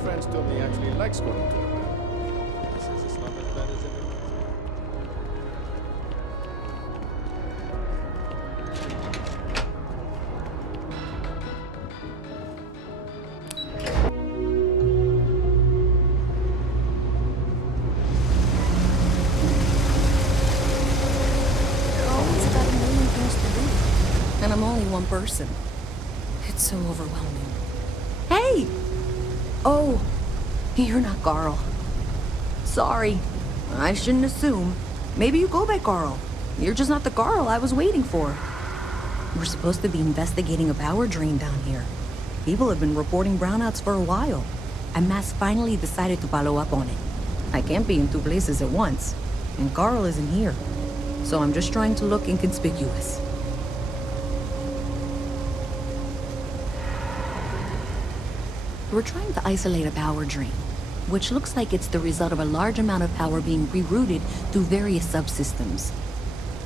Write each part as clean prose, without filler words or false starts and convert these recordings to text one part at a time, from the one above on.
friends told me he actually likes going to the He says it's not as bad as everyone. Always got a million things to do. And I'm only one person. It's so overwhelming. Hey! Oh, you're not Carl. Sorry. I shouldn't assume. Maybe you go by Carl. You're just not the Carl I was waiting for. We're supposed to be investigating a power drain down here. People have been reporting brownouts for a while. And Mass finally decided to follow up on it. I can't be in two places at once. And Carl isn't here. So I'm just trying to look inconspicuous. We're trying to isolate a power drain, which looks like it's the result of a large amount of power being rerouted through various subsystems.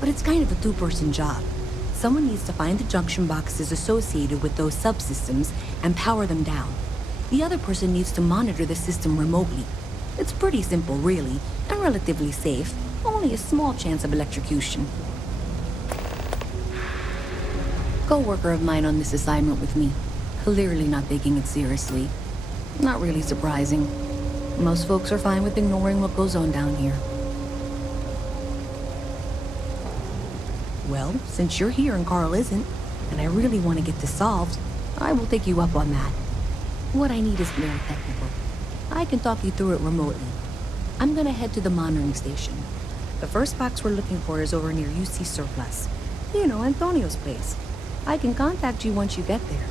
But it's kind of a two-person job. Someone needs to find the junction boxes associated with those subsystems and power them down. The other person needs to monitor the system remotely. It's pretty simple, really, and relatively safe. Only a small chance of electrocution. Co-worker of mine on this assignment with me. Clearly not taking it seriously. Not really surprising. Most folks are fine with ignoring what goes on down here. Well, since you're here and Carl isn't, and I really want to get this solved, I will take you up on that. What I need is very technical. I can talk you through it remotely. I'm gonna head to the monitoring station. The first box we're looking for is over near UC Surplus. You know, Antonio's place. I can contact you once you get there.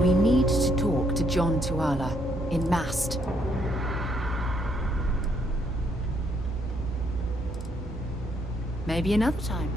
We need to talk to John Tuala in Mast. Maybe another time.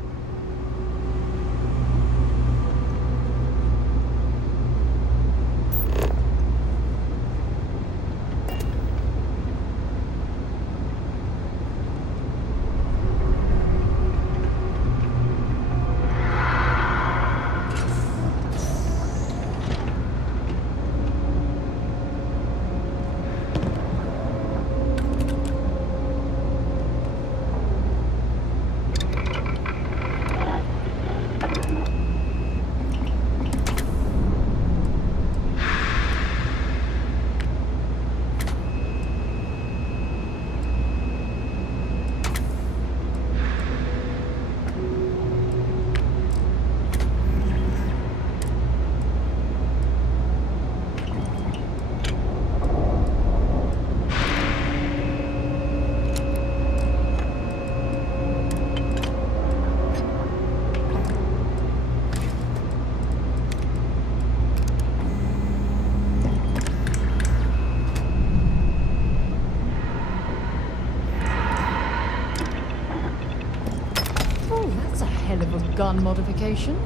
gun modification?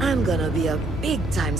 I'm gonna be a big-time...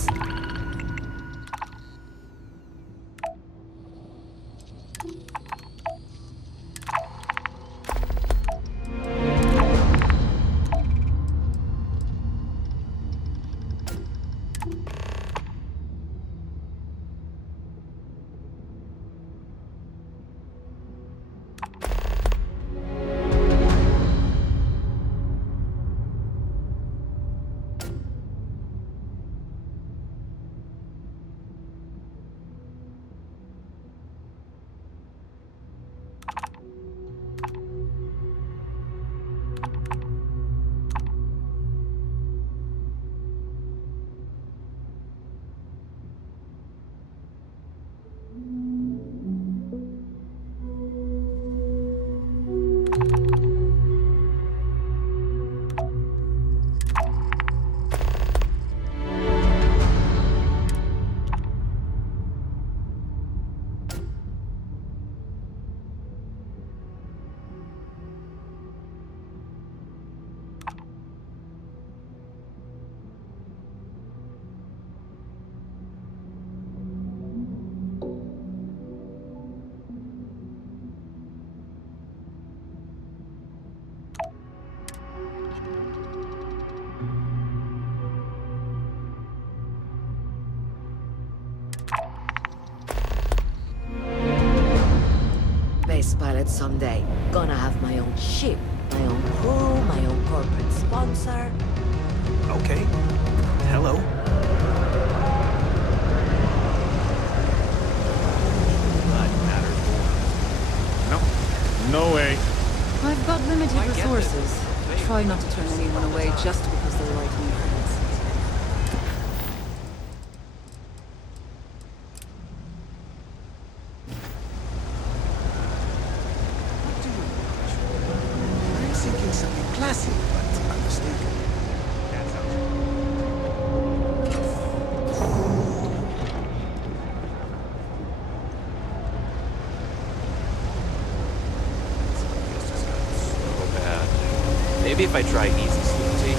Space pilot someday. Gonna have my own ship, my own crew, my own corporate sponsor. Okay. Hello. No way. I've got limited resources. Try not to turn anyone away just because they're like me friends. What do you want? I'm thinking something classy, but unmistakable. That sounds... if I try easy smoothie.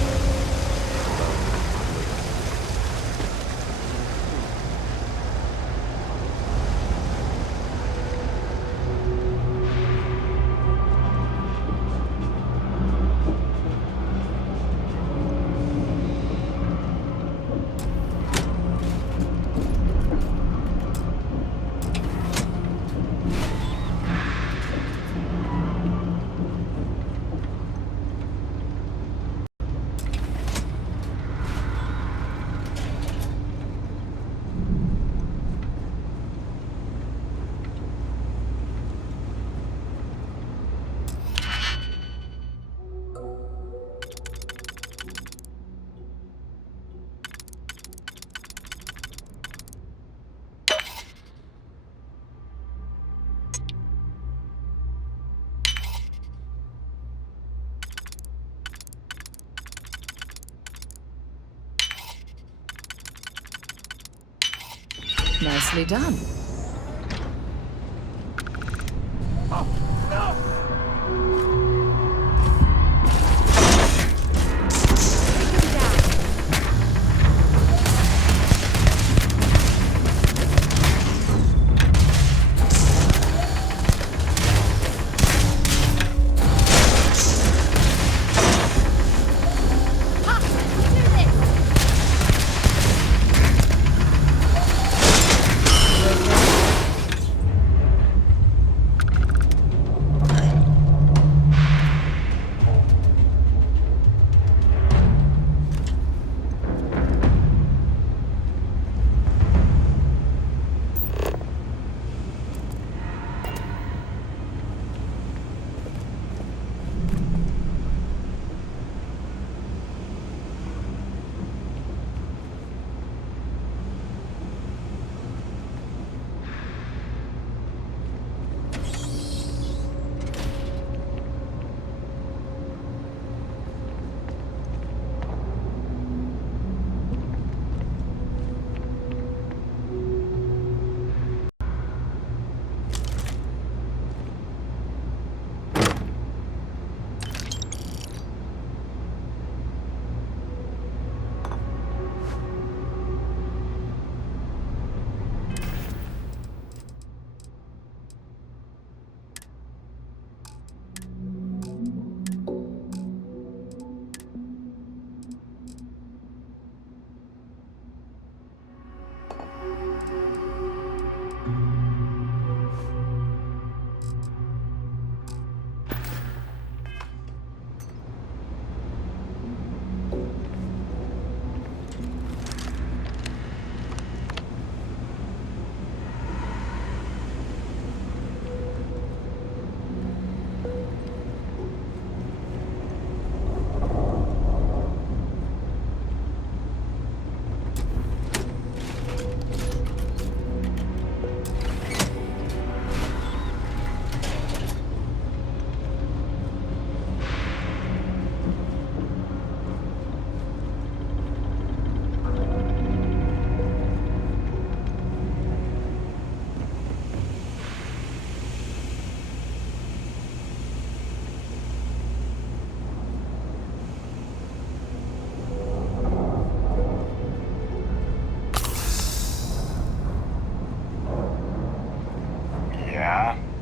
Nicely done.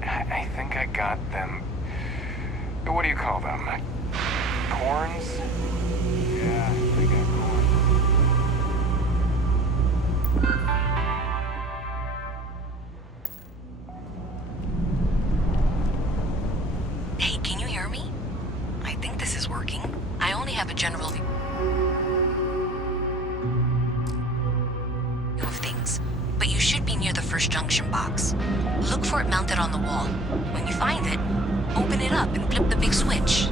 I think I got them. What do you call them? Corns? Yeah, I got corns. Hey, can you hear me? I think this is working. I only have a general view of things, but you should be near the first junction box. Look for it mounted on the wall. When you find it, open it up and flip the big switch.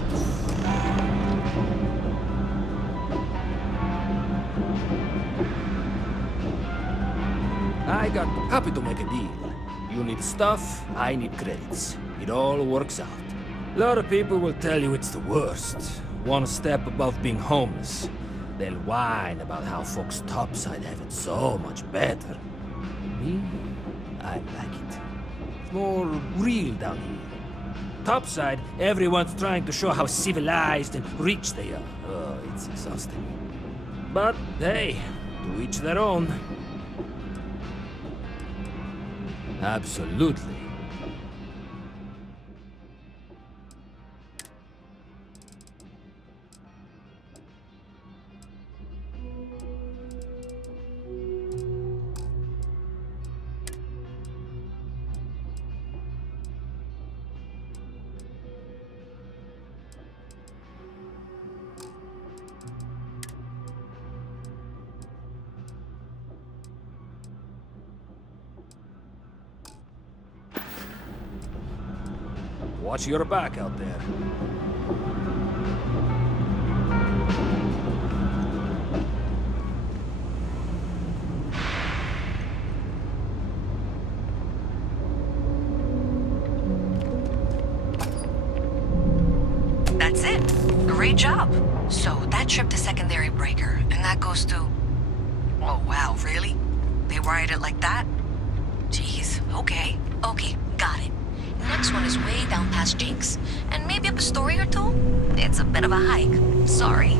I got happy to make a deal. You need stuff, I need credits. It all works out. A lot of people will tell you it's the worst. One step above being homeless. They'll whine about how folks topside have it so much better. Me, I like it. It's more real down here. Topside, everyone's trying to show how civilized and rich they are. Oh, it's exhausting. But hey, to each their own. Absolutely. Watch your back out there. That's it. Great job. So that tripped the secondary breaker, and that goes to... Oh, wow, really? They wired it like that? Jeez, okay. Okay, got it. Next one is way down past Jake's, and maybe up a story or two? It's a bit of a hike. Sorry.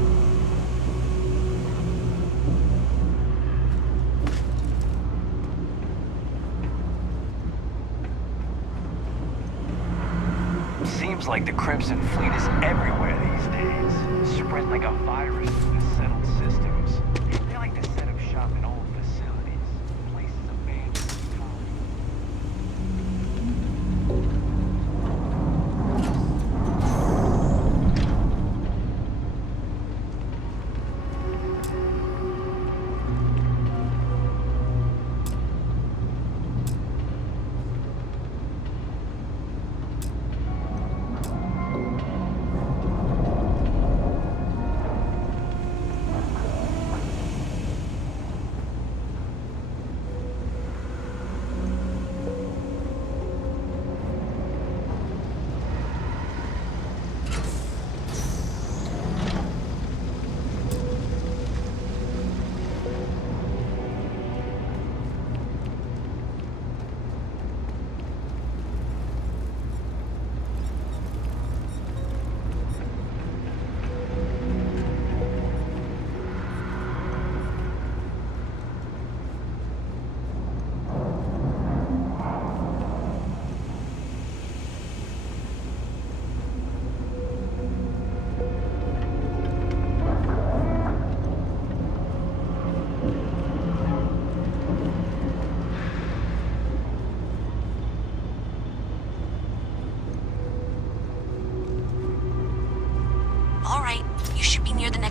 Seems like the Crimson Fleet is everywhere these days. Spread like a virus through the settled systems. They like to set up shop in old facilities, places abandoned as colonies.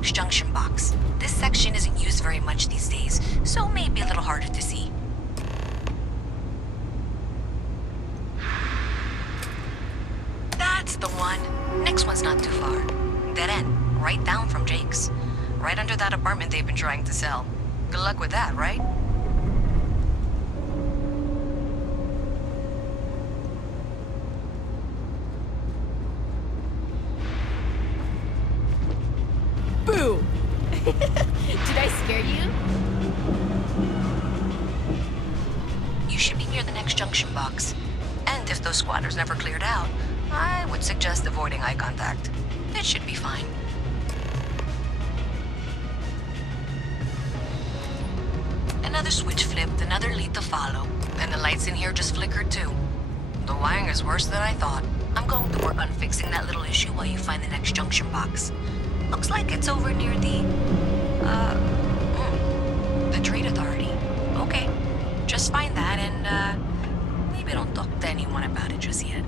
Junction box. This section isn't used very much these days, so may be a little harder to see. That's the one. Next one's not too far. Dead end, right down from Jake's. Right under that apartment they've been trying to sell. Good luck with that, right? Boo! Did I scare you? You should be near the next junction box. And if those squatters never cleared out, I would suggest avoiding eye contact. It should be fine. Another switch flipped, another lead to follow, and the lights in here just flickered too. The wiring is worse than I thought. I'm going to work on fixing that little issue while you find the next junction box. Looks like it's over near the Trade Authority. Okay, just find that and, maybe don't talk to anyone about it just yet.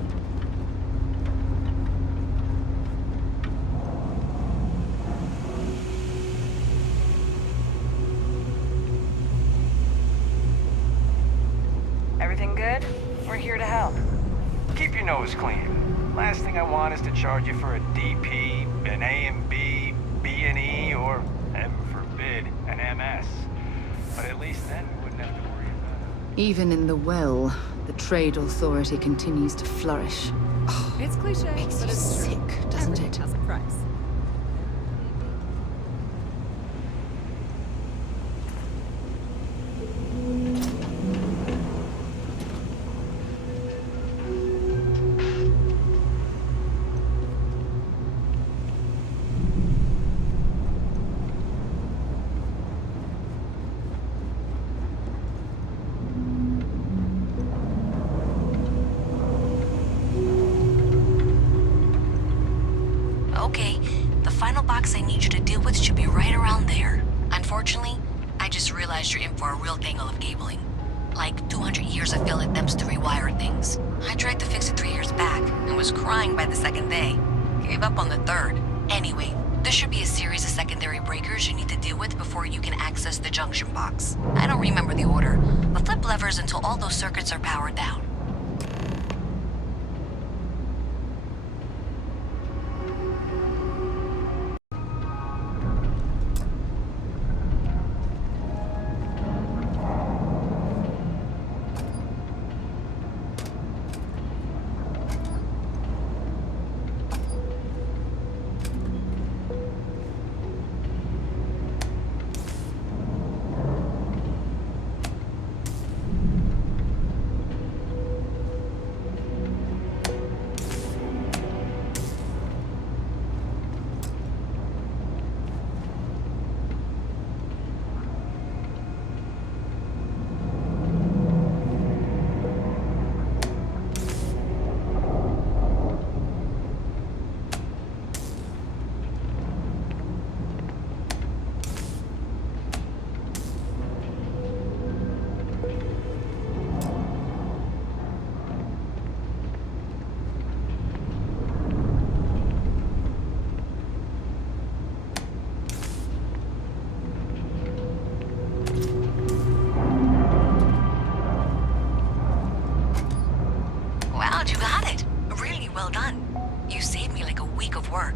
Everything good? We're here to help. Keep your nose clean. Last thing I want is to charge you for a DP, an A and B, B and E, or, heaven forbid, an MS. But at least then we wouldn't have to worry about it. Even in the well, the Trade Authority continues to flourish. It's cliche, Makes but you it's true. sick, doesn't Everything it? has a price. box I need you to deal with should be right around there. Unfortunately, I just realized you're in for a real tangle of cabling. Like 200 years of fill attempts to rewire things. I tried to fix it 3 years back and was crying by the second day. Gave up on the third. Anyway, there should be a series of secondary breakers you need to deal with before you can access the junction box. I don't remember the order, but flip levers until all those circuits are powered down. Wow, you got it. Really well done. You saved me like a week of work.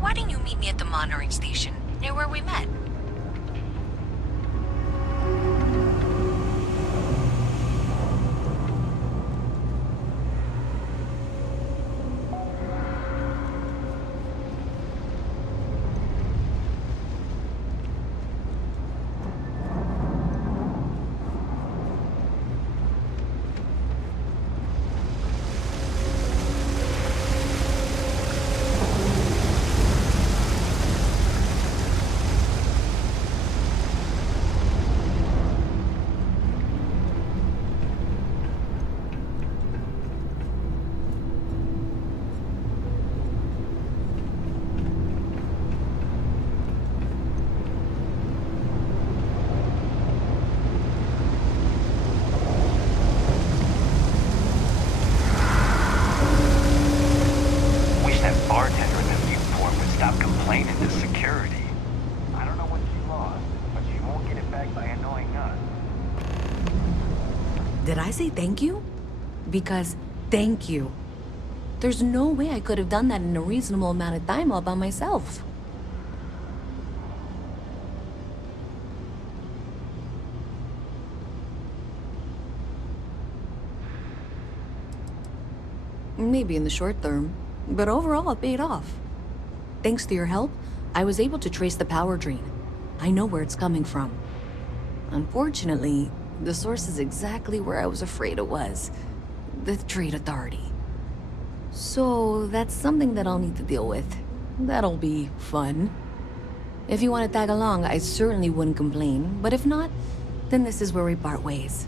Why didn't you meet me at the monitoring station, near where we met? Wish that bartender in the viewport would stop complaining to security. I don't know what she lost, but she won't get it back by annoying us. Did I say thank you? Because thank you. There's no way I could have done that in a reasonable amount of time all by myself. Maybe in the short term, but overall it paid off. Thanks to your help, I was able to trace the power drain. I know where it's coming from. Unfortunately, the source is exactly where I was afraid it was. The Trade Authority. So that's something that I'll need to deal with. That'll be fun. If you want to tag along, I certainly wouldn't complain, but if not, then this is where we part ways.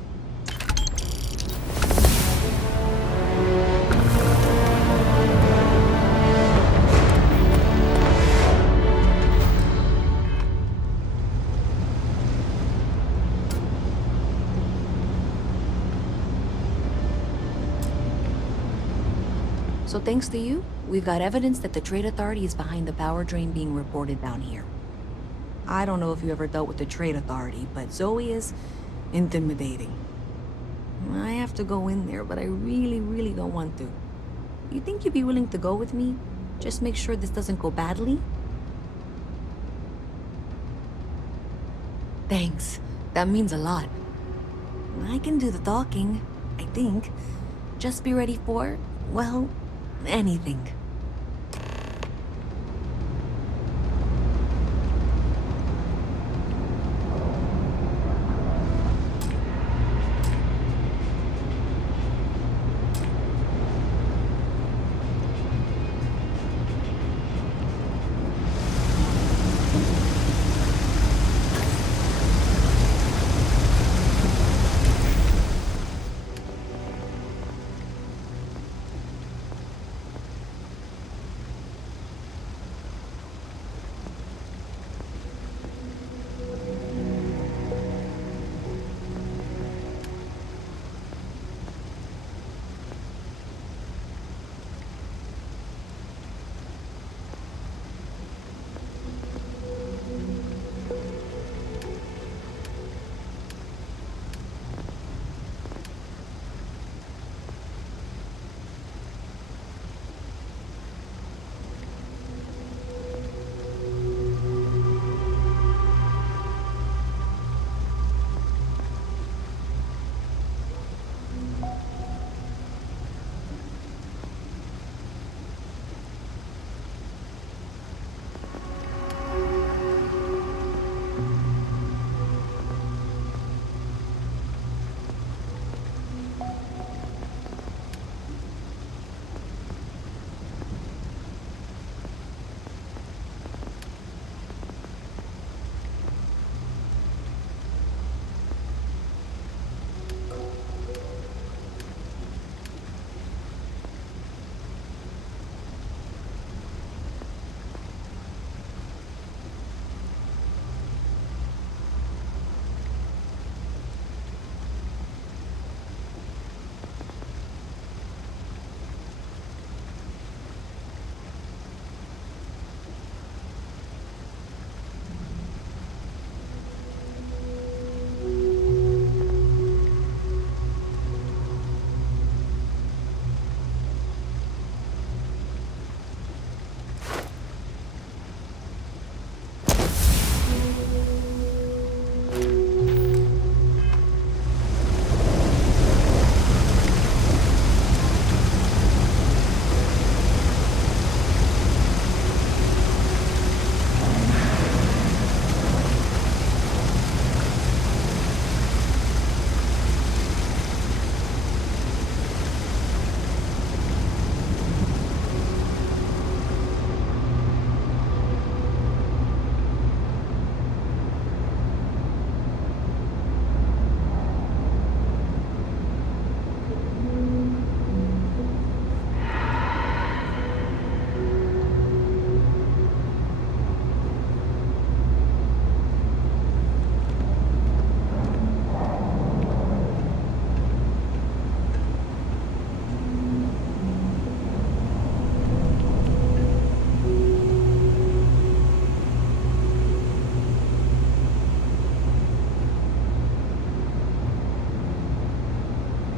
So thanks to you, we've got evidence that the Trade Authority is behind the power drain being reported down here. I don't know if you ever dealt with the Trade Authority, but Zoe is intimidating. I have to go in there, but I really don't want to. You think you'd be willing to go with me? Just make sure this doesn't go badly? Thanks. That means a lot. I can do the talking, I think. Just be ready for, well, anything.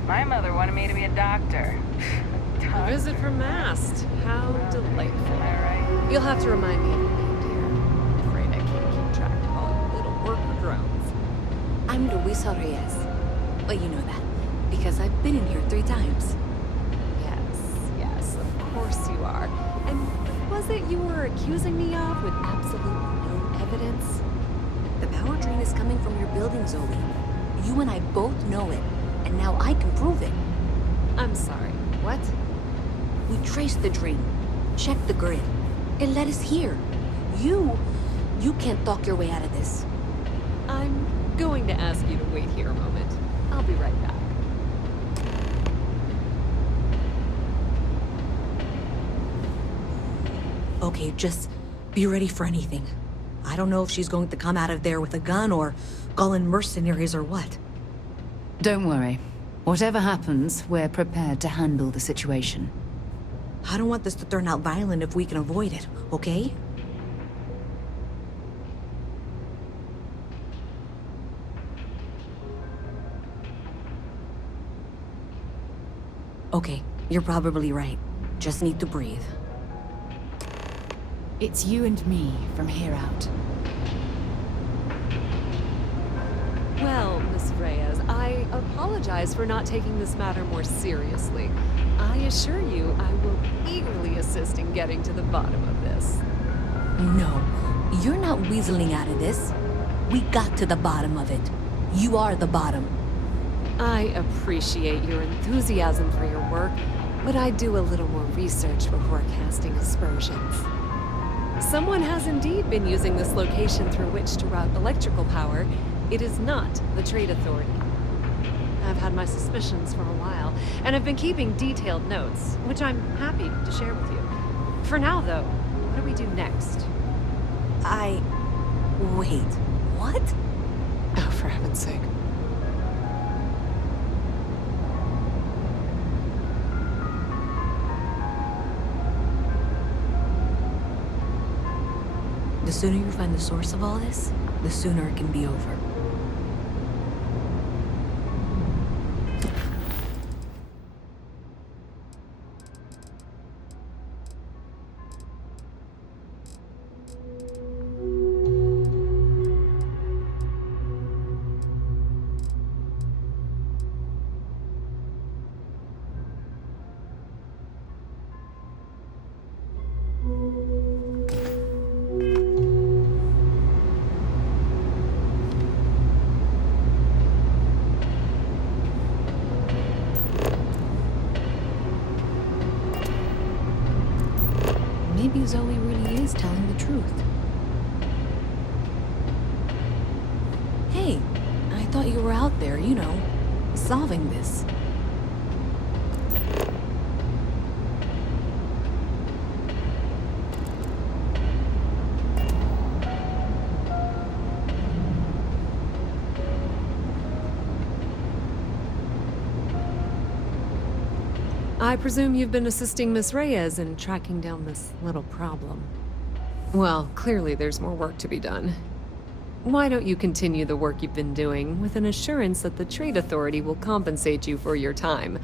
My mother wanted me to be a doctor. A visit from Mast. How delightful. All right. You'll have to remind me of your name, dear. I'm afraid I can't keep track of all your little worker drones. I'm Luisa Reyes. Well, you know that, because I've been in here 3 times. Yes, of course you are. And what was it you were accusing me of with absolutely no evidence? The power drain is coming from your building, Zoe. You and I both know it, and now I can prove it. I'm sorry, what? We traced the drain, checked the grid. It led us here. You can't talk your way out of this. I'm going to ask you to wait here a moment. I'll be right back. Okay, just be ready for anything. I don't know if she's going to come out of there with a gun or call in mercenaries or what. Don't worry. Whatever happens, we're prepared to handle the situation. I don't want this to turn out violent if we can avoid it, okay? Okay, you're probably right. Just need to breathe. It's you and me from here out. Well, Miss Reyes, I apologize for not taking this matter more seriously. I assure you I will eagerly assist in getting to the bottom of this. No, you're not weaseling out of this. We got to the bottom of it. You are the bottom. I appreciate your enthusiasm for your work, but I do a little more research before casting aspersions. Someone has indeed been using this location through which to route electrical power. It is not the Trade Authority. I've had my suspicions for a while, and I've been keeping detailed notes, which I'm happy to share with you. For now, though, what do we do next? Wait, what? Oh, for heaven's sake. The sooner you find the source of all this, the sooner it can be over. Maybe Zoe really is telling the truth. Hey, I thought you were out there, you know, solving this. I presume you've been assisting Miss Reyes in tracking down this little problem. Well, clearly there's more work to be done. Why don't you continue the work you've been doing with an assurance that the Trade Authority will compensate you for your time?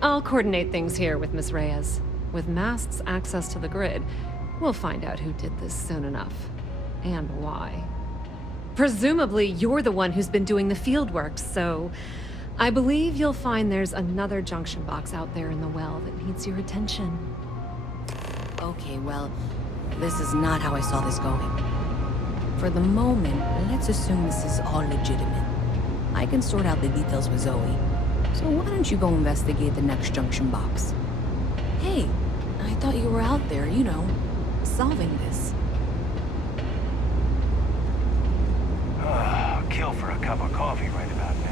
I'll coordinate things here with Miss Reyes. With Mast's access to the grid, we'll find out who did this soon enough. And why. Presumably, you're the one who's been doing the field work, so I believe you'll find there's another junction box out there in the well that needs your attention. Okay, well, this is not how I saw this going. For the moment, let's assume this is all legitimate. I can sort out the details with Zoe. So why don't you go investigate the next junction box? Hey, I thought you were out there, you know, solving this. I'll kill for a cup of coffee right about now.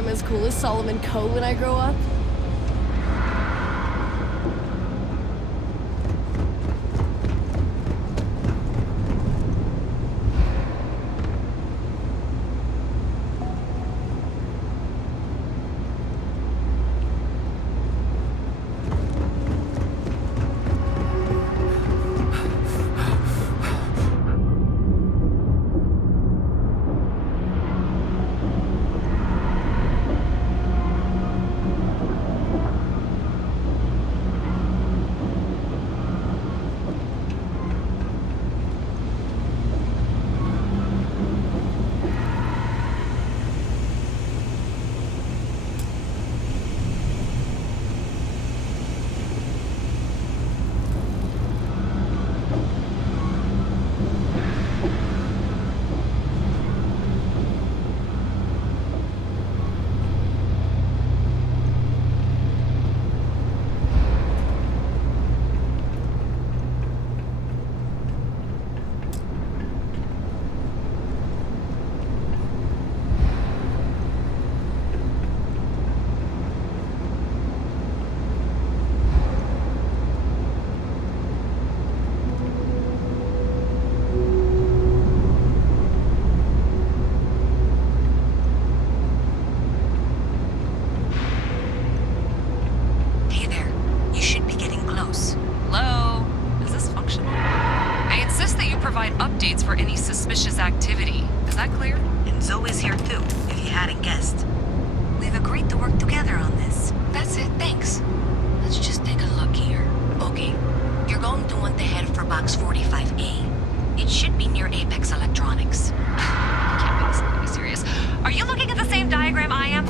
I'm as cool as Solomon Coe when I grow up. updates for any suspicious activity. Is that clear? And Zoe's here too, if you hadn't guessed. We've agreed to work together on this. That's it, thanks. Let's just take a look here. Okay, you're going to want to head for box 45A. It should be near Apex Electronics. I can't possibly be serious. Are you looking at the same diagram I am?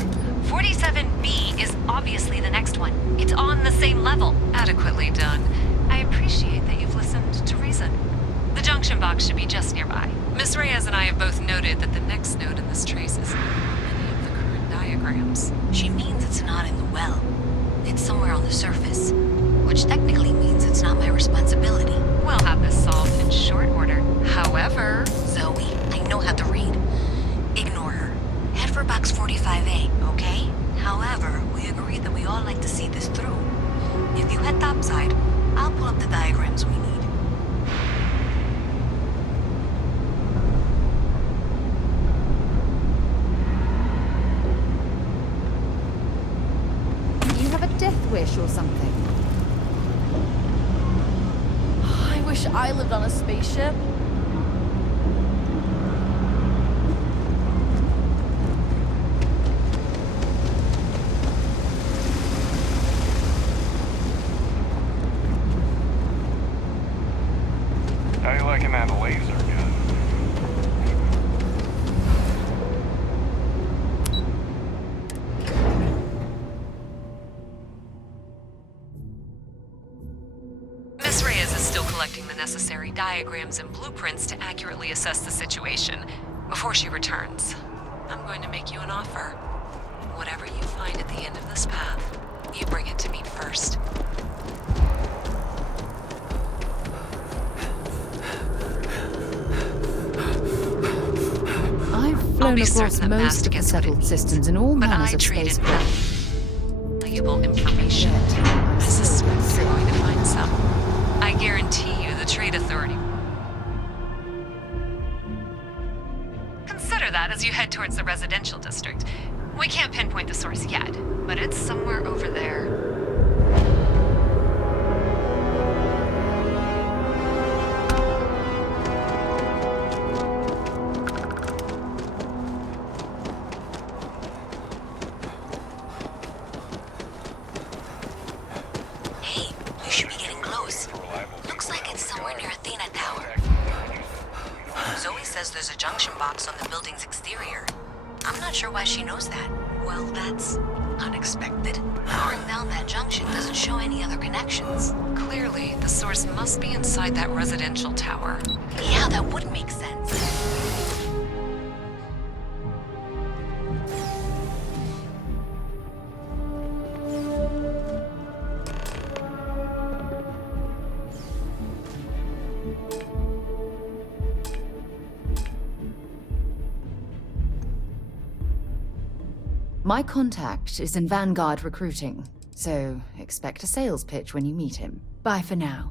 47B is obviously the next one. It's on the same level. Adequately done. I appreciate that you've listened to reason. The junction box should be just nearby. Miss Reyes and I have both noted that the next node in this trace is not on any of the current diagrams. She means it's not in the well. It's somewhere on the surface, which technically means it's not my responsibility. We'll have this solved in short order. However... Zoe, I know how to read. Ignore her. Head for box 45A, okay? However, we agreed that we all like to see this through. If you head topside, I'll pull up the diagrams we need. You have a death wish or something? I wish I lived on a spaceship. How you liking that laser gun? Miss Reyes is still collecting the necessary diagrams and blueprints to accurately assess the situation. Before she returns, I'm going to make you an offer. Whatever you find at the end of this path, you bring it to me first. I've flown across most of the settled systems in all manners of spacecraft. Valuable information. I suspect you're going to find some. I guarantee you the Trade Authority. Consider that as you head towards the residential district. We can't pinpoint the source yet, but it's somewhere over there. Hey, you should be getting close. Looks like it's somewhere near Athena Tower. Zoe says there's a junction box on the building's exterior. I'm not sure why she knows that. Well, that's unexpected. Going down that junction doesn't show any other connections. Clearly, the source must be inside that residential tower. Yeah, that would make sense. My contact is in Vanguard recruiting, so expect a sales pitch when you meet him. Bye for now.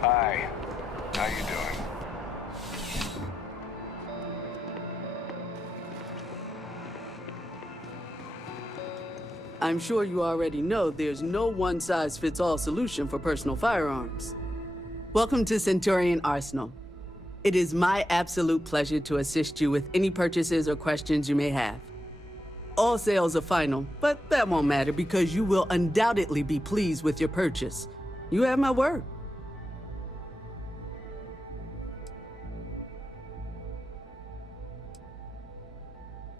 Hi. How you doing? I'm sure you already know there's no one-size-fits-all solution for personal firearms. Welcome to Centurion Arsenal. It is my absolute pleasure to assist you with any purchases or questions you may have. All sales are final, but that won't matter because you will undoubtedly be pleased with your purchase. You have my word.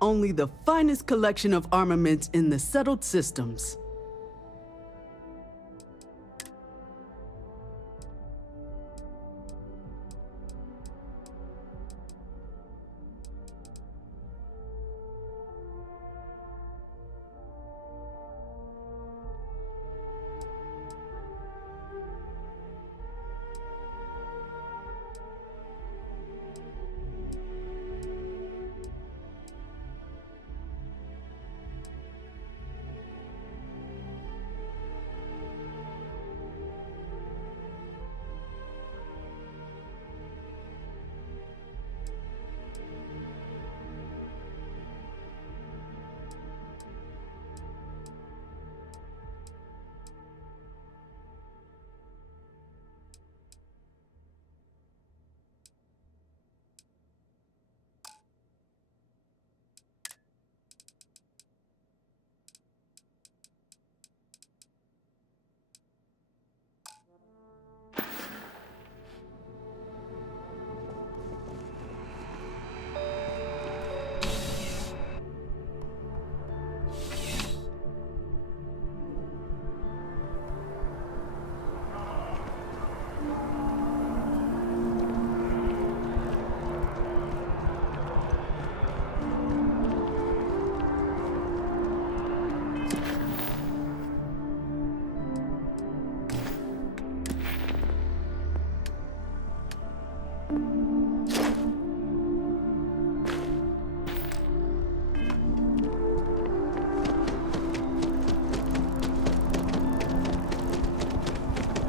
only the finest collection of armaments in the settled systems.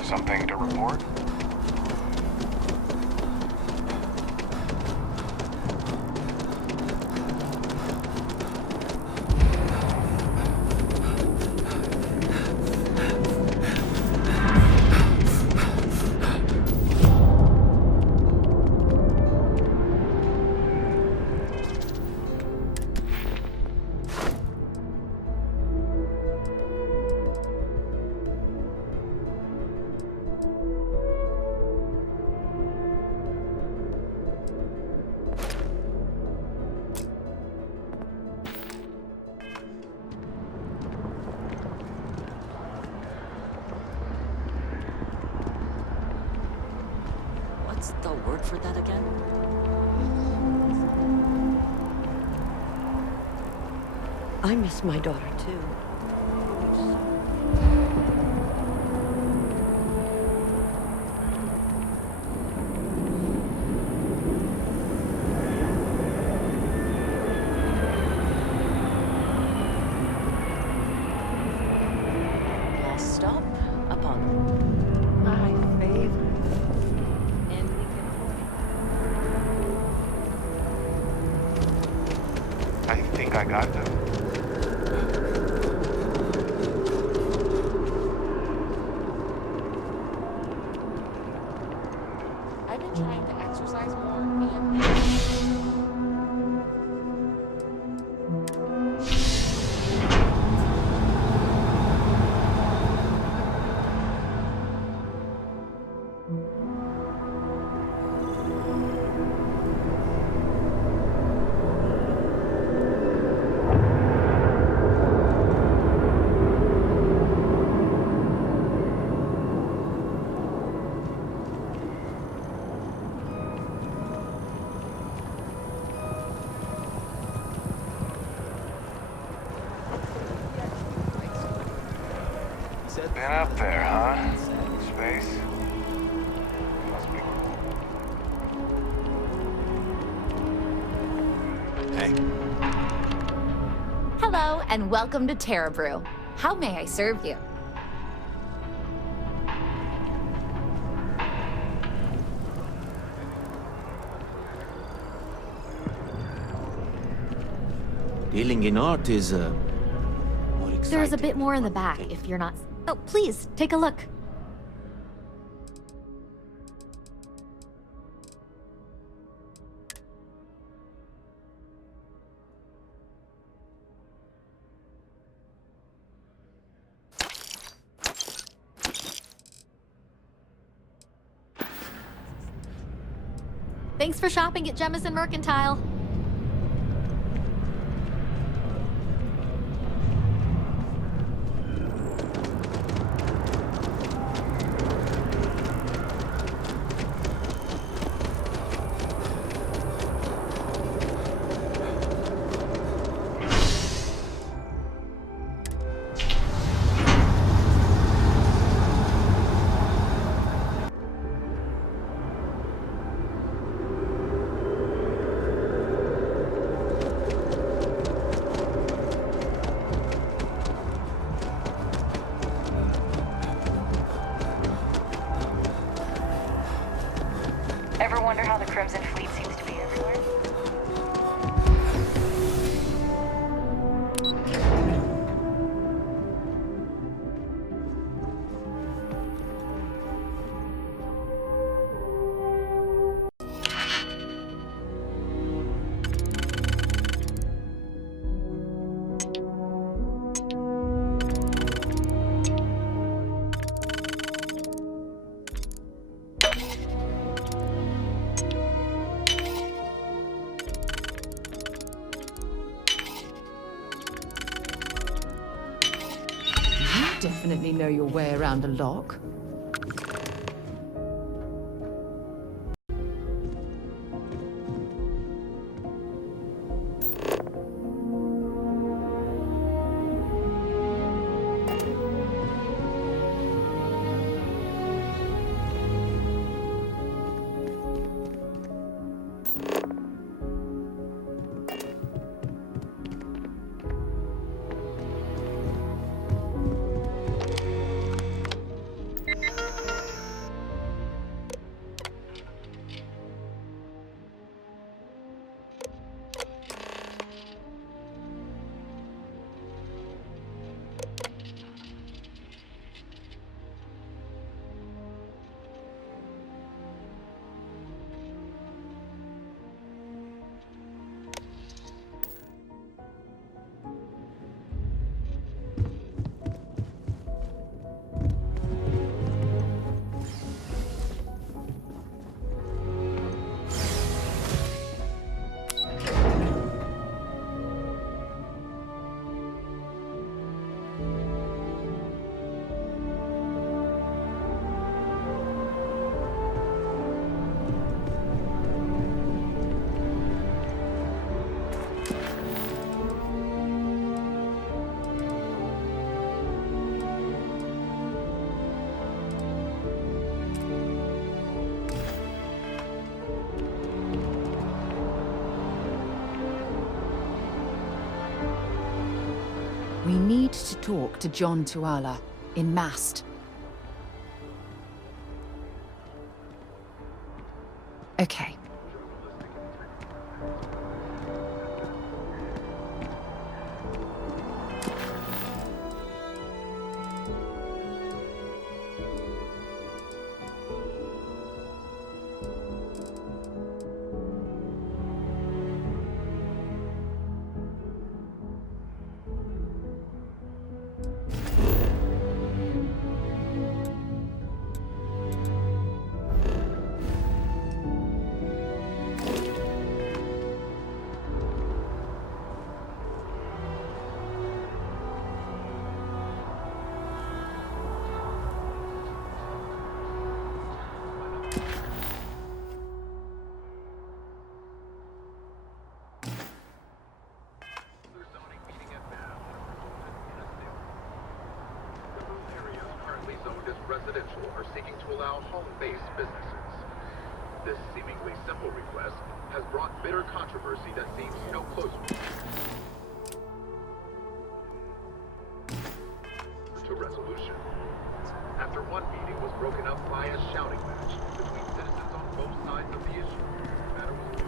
Something to report? What's the word for that again? I miss my daughter too. Last stop upon my favorite. I think I got them. I've been trying to exercise more and... Been up there, huh? Space? Must be cool. Hey. Hello, and welcome to Terra Brew. How may I serve you? Dealing in art is, more exciting. There's a bit more in the back if you're not... Oh, please, take a look. Thanks for shopping at Jemison Mercantile. Ever wonder how the Crimson Fleet seems to be everywhere? Definitely know your way around a lock. We need to talk to John Tuala in Mast. Okay. Residential are seeking to allow home-based businesses. This seemingly simple request has brought bitter controversy that seems no closer to resolution. After one meeting was broken up by a shouting match between citizens on both sides of the issue, the matter was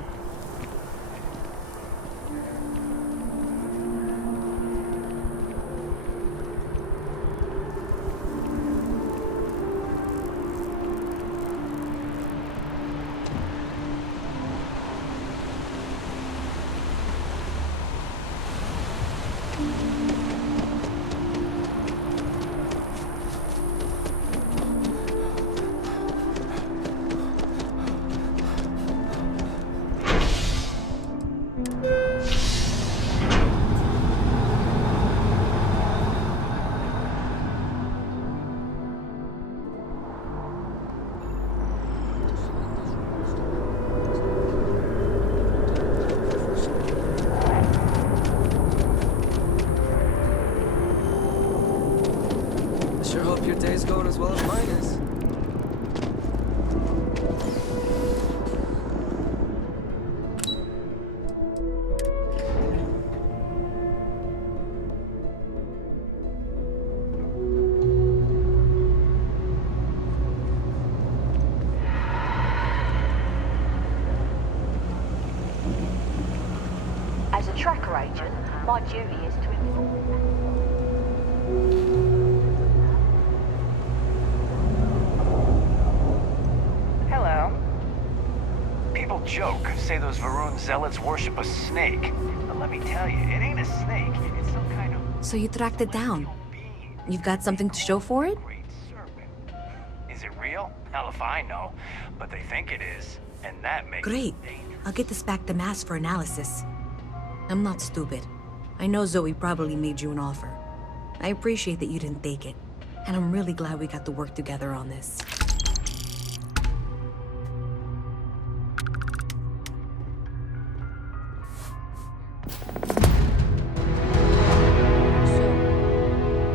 Sure hope your day's going as well as mine is. tracker agent, my duty is to inform. Hello. People joke, say those Varun zealots worship a snake. But let me tell you, it ain't a snake. It's some kind of... So you tracked it down. You've got something to show for it? Is it real? Hell if I know. But they think it is. And that makes Great. I'll get this back to Mass for analysis. I'm not stupid. I know Zoe probably made you an offer. I appreciate that you didn't take it. And I'm really glad we got to work together on this. So,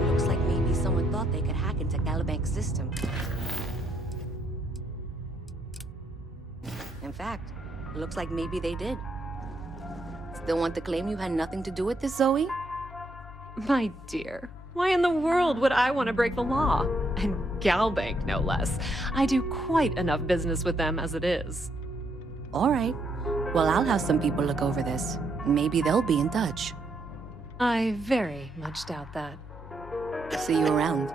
looks like maybe someone thought they could hack into Galabank's system. In fact, looks like maybe they did. Still want to claim you had nothing to do with this, Zoe? My dear, why in the world would I want to break the law? And Galbank, no less. I do quite enough business with them as it is. All right. Well, I'll have some people look over this. Maybe they'll be in touch. I very much doubt that. See you around.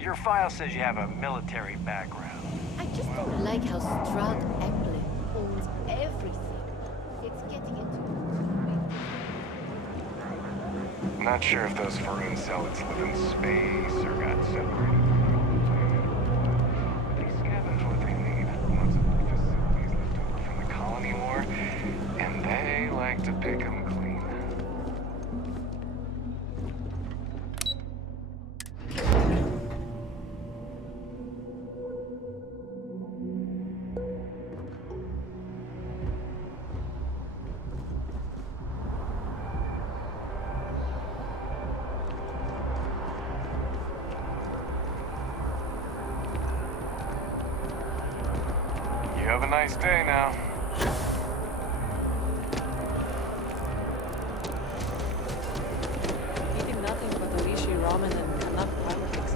Your file says you have a military background. I just don't like how Stroud Eklund owns everything. It's getting into... Not sure if those Varun zealots live in space or got separated from the old planet. But they scavenge what they need. Lots of facilities left over from the colony war, and they like to pick them clean. Have a nice day now. Eating nothing but Orishi ramen and enough pancakes.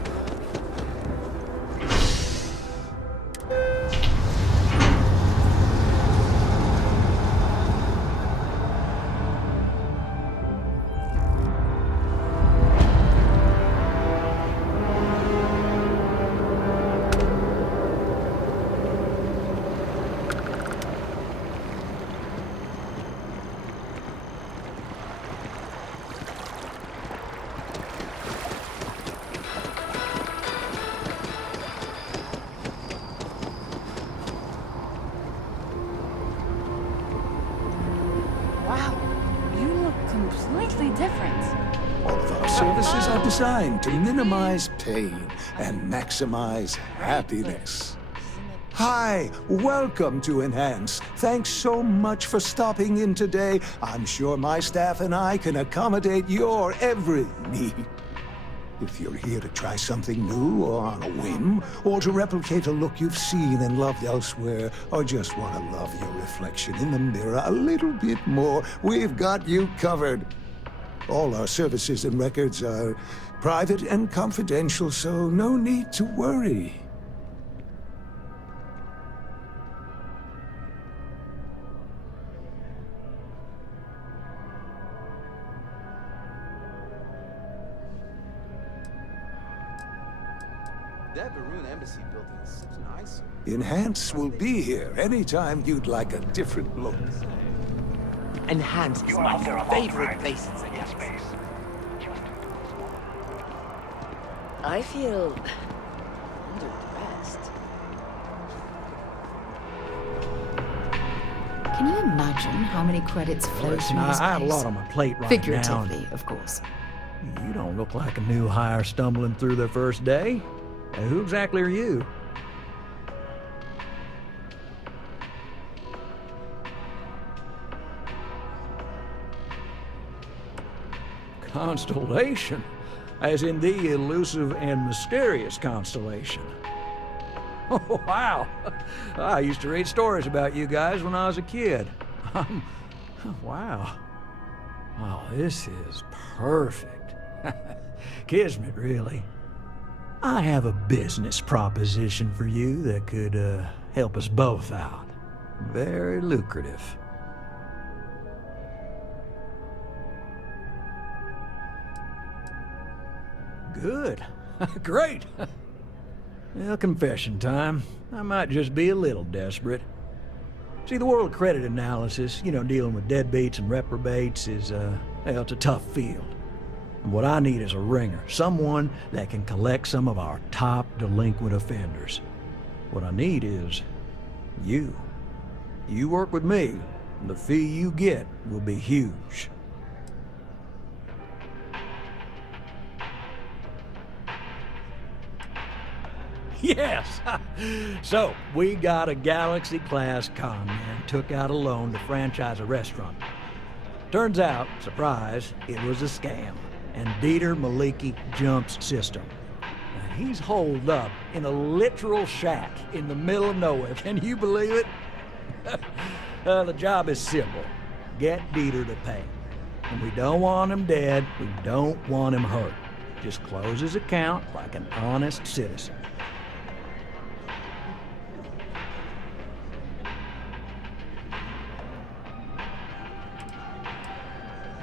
Completely different. All of our services are designed to minimize pain and maximize happiness. Hi, welcome to Enhance. Thanks so much for stopping in today. I'm sure my staff and I can accommodate your every need. If you're here to try something new or on a whim, or to replicate a look you've seen and loved elsewhere, or just want to love your reflection in the mirror a little bit more, we've got you covered. All our services and records are private and confidential, so no need to worry. That Varun embassy building is such an eyesore. Enhance will be here anytime you'd like a different look. Enhance is my favorite place in space. I feel underdressed. Can you imagine how many credits flow Listen, through this I have a place? lot on my plate right Figuratively, now. of course. You don't look like a new hire stumbling through their first day. Who exactly are you? Constellation, as in the elusive and mysterious constellation. Oh, wow. I used to read stories about you guys when I was a kid. Wow. Oh, this is perfect. Kismet, really. I have a business proposition for you that could help us both out. Very lucrative. Good. Great. Well, confession time. I might just be a little desperate. See, the world of credit analysis, dealing with deadbeats and reprobates is, well, it's a tough field. And what I need is a ringer, someone that can collect some of our top delinquent offenders. What I need is you. You work with me, and the fee you get will be huge. Yes! So, we got a Galaxy-class con man took out a loan to franchise a restaurant. Turns out, surprise, it was a scam, and Dieter Maliki jumps system. Now, he's holed up in a literal shack in the middle of nowhere. Can you believe it? The job is simple. Get Dieter to pay. And we don't want him dead, we don't want him hurt. Just close his account like an honest citizen.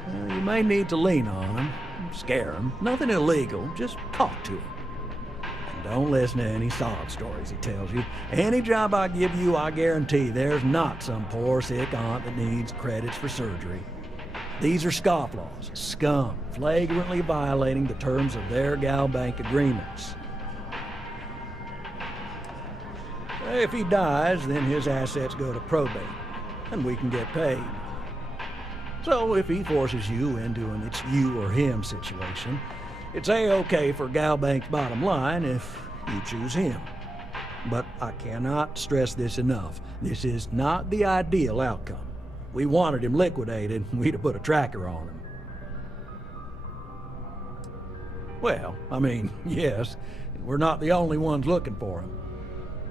Well, you may need to lean on him, scare him. Nothing illegal, just talk to him. And don't listen to any sob stories he tells you. Any job I give you, I guarantee there's not some poor sick aunt that needs credits for surgery. These are scofflaws, scum, flagrantly violating the terms of their gal bank agreements. If he dies, then his assets go to probate, and we can get paid. So if he forces you into an it's you or him situation, it's A-okay for gal bank's bottom line if you choose him. But I cannot stress this enough. This is not the ideal outcome. We wanted him liquidated, we'd have put a tracker on him. Well, I mean, yes, we're not the only ones looking for him.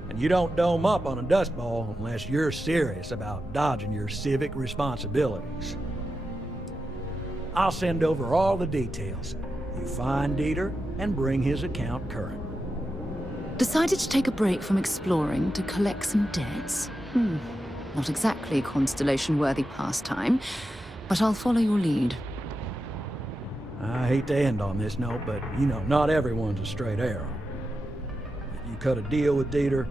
And you don't dome up on a dust ball unless you're serious about dodging your civic responsibilities. I'll send over all the details. You find Dieter and bring his account current. Decided to take a break from exploring to collect some debts? Not exactly a Constellation-worthy pastime, but I'll follow your lead. I hate to end on this note, but, not everyone's a straight arrow. If you cut a deal with Dieter,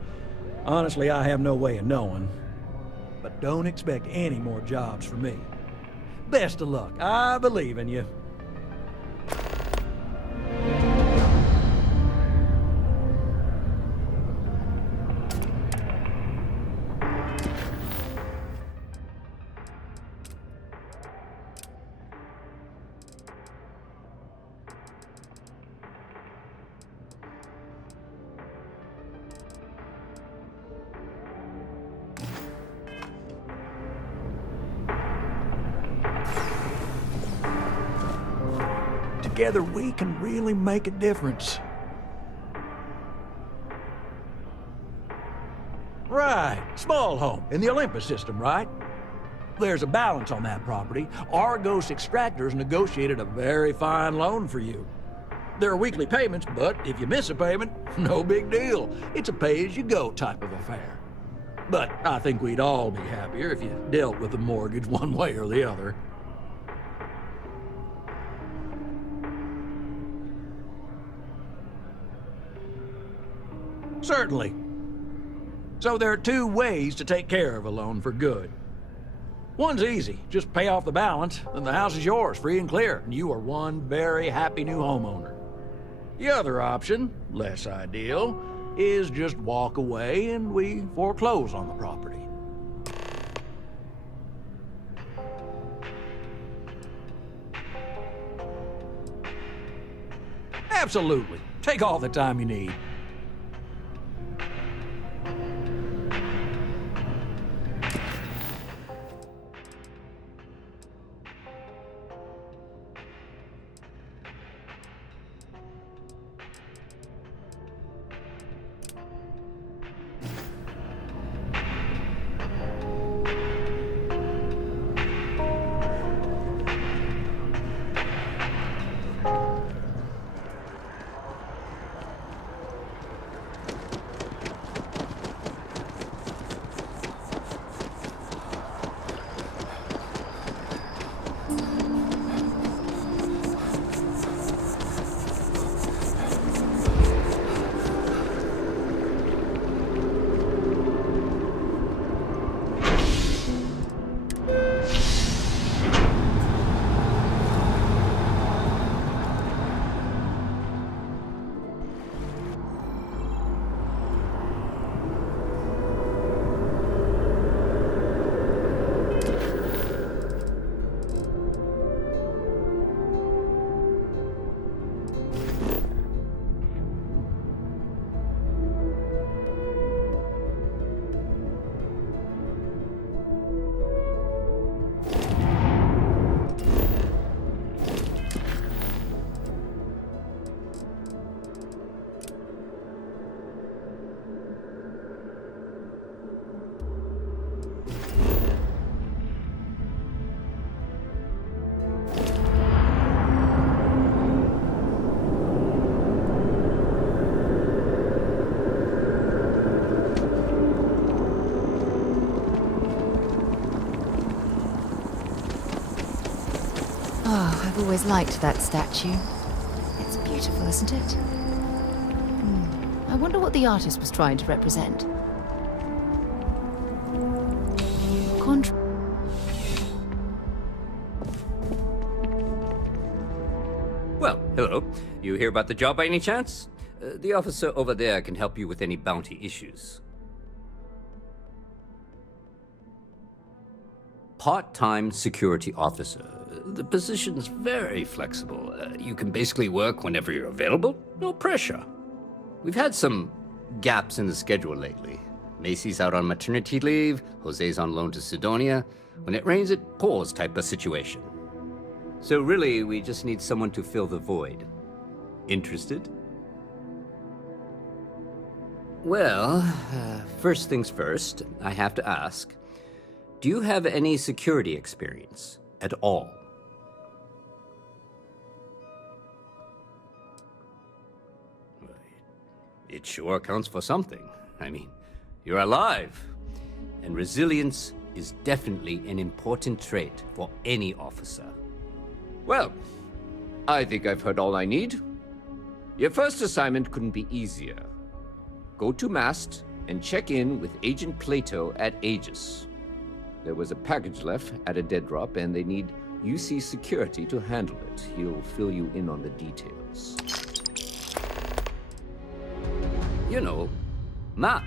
honestly, I have no way of knowing. But don't expect any more jobs from me. Best of luck. I believe in you. Together we can really make a difference. Right, small home in the Olympus system, right? There's a balance on that property. Argos Extractors negotiated a very fine loan for you. There are weekly payments, but if you miss a payment, no big deal. It's a pay-as-you-go type of affair. But I think we'd all be happier if you dealt with the mortgage one way or the other. Certainly. So there are two ways to take care of a loan for good. One's easy. Just pay off the balance, then the house is yours, free and clear, and you are one very happy new homeowner. The other option, less ideal, is just walk away and we foreclose on the property. Absolutely. Take all the time you need. Oh, I've always liked that statue. It's beautiful, isn't it? I wonder what the artist was trying to represent. Well, hello. You hear about the job by any chance? The officer over there can help you with any bounty issues. Part-time security officer. The position's very flexible. You can basically work whenever you're available. No pressure. We've had some gaps in the schedule lately. Macy's out on maternity leave, Jose's on loan to Sidonia. When it rains, it pours type of situation. So really, we just need someone to fill the void. Interested? Well, first things first, I have to ask, do you have any security experience at all? It sure counts for something. I mean, you're alive. And resilience is definitely an important trait for any officer. Well, I think I've heard all I need. Your first assignment couldn't be easier. Go to Mast and check in with Agent Plato at Aegis. There was a package left at a dead drop, and they need UC security to handle it. He'll fill you in on the details. You know, Matt.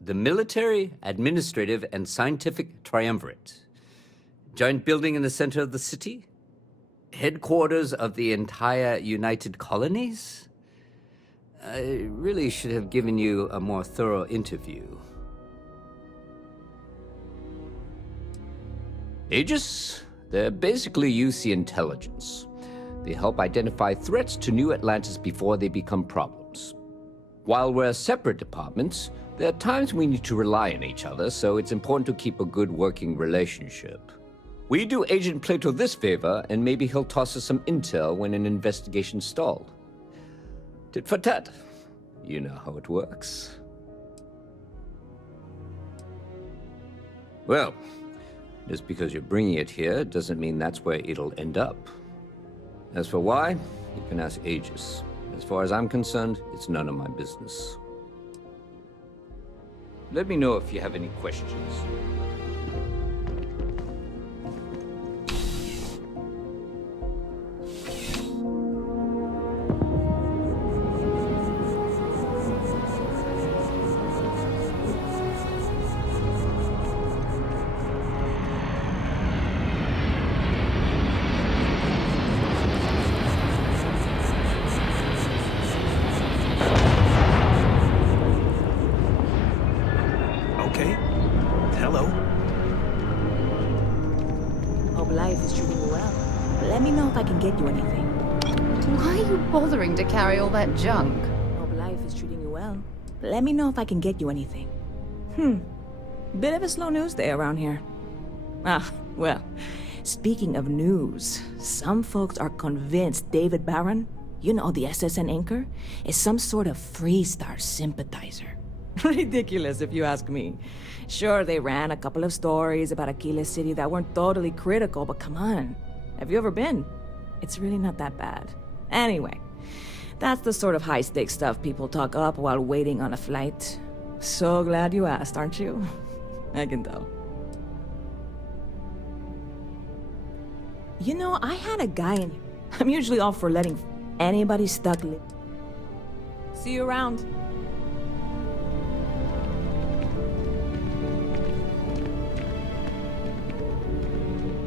The Military, Administrative, and Scientific Triumvirate. Giant building in the center of the city? Headquarters of the entire United Colonies? I really should have given you a more thorough interview. Aegis? They're basically UC intelligence. They help identify threats to New Atlantis before they become problems. While we're separate departments, there are times we need to rely on each other, so it's important to keep a good working relationship. We do Agent Plato this favor, and maybe he'll toss us some intel when an investigation's stalled. Tit for tat. You know how it works. Well, just because you're bringing it here doesn't mean that's where it'll end up. As for why, you can ask Aegis. As far as I'm concerned, it's none of my business. Let me know if you have any questions. Okay. Hello. Hope life is treating you well. But let me know if I can get you anything. Why are you bothering to carry all that junk? Hope life is treating you well. But let me know if I can get you anything. Bit of a slow news day around here. Ah, well, speaking of news, some folks are convinced David Barron, you know, the SSN anchor, is some sort of Freestar sympathizer. Ridiculous, if you ask me. Sure, they ran a couple of stories about Aquila City that weren't totally critical, but come on. Have you ever been? It's really not that bad. Anyway, that's the sort of high-stakes stuff people talk up while waiting on a flight. So glad you asked, aren't you? I can tell. You know, I had a guy in here. I'm usually all for letting anybody stuck live. See you around.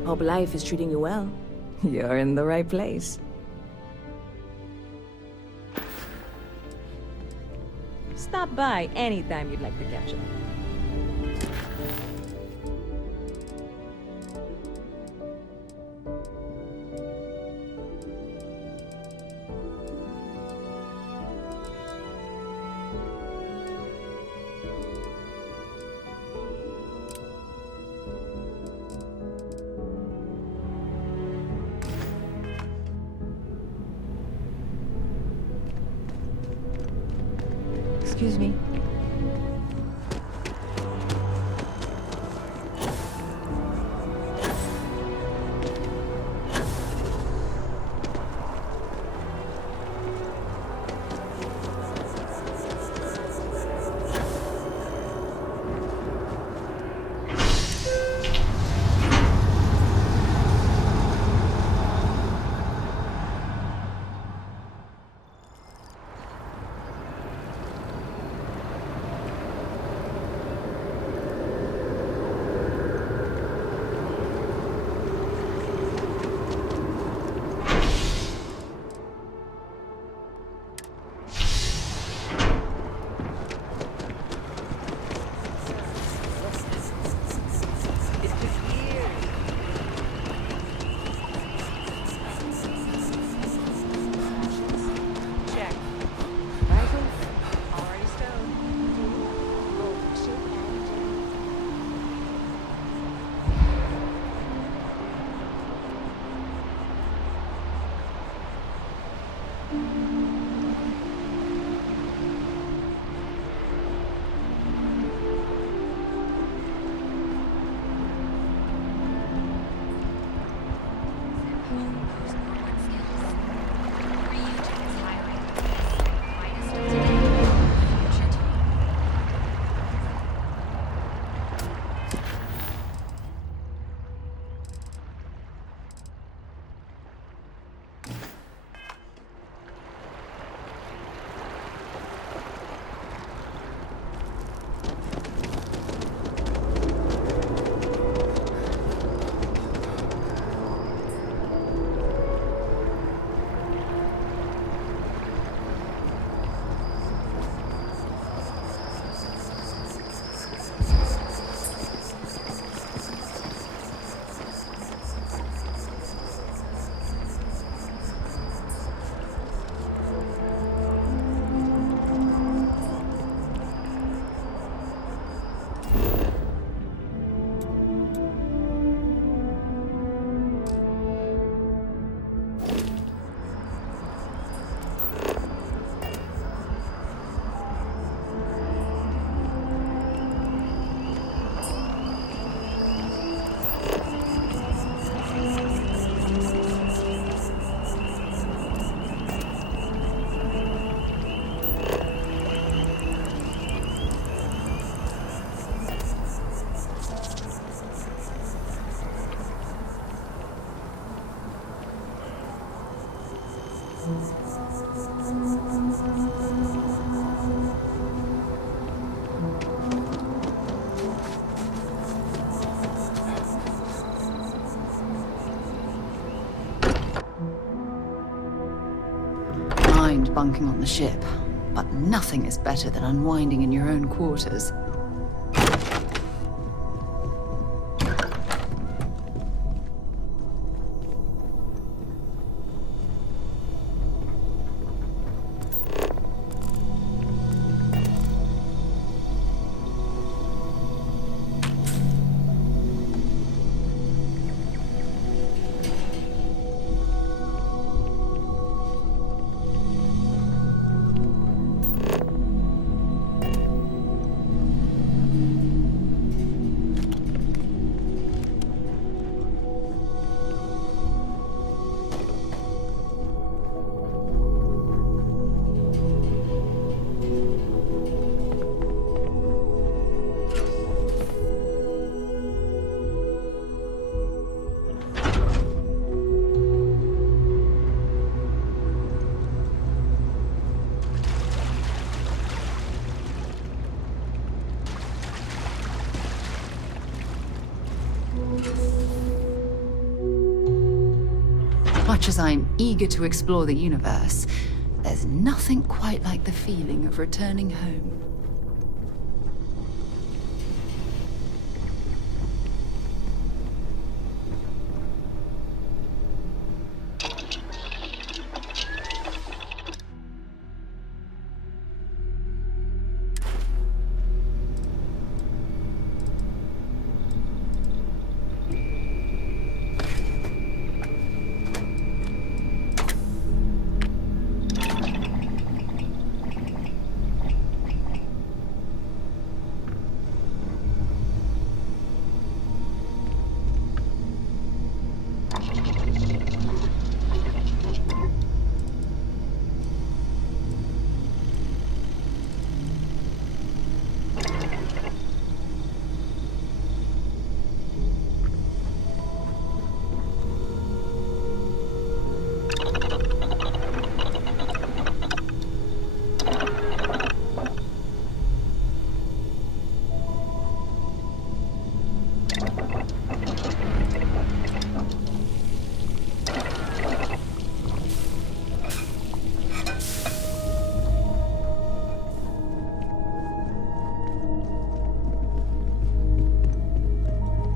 Hope life is treating you well. You're in the right place. Stop by anytime you'd like to catch up. Excuse me. Mind bunking on the ship, but nothing is better than unwinding in your own quarters. Much as I'm eager to explore the universe, there's nothing quite like the feeling of returning home.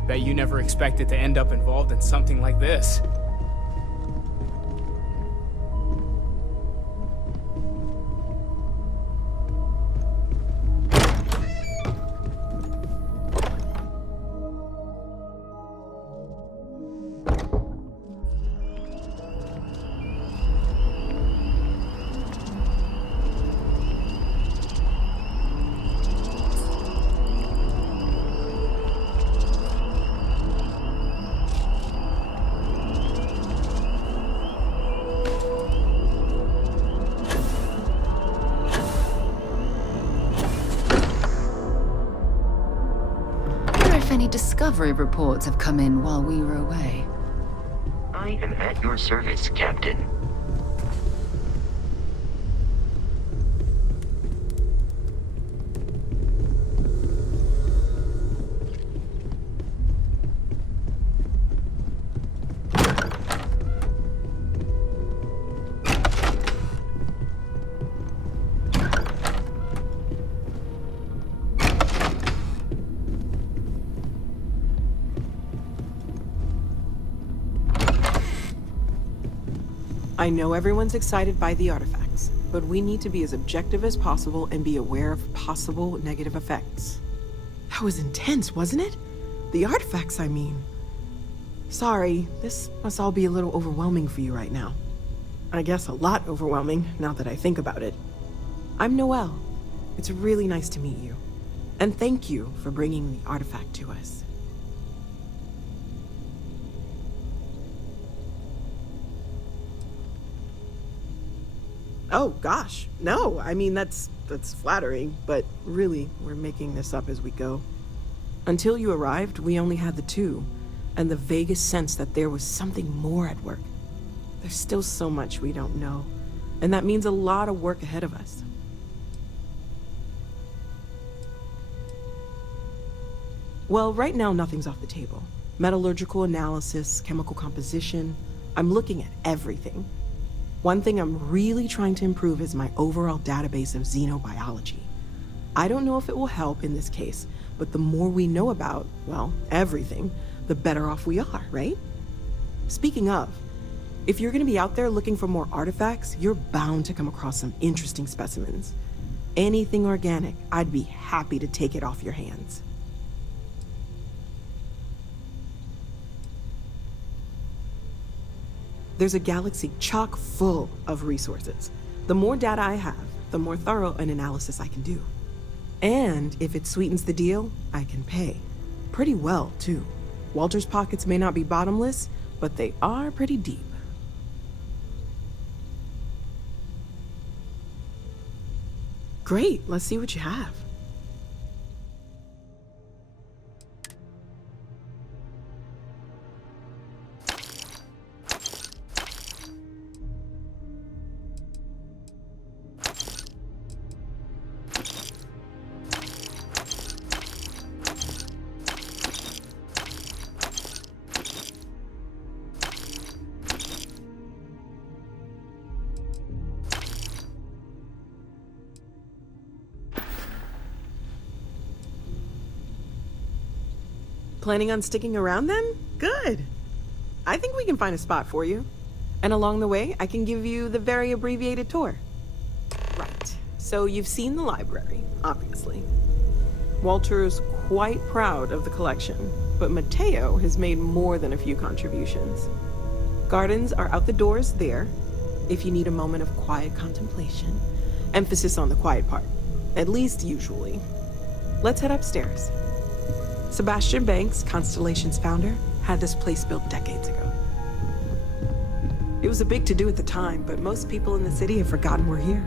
Bet you never expected to end up involved in something like this. Any discovery reports have come in while we were away? I am at your service, Captain. I know everyone's excited by the artifacts, but we need to be as objective as possible and be aware of possible negative effects. That was intense, wasn't it? The artifacts, I mean. Sorry, this must all be a little overwhelming for you right now. I guess a lot overwhelming, now that I think about it. I'm Noelle. It's really nice to meet you. And thank you for bringing the artifact to us. Oh, gosh. No, I mean, that's flattering, but really, we're making this up as we go. Until you arrived, we only had the two, and the vaguest sense that there was something more at work. There's still so much we don't know, and that means a lot of work ahead of us. Well, right now, nothing's off the table. Metallurgical analysis, chemical composition, I'm looking at everything. One thing I'm really trying to improve is my overall database of xenobiology. I don't know if it will help in this case, but the more we know about, well, everything, the better off we are, right? Speaking of, if you're gonna be out there looking for more artifacts, you're bound to come across some interesting specimens. Anything organic, I'd be happy to take it off your hands. There's a galaxy chock full of resources. The more data I have, the more thorough an analysis I can do. And if it sweetens the deal, I can pay. Pretty well, too. Walter's pockets may not be bottomless, but they are pretty deep. Great, let's see what you have. Planning on sticking around then? Good. I think we can find a spot for you. And along the way, I can give you the very abbreviated tour. Right. So you've seen the library, obviously. Walter's quite proud of the collection, but Mateo has made more than a few contributions. Gardens are out the doors there, if you need a moment of quiet contemplation. Emphasis on the quiet part, at least usually. Let's head upstairs. Sebastian Banks, Constellation's founder, had this place built decades ago. It was a big to-do at the time, but most people in the city have forgotten we're here.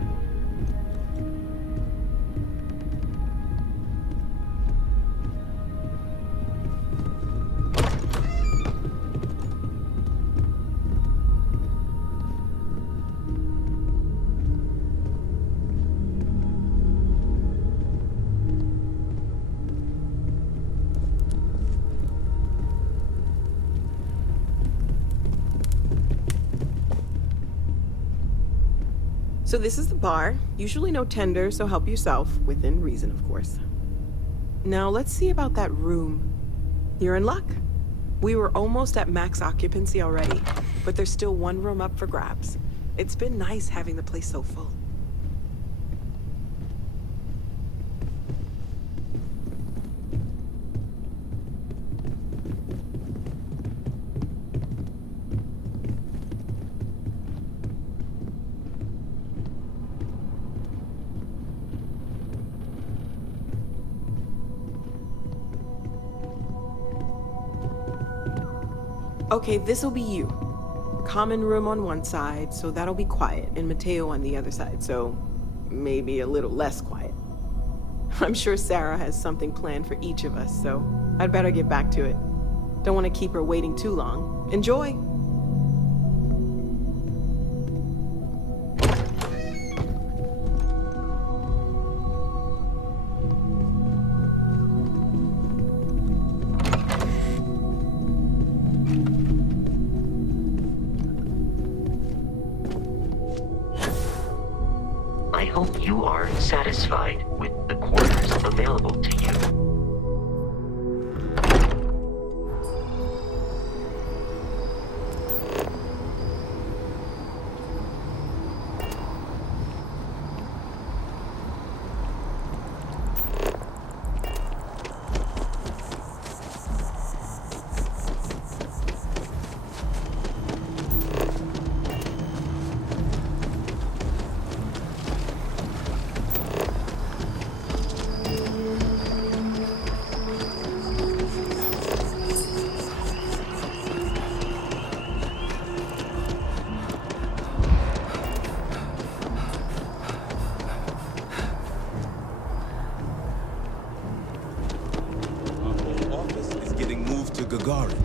So this is the bar. Usually no tender, so help yourself. Within reason, of course. Now let's see about that room. You're in luck. We were almost at max occupancy already, but there's still one room up for grabs. It's been nice having the place so full. Okay, this'll be you. Common room on one side, so that'll be quiet, and Mateo on the other side, so maybe a little less quiet. I'm sure Sarah has something planned for each of us, so I'd better get back to it. Don't want to keep her waiting too long. Enjoy! I hope you are satisfied with the quarters available to you. Gagarin.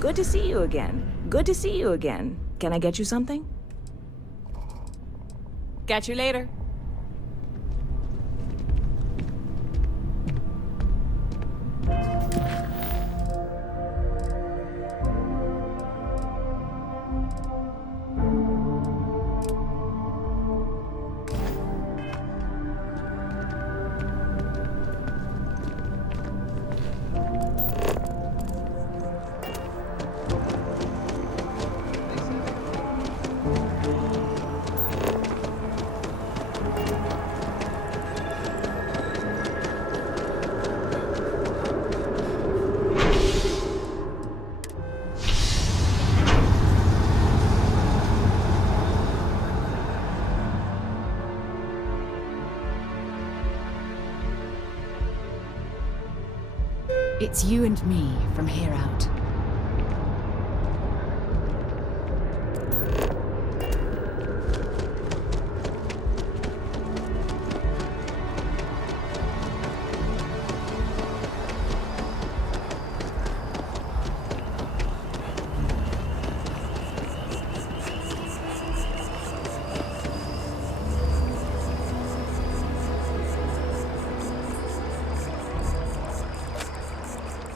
Good to see you again. Good to see you again. Can I get you something? Catch you later. It's you and me from here out.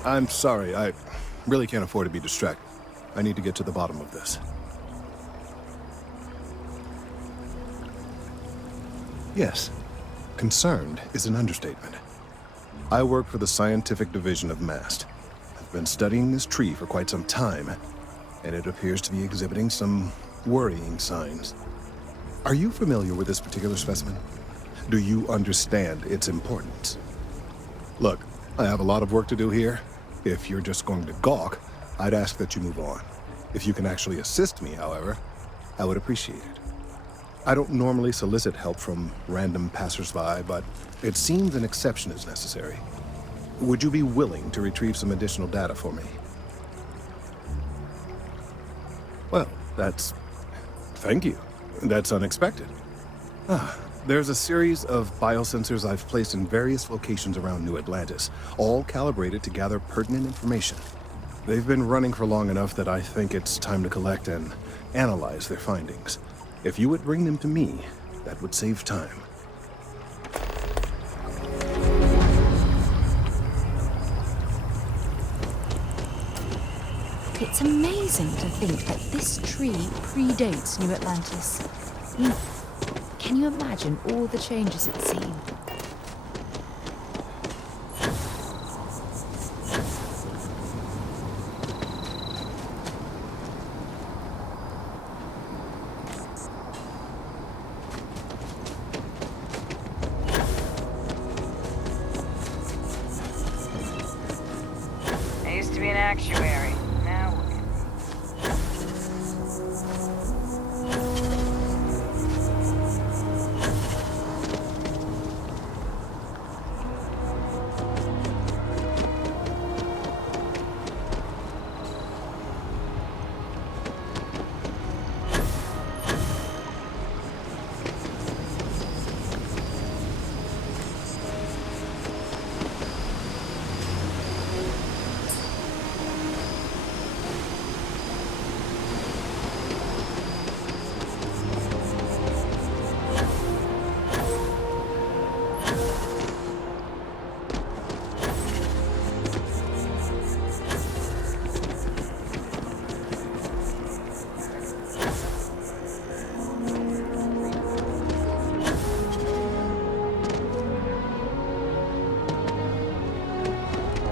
I'm sorry, Really can't afford to be distracted. I need to get to the bottom of this. Yes, concerned is an understatement. I work for the scientific division of MAST. I've been studying this tree for quite some time, and it appears to be exhibiting some worrying signs. Are you familiar with this particular specimen? Do you understand its importance? Look, I have a lot of work to do here. If you're just going to gawk, I'd ask that you move on. If you can actually assist me, however, I would appreciate it. I don't normally solicit help from random passersby, but it seems an exception is necessary. Would you be willing to retrieve some additional data for me? Well, thank you. That's unexpected. There's a series of biosensors I've placed in various locations around New Atlantis, all calibrated to gather pertinent information. They've been running for long enough that I think it's time to collect and analyze their findings. If you would bring them to me, that would save time. It's amazing to think that this tree predates New Atlantis. Can you imagine all the changes it's seen? I used to be an actuary. Now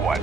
What?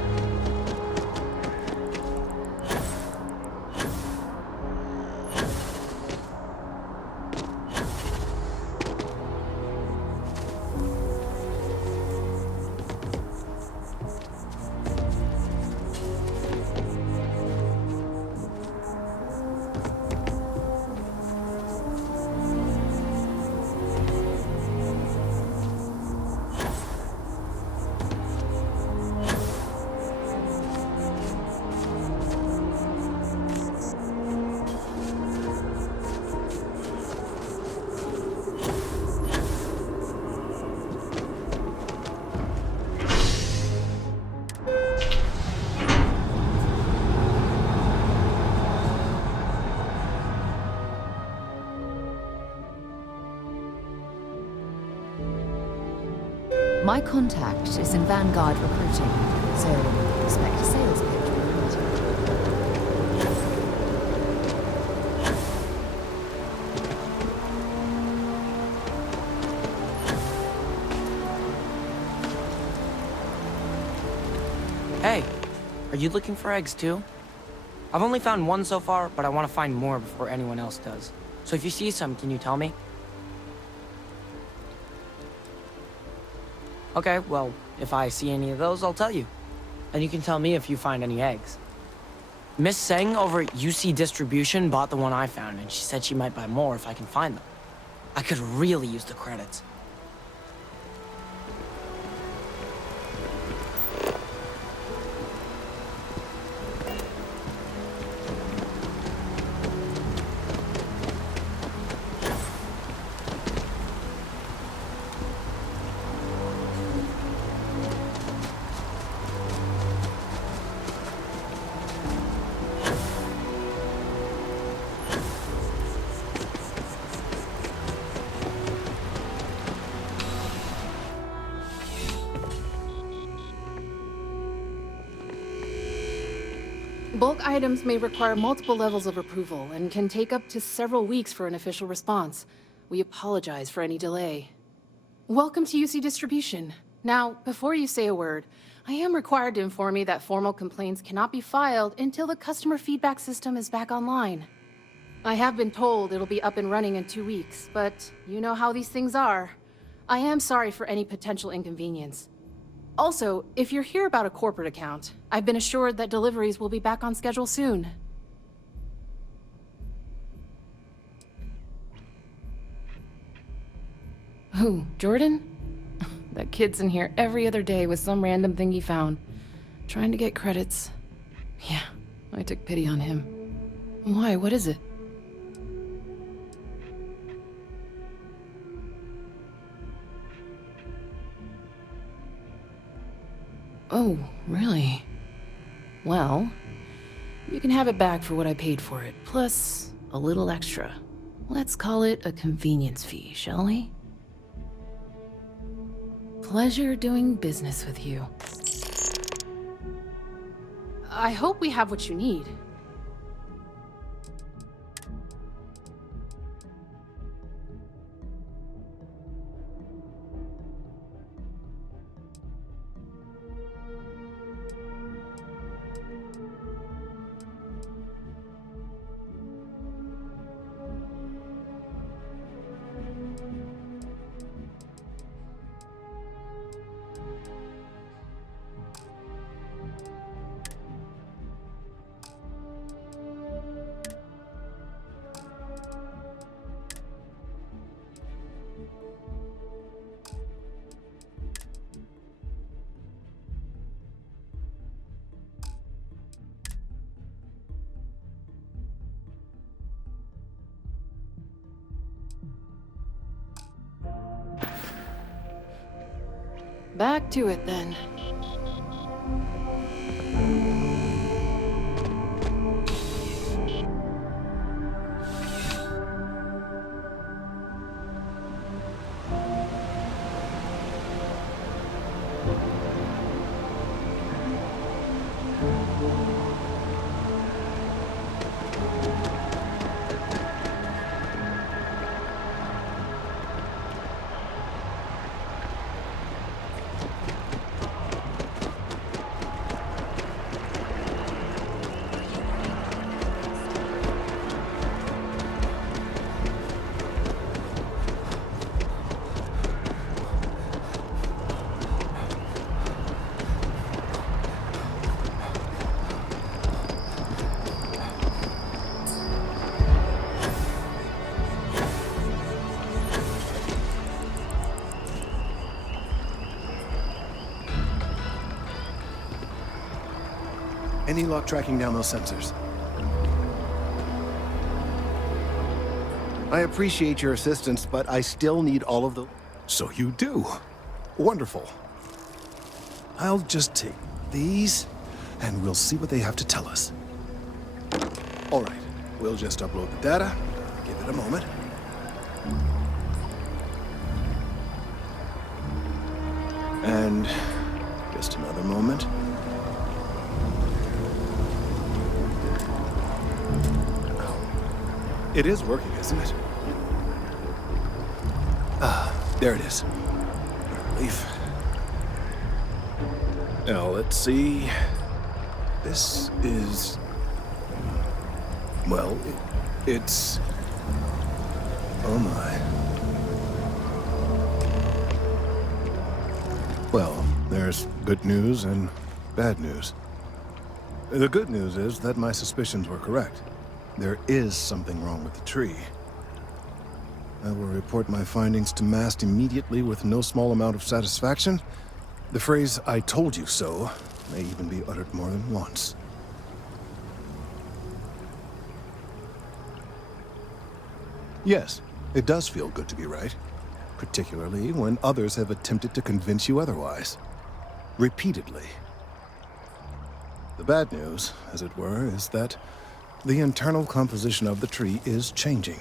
My contact is in Vanguard recruiting, so expect a sales pitch when we meet. Hey, are you looking for eggs too? I've only found one so far, but I want to find more before anyone else does. So if you see some, can you tell me? Okay, well, if I see any of those, I'll tell you. And you can tell me if you find any eggs. Miss Seng over at UC Distribution bought the one I found, and she said she might buy more if I can find them. I could really use the credits. Bulk items may require multiple levels of approval and can take up to several weeks for an official response. We apologize for any delay. Welcome to UC Distribution. Now, before you say a word, I am required to inform you that formal complaints cannot be filed until the customer feedback system is back online. I have been told it'll be up and running in 2 weeks, but you know how these things are. I am sorry for any potential inconvenience. Also, if you're here about a corporate account, I've been assured that deliveries will be back on schedule soon. Who, Jordan? That kid's in here every other day with some random thing he found, trying to get credits. Yeah, I took pity on him. Why, what is it? Oh, really? Well, you can have it back for what I paid for it, plus a little extra. Let's call it a convenience fee, shall we? Pleasure doing business with you. I hope we have what you need. Back to it then. Any luck tracking down those sensors? I appreciate your assistance, but I still need all of the... So you do. Wonderful. I'll just take these, and we'll see what they have to tell us. All right, we'll just upload the data. Give it a moment. And just another moment. It is working, isn't it? Ah, there it is. Relief. Now, let's see. This is... Well, it's... Oh my. Well, there's good news and bad news. The good news is that my suspicions were correct. There is something wrong with the tree. I will report my findings to MAST immediately with no small amount of satisfaction. The phrase, "I told you so," may even be uttered more than once. Yes, it does feel good to be right, particularly when others have attempted to convince you otherwise. Repeatedly. The bad news, as it were, is that the internal composition of the tree is changing.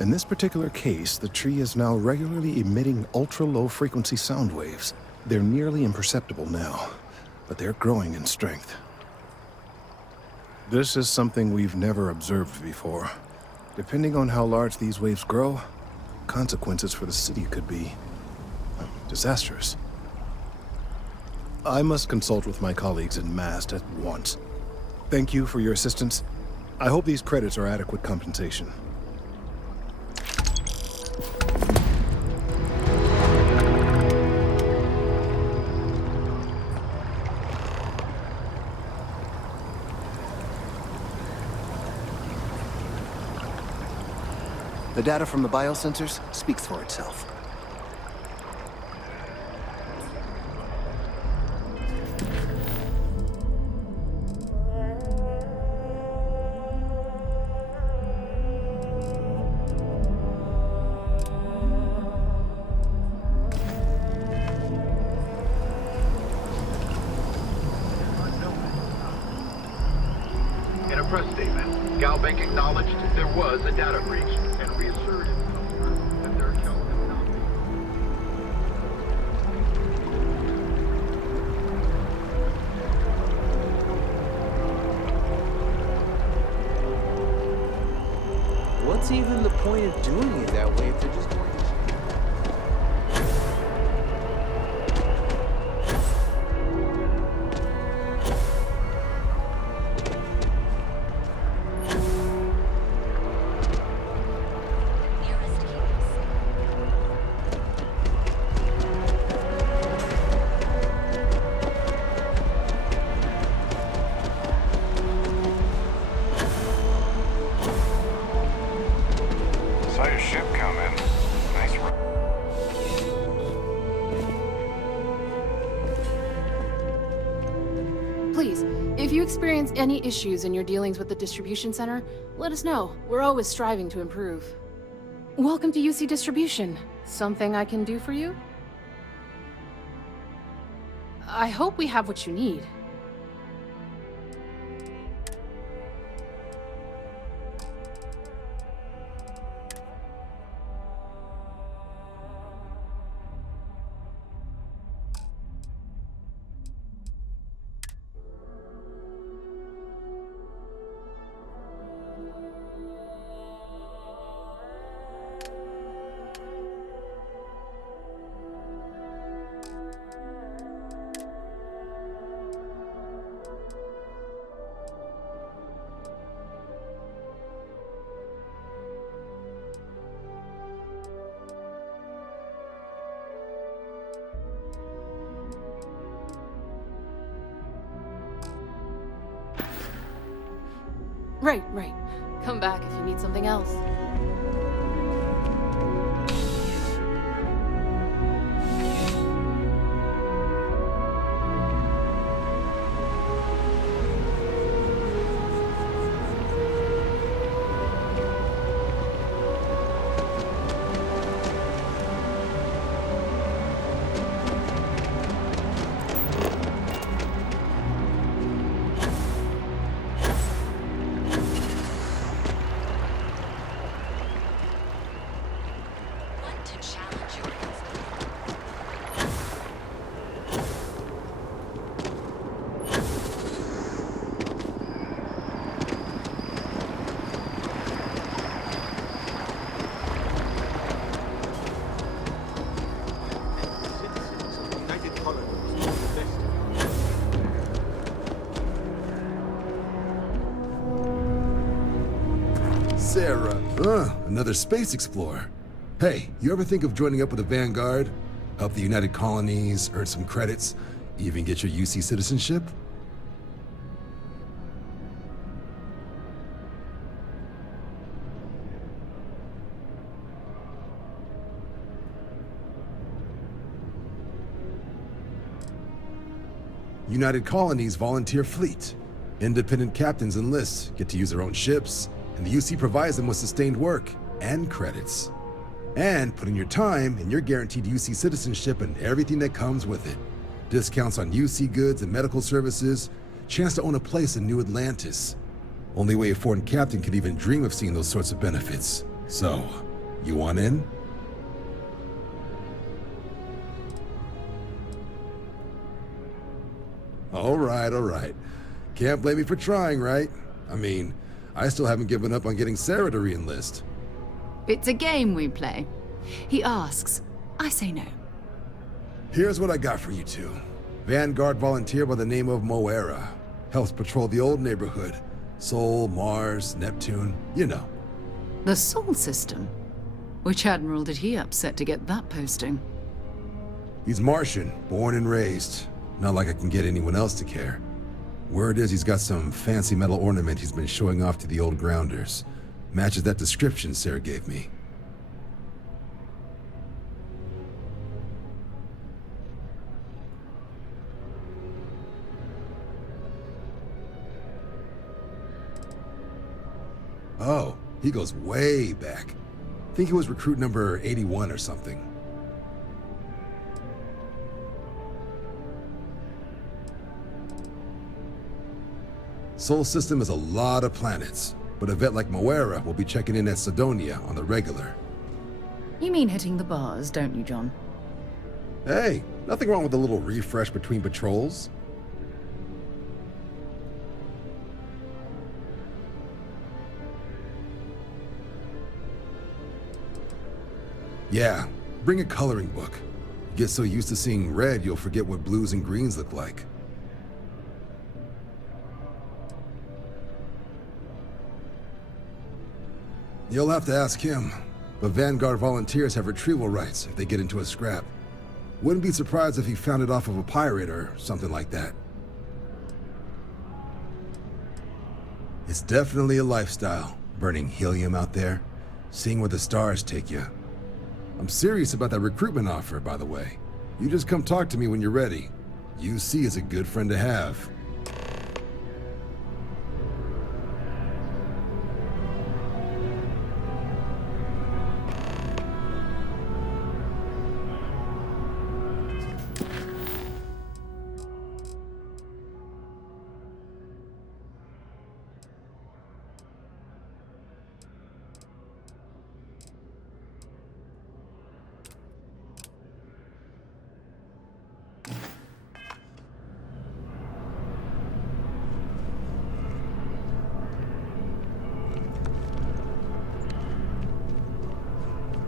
In this particular case, the tree is now regularly emitting ultra-low frequency sound waves. They're nearly imperceptible now, but they're growing in strength. This is something we've never observed before. Depending on how large these waves grow, consequences for the city could be disastrous. I must consult with my colleagues in MAST at once. Thank you for your assistance. I hope these credits are adequate compensation. The data from the biosensors speaks for itself. In a press statement, Galbank acknowledged there was a data breach and reasserted that their account had not been. What's even the point of doing it that way if they're just going to... Saw your ship come in. Nice run. Please, if you experience any issues in your dealings with the distribution center, let us know. We're always striving to improve. Welcome to UC Distribution. Something I can do for you? I hope we have what you need. Right. Come back if you need something else. Sarah. Another space explorer. Hey, you ever think of joining up with the Vanguard? Help the United Colonies, earn some credits, even get your UC citizenship? United Colonies volunteer fleet. Independent captains enlist, get to use their own ships, and the UC provides them with sustained work and credits. And put in your time, and you're guaranteed UC citizenship and everything that comes with it. Discounts on UC goods and medical services, chance to own a place in New Atlantis. Only way a foreign captain could even dream of seeing those sorts of benefits. So, you want in? All right. Can't blame me for trying, right? I mean, I still haven't given up on getting Sarah to re-enlist. It's a game we play. He asks, I say no. Here's what I got for you two. Vanguard volunteer by the name of Moera. Helps patrol the old neighborhood. Sol, Mars, Neptune, you know. The Sol system? Which admiral did he upset to get that posting? He's Martian, born and raised. Not like I can get anyone else to care. Word is he's got some fancy metal ornament he's been showing off to the old grounders. Matches that description Sarah gave me. Oh, he goes way back. Think he was recruit number 81 or something. Sol system is a lot of planets, but a vet like Moera will be checking in at Sidonia on the regular. You mean hitting the bars, don't you, John? Hey, nothing wrong with a little refresh between patrols. Yeah, bring a coloring book. Get so used to seeing red, you'll forget what blues and greens look like. You'll have to ask him, but Vanguard volunteers have retrieval rights if they get into a scrap. Wouldn't be surprised if he found it off of a pirate or something like that. It's definitely a lifestyle, burning helium out there, seeing where the stars take you. I'm serious about that recruitment offer, by the way. You just come talk to me when you're ready. UC is a good friend to have.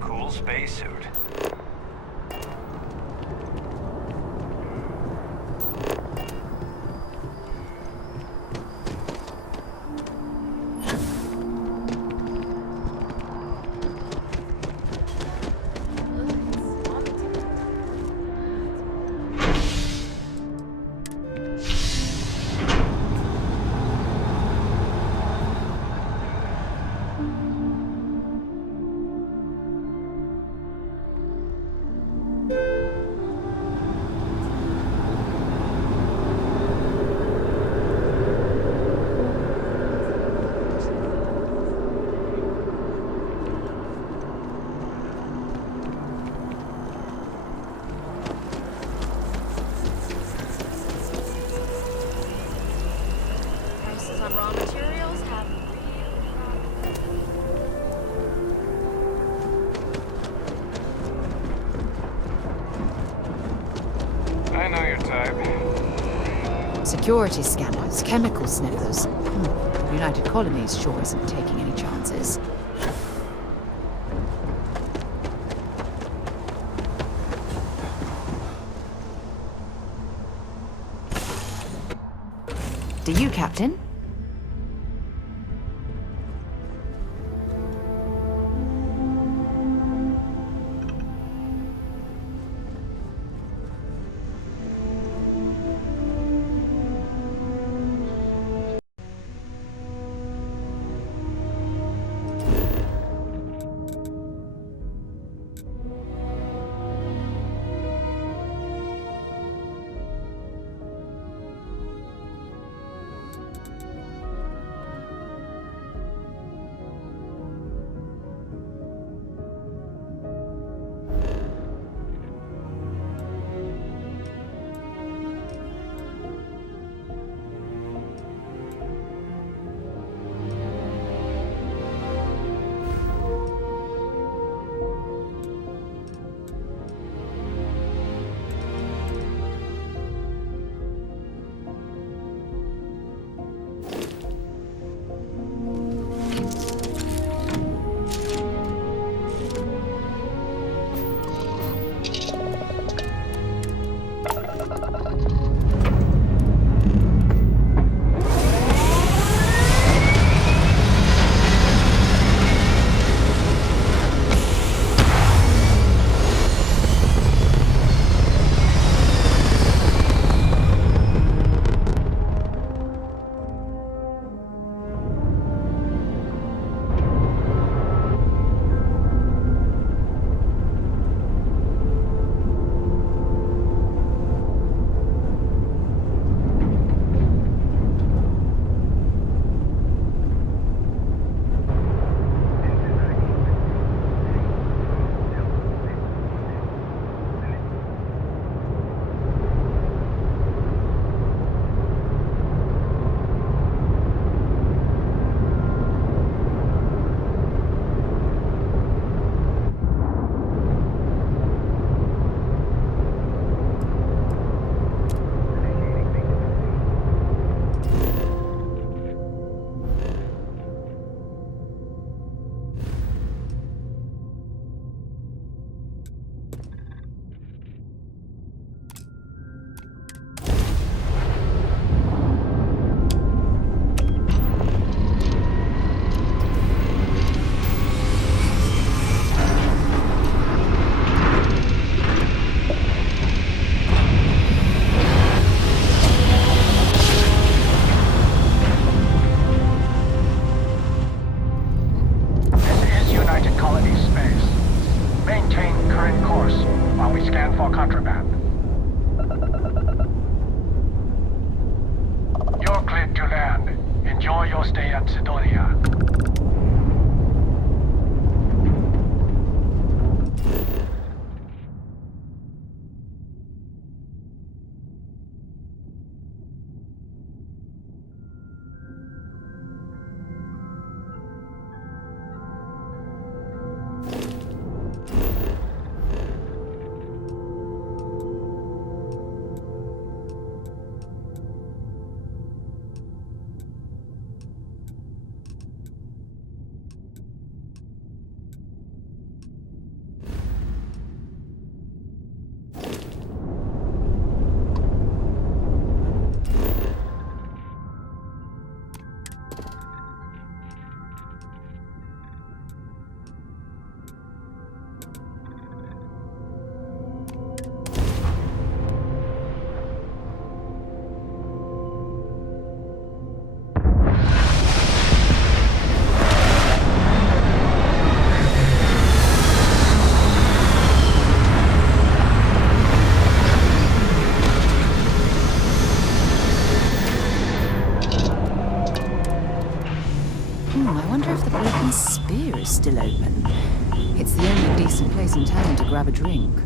Cool spacesuit. Prices on raw materials have I know your type. Security scanners, chemical sniffers. United Colonies sure isn't taking any chances. Do you, Captain? Enjoy your stay at Sidonia. I wonder if the Broken Spear is still open. It's the only decent place in town to grab a drink.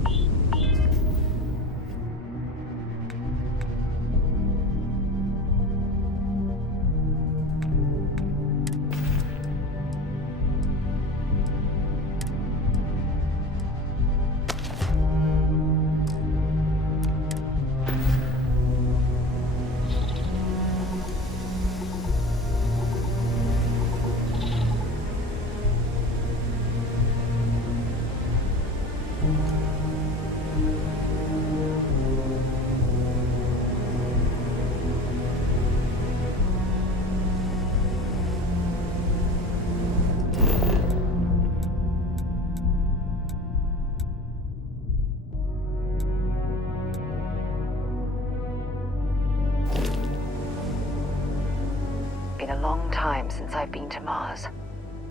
Been a long time since I've been to Mars.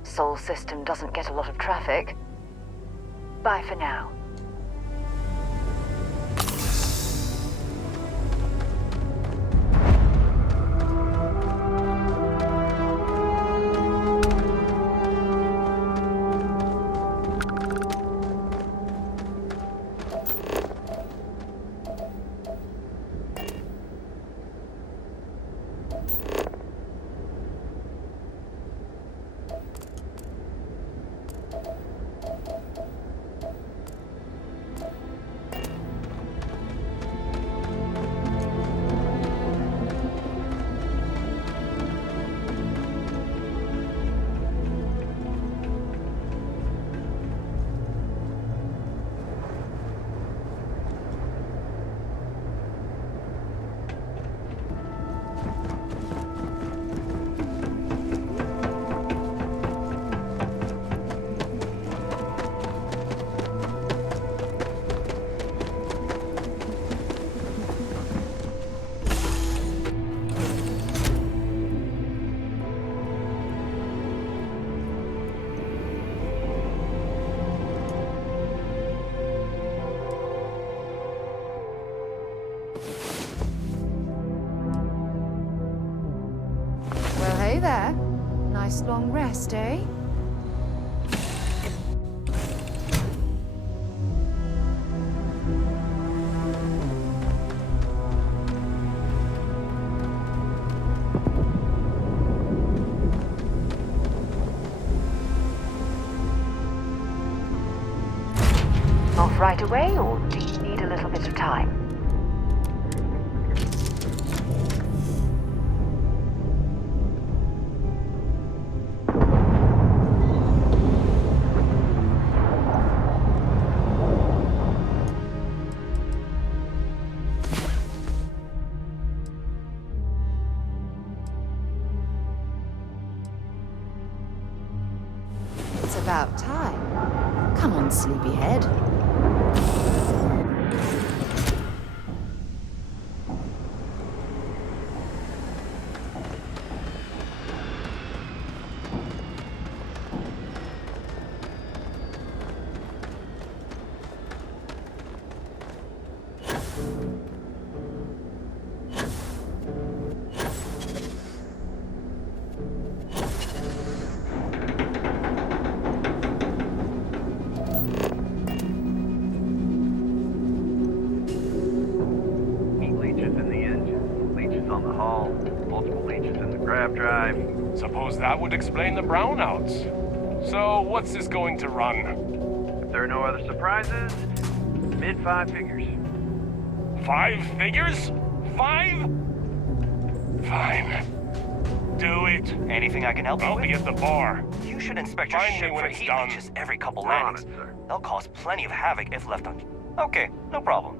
Sol system doesn't get a lot of traffic. Bye for now. Well, hey there. Nice long rest, eh? Off right away, or do you need a little bit of time? It's about time. Come on, sleepyhead. on the hull, multiple leeches in the grav drive. Suppose that would explain the brownouts. So, what's this going to run? If there are no other surprises, mid-5 figures. 5 figures? 5? Fine. Do it. Anything I can help you I'll with? be at the bar. You should inspect your Find me ship when for it's heat done. leeches every couple We're on landings. it, sir. They'll cause plenty of havoc if left on. Okay, no problem.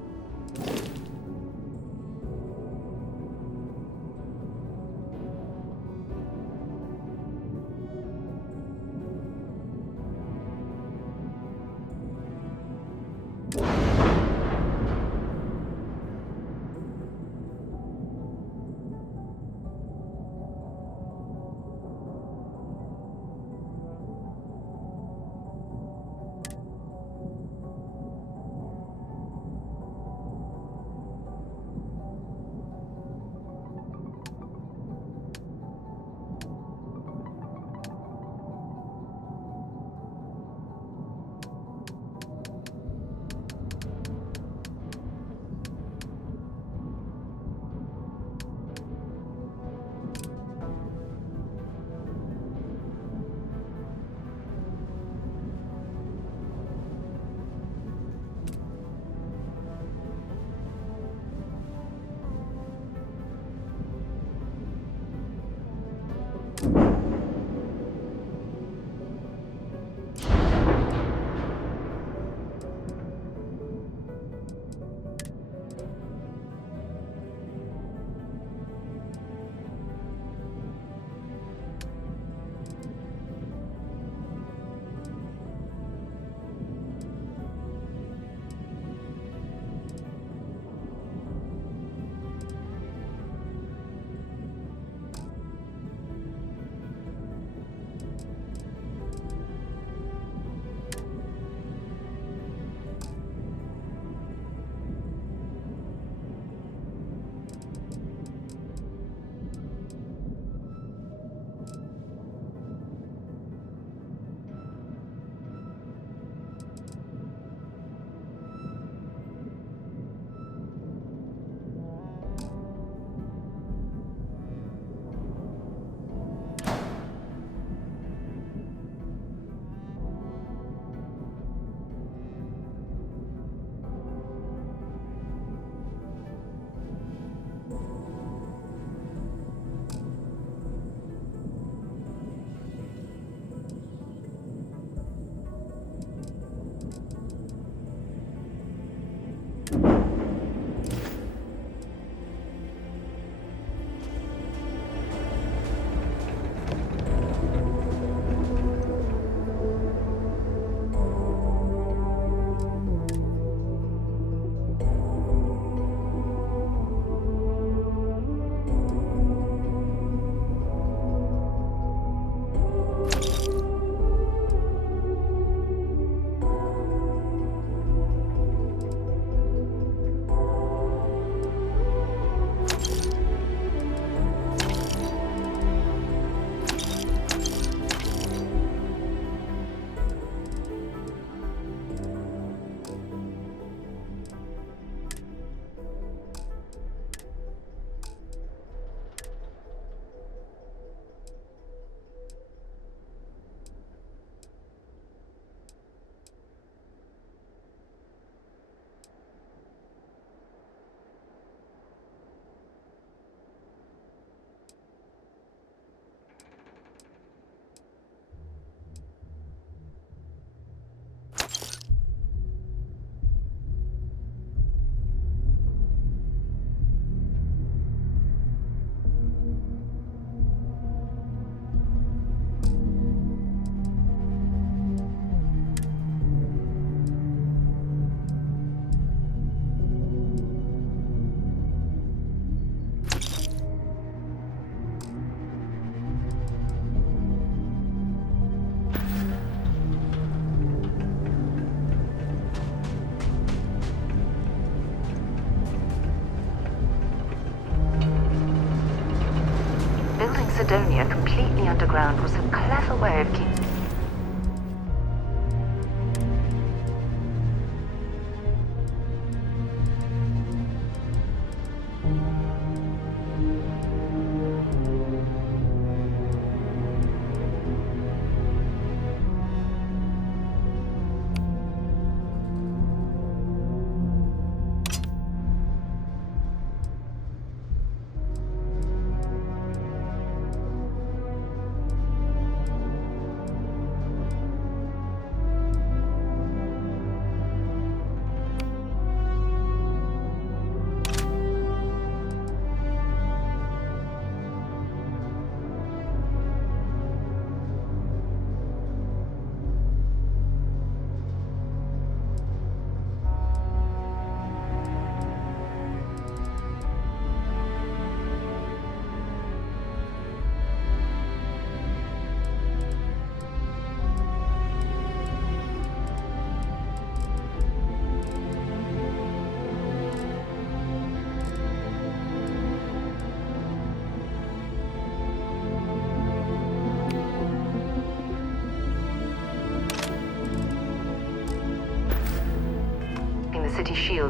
Macedonia completely underground was a clever way of keeping...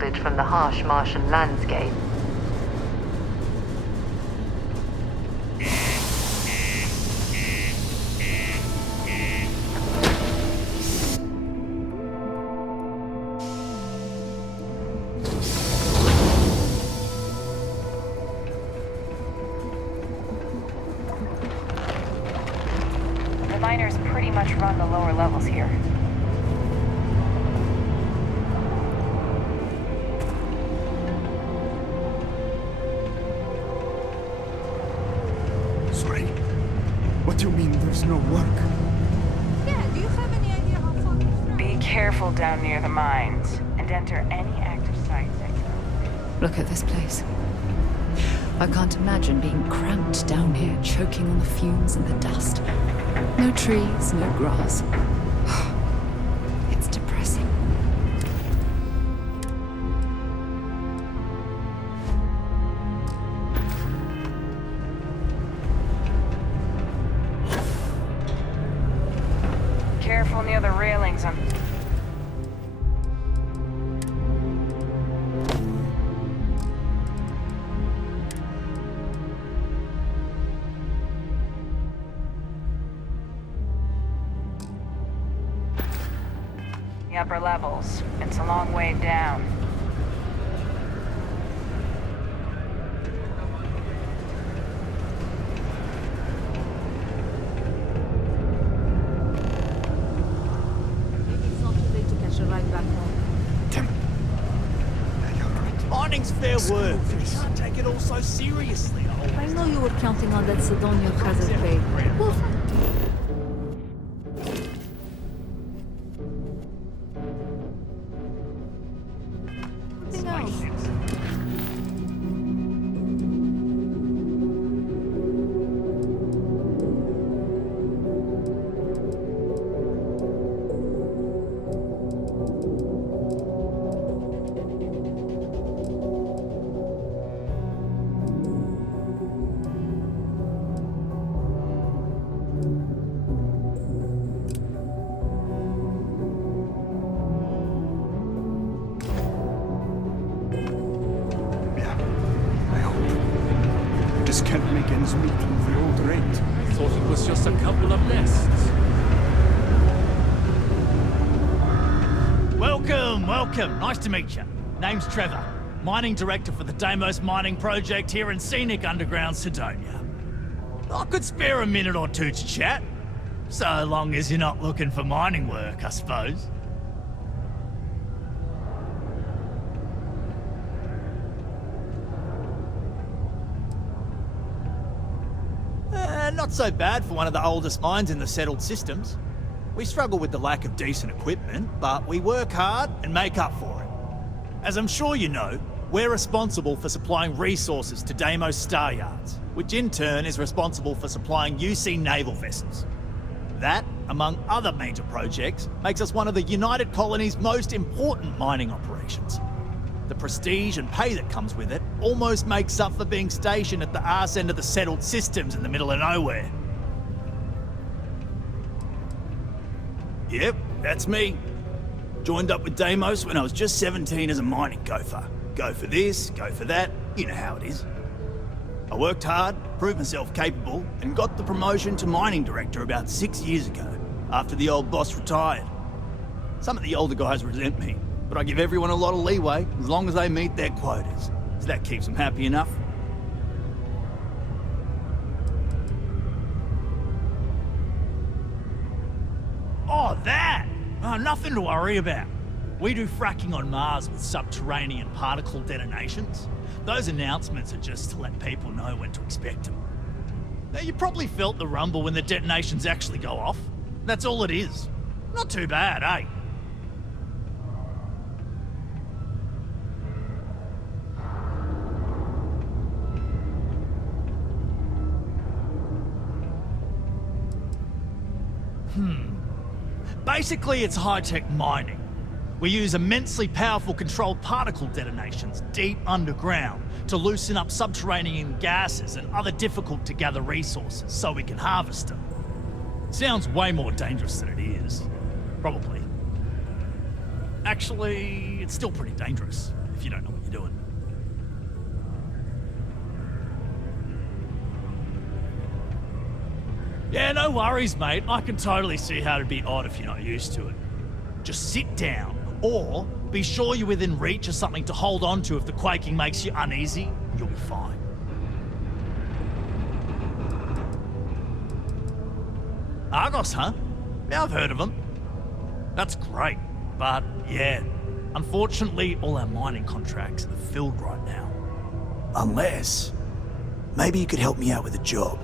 shielded from the harsh Martian landscape. The miners pretty much run the lower levels here. Sorry. What do you mean there's no work? Yeah, do you have any idea how far it's from? Be careful down near the mines, and enter any active sites. Look at this place. I can't imagine being cramped down here, choking on the fumes and the dust. No trees, no grass. It's depressing. Careful near the railings. The upper levels. It's a long way down. Maybe it's not too late to catch a ride back home. Mining's fair work. You can't take it all so seriously. I know you were counting on that Sidonia hazard pay. Well, something else. Just can't make ends meet with the old rate. Thought it was just a couple of nests. Welcome. Nice to meet you. Name's Trevor. Mining Director for the Deimos Mining Project here in scenic underground Sidonia. I could spare a minute or two to chat. So long as you're not looking for mining work, I suppose. Not so bad for one of the oldest mines in the settled systems. We struggle with the lack of decent equipment, but we work hard and make up for it. As I'm sure you know, we're responsible for supplying resources to Deimos Star Yards, which in turn is responsible for supplying UC naval vessels. That, among other major projects, makes us one of the United Colony's most important mining operations. The prestige and pay that comes with it almost makes up for being stationed at the arse end of the settled systems in the middle of nowhere. Yep, that's me. Joined up with Deimos when I was just 17 as a mining gopher. Go for this, go for that, you know how it is. I worked hard, proved myself capable, and got the promotion to mining director about 6 years ago, after the old boss retired. Some of the older guys resent me, but I give everyone a lot of leeway as long as they meet their quotas. So that keeps them happy enough. Oh, that! Oh, nothing to worry about. We do fracking on Mars with subterranean particle detonations. Those announcements are just to let people know when to expect them. Now, you probably felt the rumble when the detonations actually go off. That's all it is. Not too bad, eh? Basically, it's high-tech mining. We use immensely powerful controlled particle detonations deep underground to loosen up subterranean gases and other difficult-to-gather resources so we can harvest them. Sounds way more dangerous than it is. Probably. Actually, it's still pretty dangerous. if you don't know what you're doing. Yeah, no worries, mate. I can totally see how it'd be odd if you're not used to it. Just sit down, or be sure you're within reach of something to hold on to if the quaking makes you uneasy. You'll be fine. Argos, huh? Yeah, I've heard of them. That's great, but yeah, unfortunately all our mining contracts are filled right now. Unless, maybe you could help me out with a job.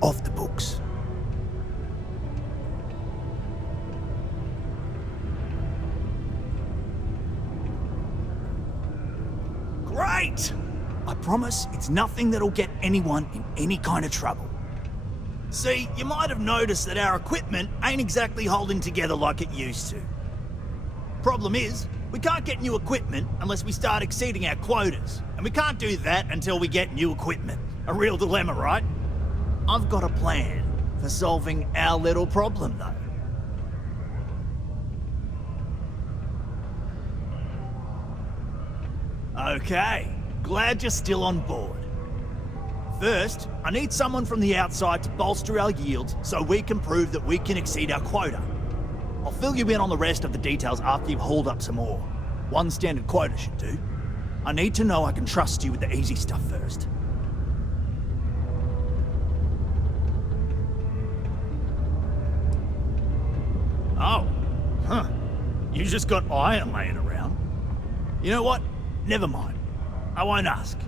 Off the books. Great! I promise it's nothing that'll get anyone in any kind of trouble. See, you might have noticed that our equipment ain't exactly holding together like it used to. Problem is, we can't get new equipment unless we start exceeding our quotas, and we can't do that until we get new equipment. A real dilemma, right? I've got a plan for solving our little problem, though. Okay, glad you're still on board. First, I need someone from the outside to bolster our yields so we can prove that we can exceed our quota. I'll fill you in on the rest of the details after you've hauled up some more. One standard quota should do. I need to know I can trust you with the easy stuff first. Oh, huh. You just got iron laying around. You know what? Never mind. I won't ask.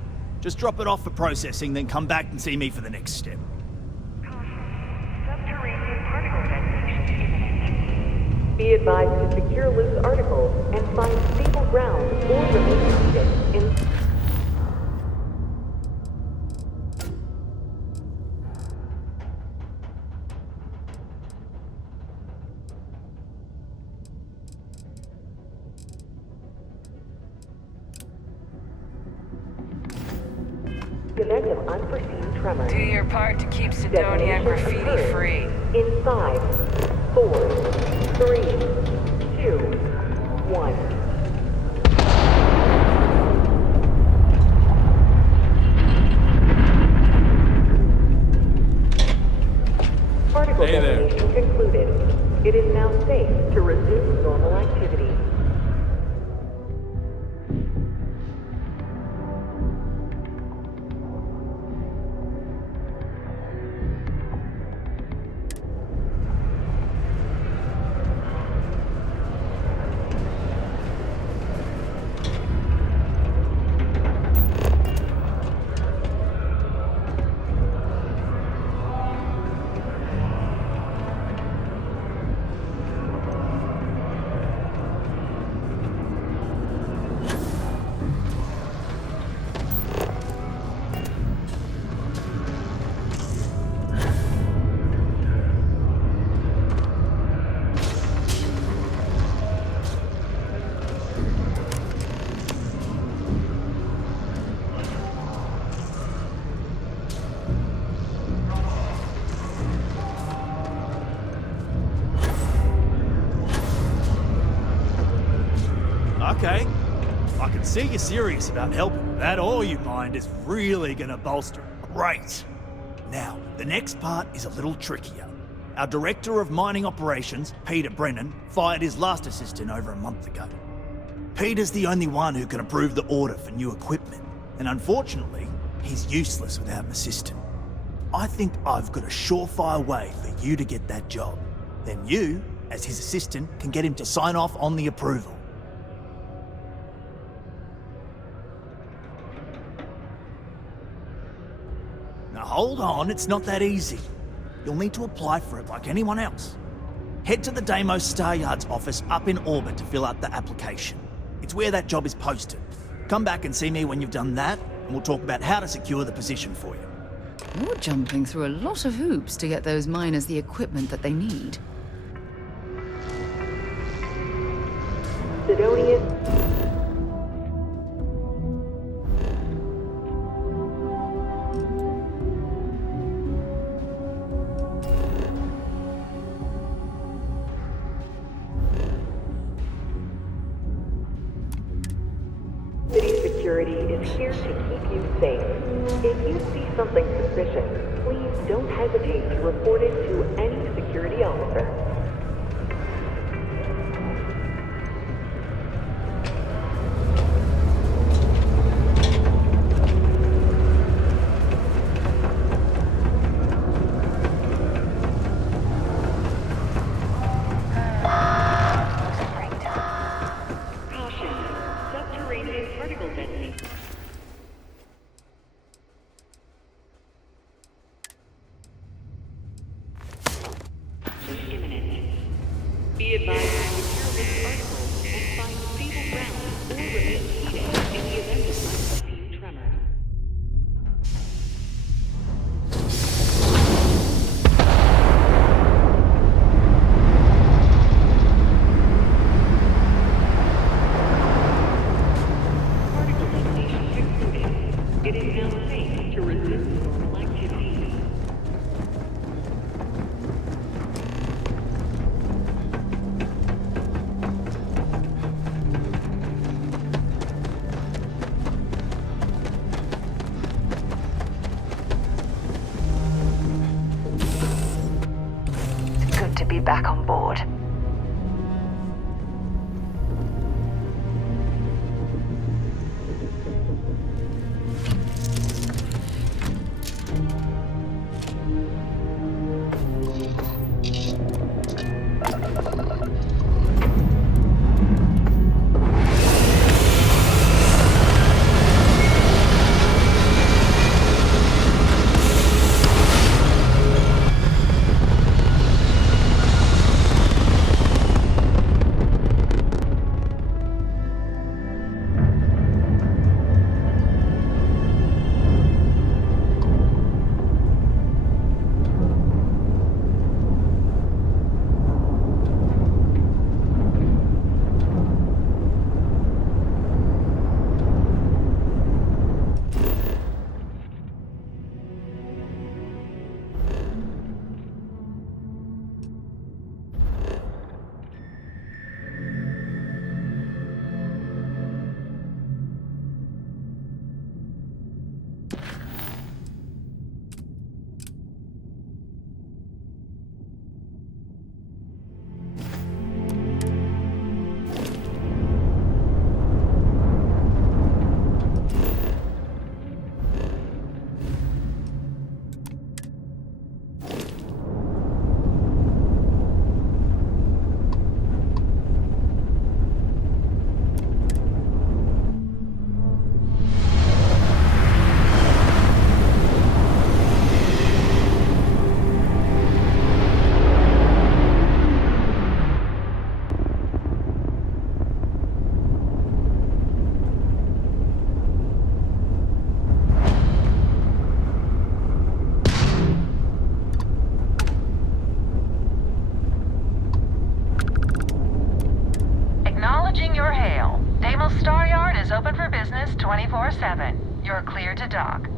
Just drop it off for processing, then come back and see me for the next step. Subterranean particle detonation imminent. Be advised to secure loose articles and find stable ground or remain seated in... Event of unforeseen tremor. Do your part to keep Sidonia graffiti free. In 5, 4, 3, 2, 1. Particle detonation concluded. It is now safe to resume normal activity. Okay. I can see you're serious about helping. That ore you mined is really gonna bolster. Great. Now, the next part is a little trickier. Our Director of Mining Operations, Peter Brennan, fired his last assistant over a month ago. Peter's the only one who can approve the order for new equipment, and unfortunately, he's useless without an assistant. I think I've got a surefire way for you to get that job. Then you, as his assistant, can get him to sign off on the approval. Now hold on, it's not that easy. You'll need to apply for it like anyone else. Head to the Deimos Star Yard's office up in orbit to fill out the application. It's where that job is posted. Come back and see me when you've done that, and we'll talk about how to secure the position for you. You're jumping through a lot of hoops to get those miners the equipment that they need. Sidonia. here to keep you safe. If you see something suspicious, please don't hesitate to report it to any security officer. Be advised to secure this article and find stable ground or remain seated in the event of unforeseen tremors. Particle detonation concluded. It is now safe to resume normal activities. Good to be back on board. Acknowledging your hail. Daimel Star Yard is open for business 24/7. You're clear to dock.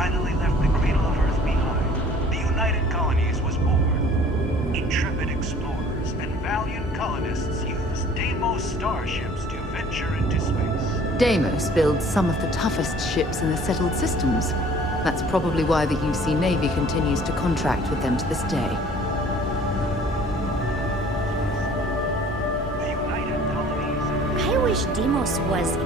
finally left the cradle of Earth behind, the United Colonies was born. Intrepid explorers and valiant colonists used Deimos starships to venture into space. Deimos builds some of the toughest ships in the settled systems. That's probably why the UC Navy continues to contract with them to this day. I wish Deimos was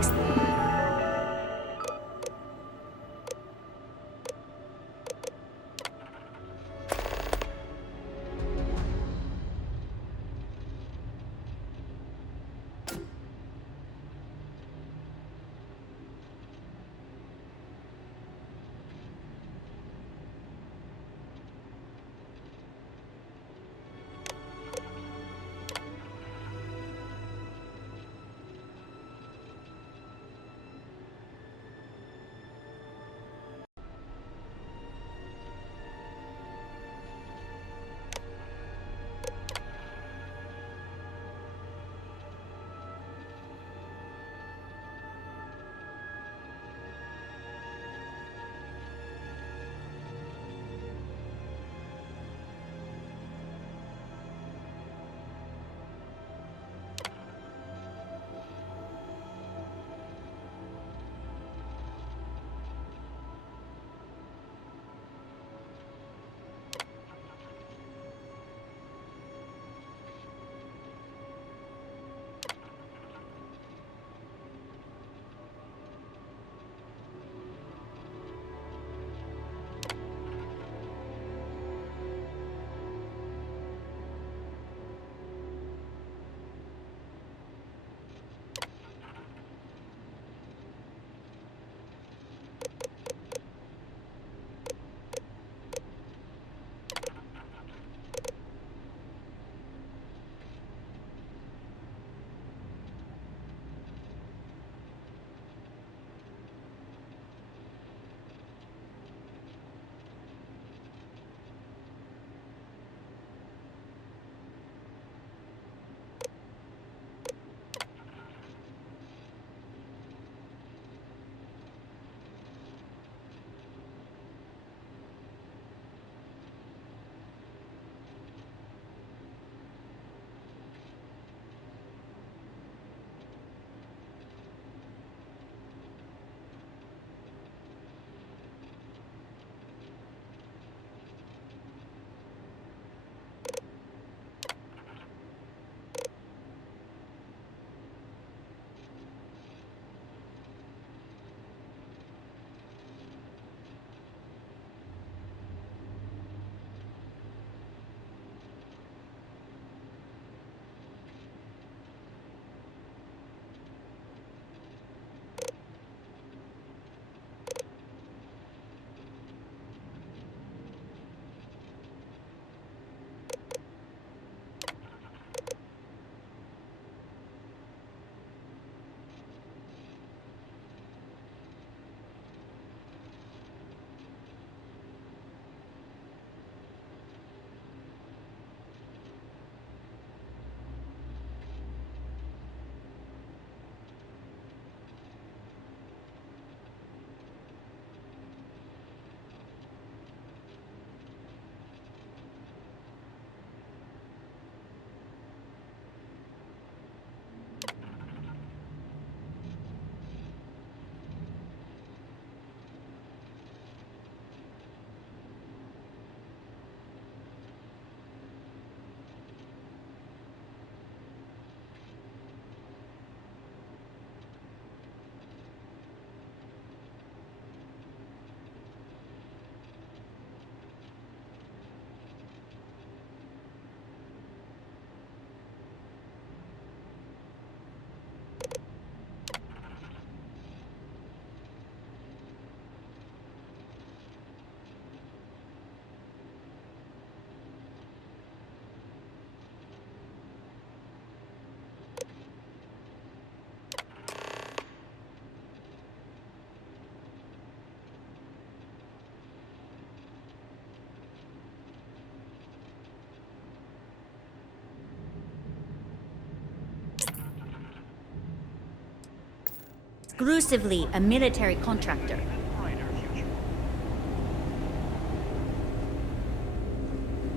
exclusively a military contractor.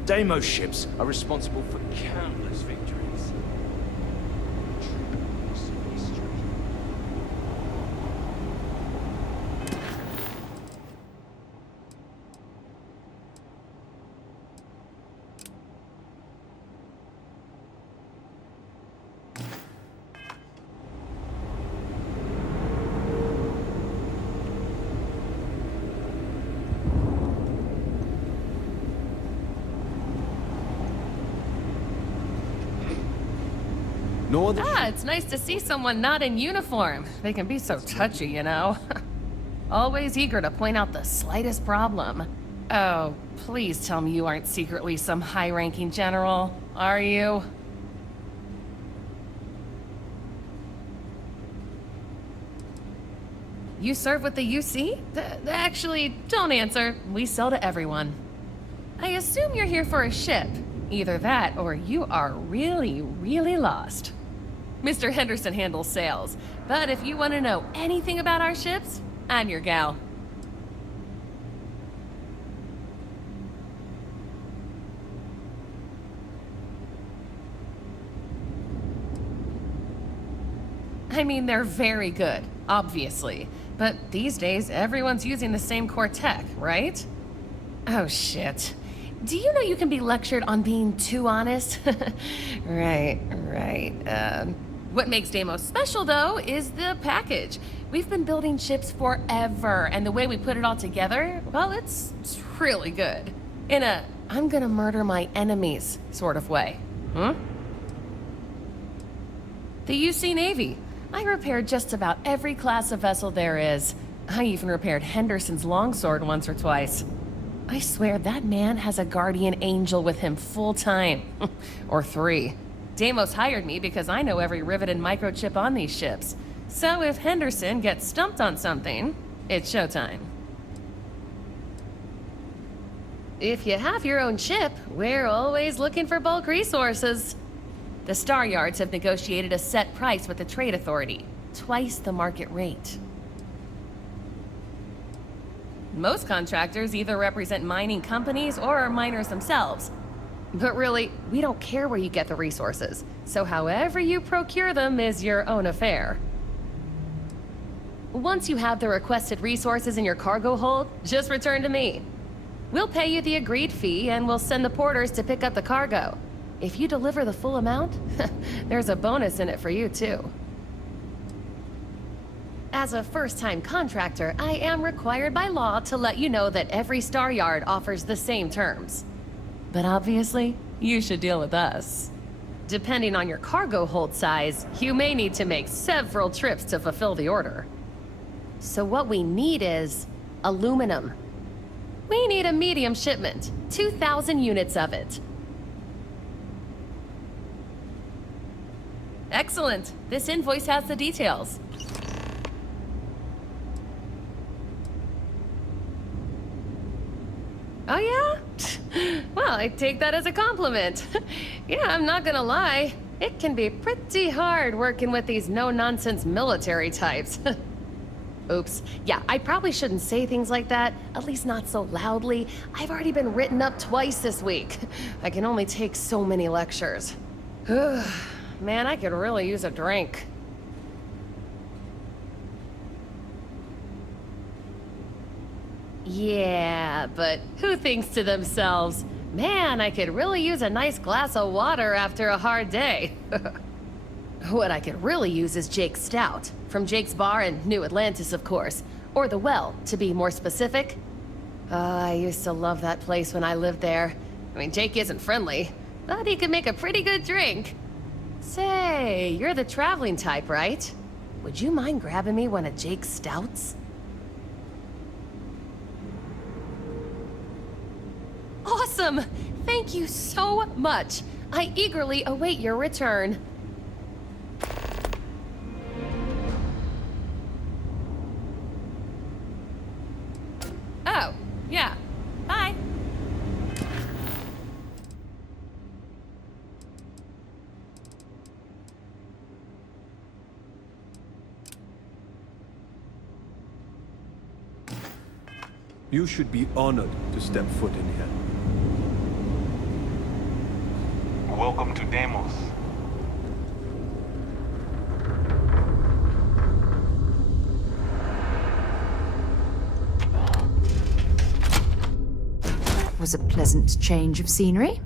Deimos ships are responsible for countless victories. Ah, it's nice to see someone not in uniform. They can be so touchy, you know. Always eager to point out the slightest problem. Oh, please tell me you aren't secretly some high-ranking general, are you? You serve with the UC? Actually, don't answer. We sell to everyone. I assume you're here for a ship. Either that, or you are really, really lost. Mr. Henderson handles sales, but if you want to know anything about our ships, I'm your gal. I mean, they're very good, obviously, but these days everyone's using the same core tech, right? Oh shit. Do you know you can be lectured on being too honest? Right. What makes Deimos special, though, is the package. We've been building ships forever, and the way we put it all together, well, it's really good. In a, I'm gonna murder my enemies sort of way. The UC Navy. I repaired just about every class of vessel there is. I even repaired Henderson's longsword once or twice. I swear that man has a guardian angel with him full time. Or 3. Deimos hired me because I know every rivet and microchip on these ships. So if Henderson gets stumped on something, it's showtime. If you have your own ship, we're always looking for bulk resources. The Star Yards have negotiated a set price with the Trade Authority, twice the market rate. Most contractors either represent mining companies or are miners themselves. But really, we don't care where you get the resources, so however you procure them is your own affair. Once you have the requested resources in your cargo hold, just return to me. We'll pay you the agreed fee and we'll send the porters to pick up the cargo. If you deliver the full amount, there's a bonus in it for you too. As a first-time contractor, I am required by law to let you know that every Star Yard offers the same terms. But obviously, you should deal with us. Depending on your cargo hold size, you may need to make several trips to fulfill the order. So what we need is aluminum. We need a medium shipment, 2,000 units of it. Excellent. This invoice has the details. Oh yeah? Well, I take that as a compliment. Yeah, I'm not gonna lie. It can be pretty hard working with these no-nonsense military types. Oops. Yeah, I probably shouldn't say things like that, at least not so loudly. I've already been written up twice this week. I can only take so many lectures. Man, I could really use a drink. Yeah, but who thinks to themselves, man, I could really use a nice glass of water after a hard day. What I could really use is Jake's Stout, from Jake's Bar in New Atlantis, of course. Or The Well, to be more specific. I used to love that place when I lived there. I mean, Jake isn't friendly, but he could make a pretty good drink. Say, you're the traveling type, right? Would you mind grabbing me one of Jake's Stouts? Awesome! Thank you so much. I eagerly await your return. Oh, yeah. Bye. You should be honored to step foot in here. welcome to Deimos. Was a pleasant change of scenery.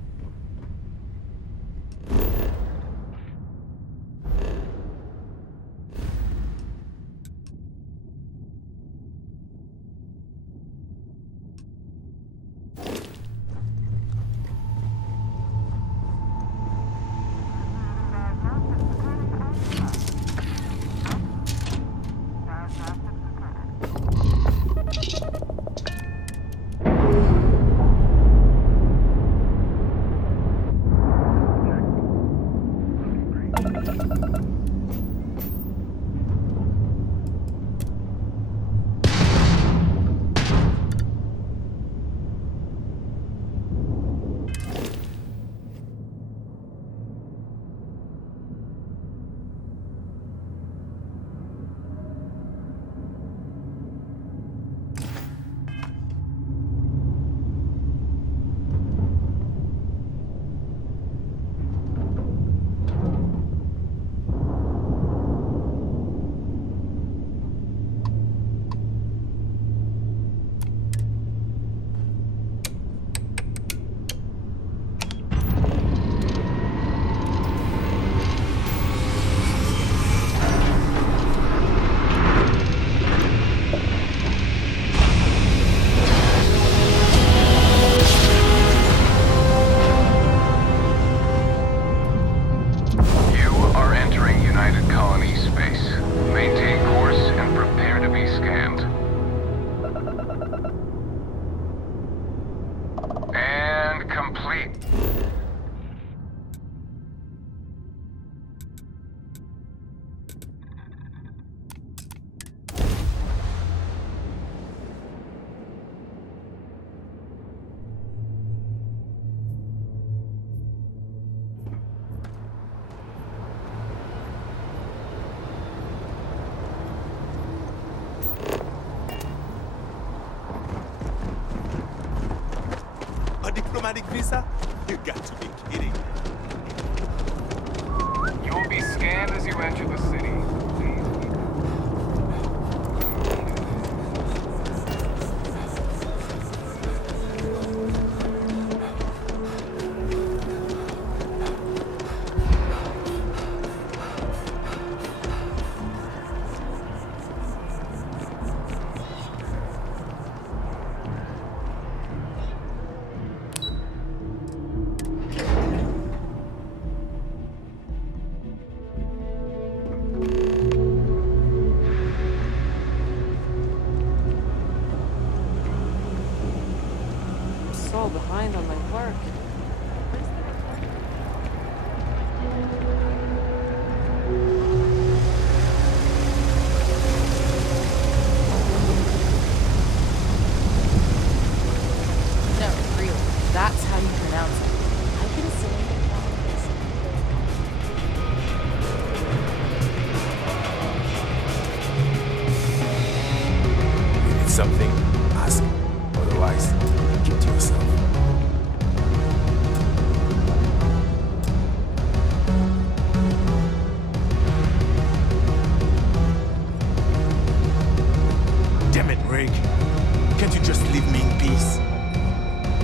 Diplomatic visa? You got to be kidding. You will be scanned as you enter the city. So behind on my work. No, really. That's how you pronounce it. I can say You need something? Ask. Otherwise, keep to yourself. Damn it, Rick. Can't you just leave me in peace?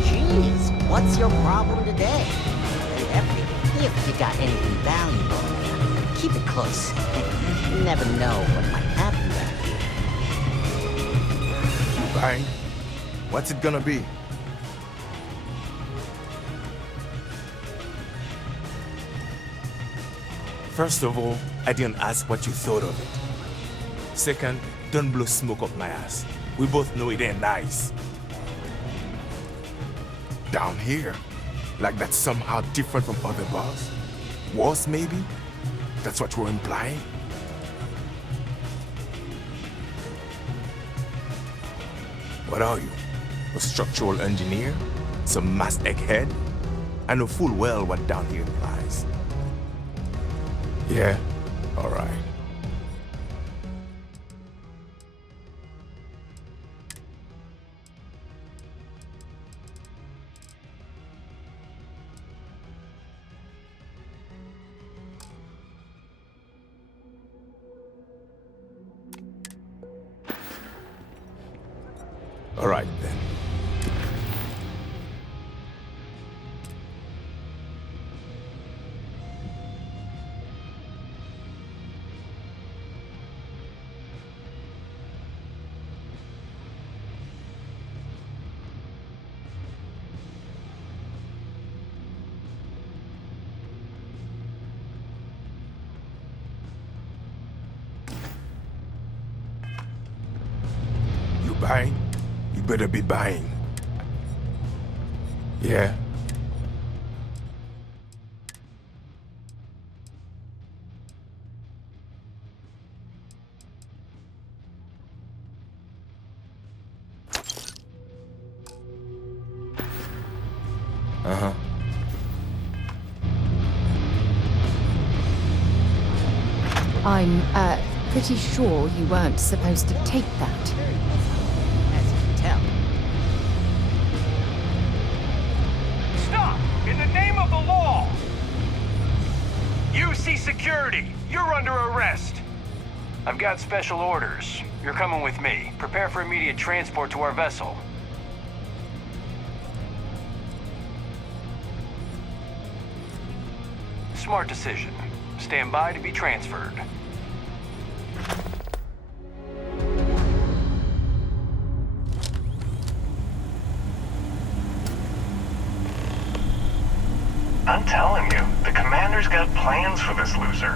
Jeez, what's your problem today? If you got anything valuable, keep it close. You never know what might happen back here. Fine. What's it gonna be? First of all, I didn't ask what you thought of it. Second, don't blow smoke up my ass. We both know it ain't nice. Down here? Like that's somehow different from other bars? Worse, maybe? That's what you're implying? What are you? A structural engineer? Some mass egghead? I know full well what down here implies. Yeah? Alright. All right, then. You buying? You better be buying. Yeah? Uh-huh. I'm, pretty sure you weren't supposed to take that. As you can tell. Stop! In the name of the law! UC Security, you're under arrest. I've got special orders. You're coming with me. Prepare for immediate transport to our vessel. Smart decision. Stand by to be transferred. I'm telling you, the commander's got plans for this loser.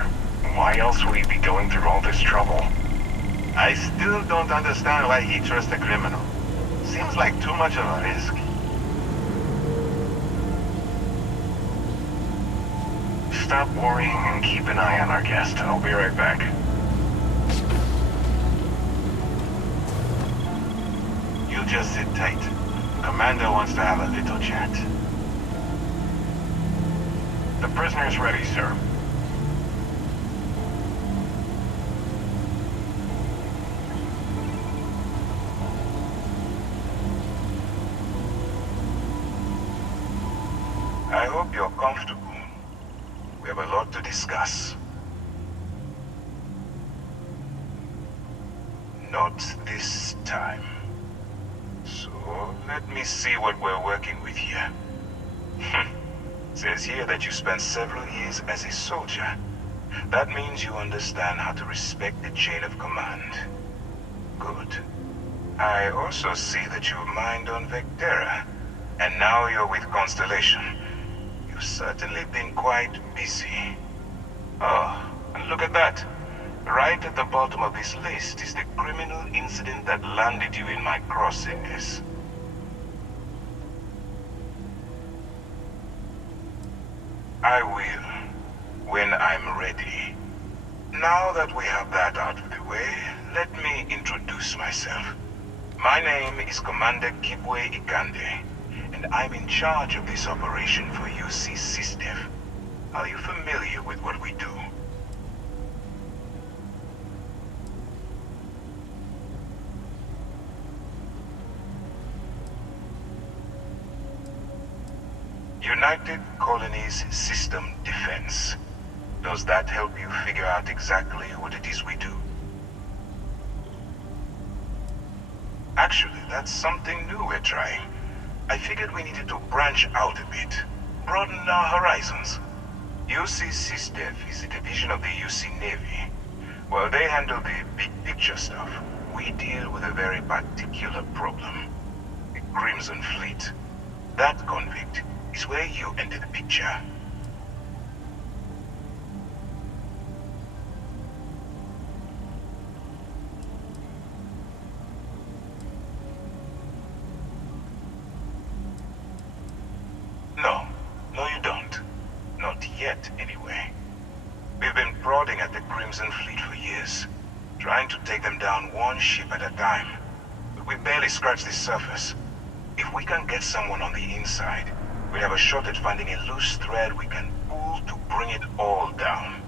Why else would he be going through all this trouble? I still don't understand why he trusts a criminal. Seems like too much of a risk. Stop worrying and keep an eye on our guest. I'll be right back. You just sit tight. Commander wants to have a little chat. The prisoner's ready, sir. I hope you're comfortable. We have a lot to discuss. Not this time. So, let me see what we're working with here. Says here that you spent several years as a soldier. That means you understand how to respect the chain of command. Good. I also see that you mined on Vectera, and now you're with Constellation. You've certainly been quite busy. Oh, and look at that. Right at the bottom of this list is the criminal incident that landed you in my crosshairs. I will, when I'm ready. Now that we have that out of the way, let me introduce myself. My name is Commander Kibwe Ikande, and I'm in charge of this operation for UC SysDev. Are you familiar with what we do? United Colonies System Defense. Does that help you figure out exactly what it is we do? Actually, that's something new we're trying. I figured we needed to branch out a bit, broaden our horizons. UC SysDev is a division of the UC Navy. While they handle the big picture stuff, we deal with a very particular problem. The Crimson Fleet. That convict is where you enter the picture. No, you don't. Not yet, anyway. We've been prodding at the Crimson Fleet for years, trying to take them down one ship at a time. But we barely scratched the surface. If we can get someone on the inside, we have a shot at finding a loose thread we can pull to bring it all down.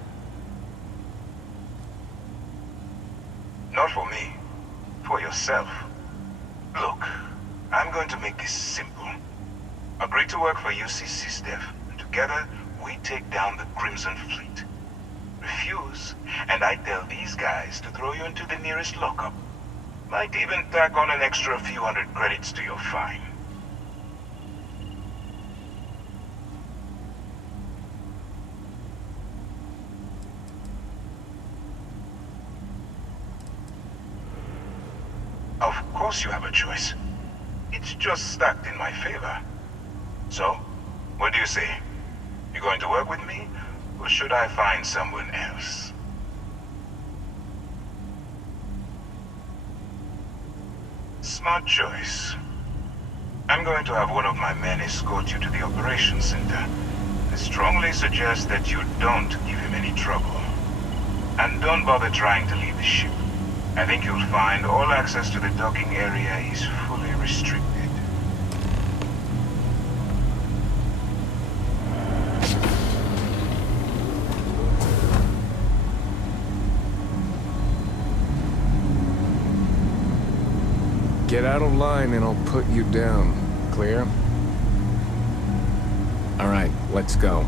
Not for me. For yourself. Look, I'm going to make this simple. Agree to work for UC SysDev, and together we take down the Crimson Fleet. Refuse, and I tell these guys to throw you into the nearest lockup. Might even tack on an extra few hundred credits to your fine. Of course you have a choice. It's just stacked in my favor. So, what do you say? You going to work with me, or should I find someone else? Smart choice. I'm going to have one of my men escort you to the operations center. I strongly suggest that you don't give him any trouble. And don't bother trying to leave the ship. I think you'll find all access to the docking area is fully restricted. Get out of line and I'll put you down. Clear? All right, let's go.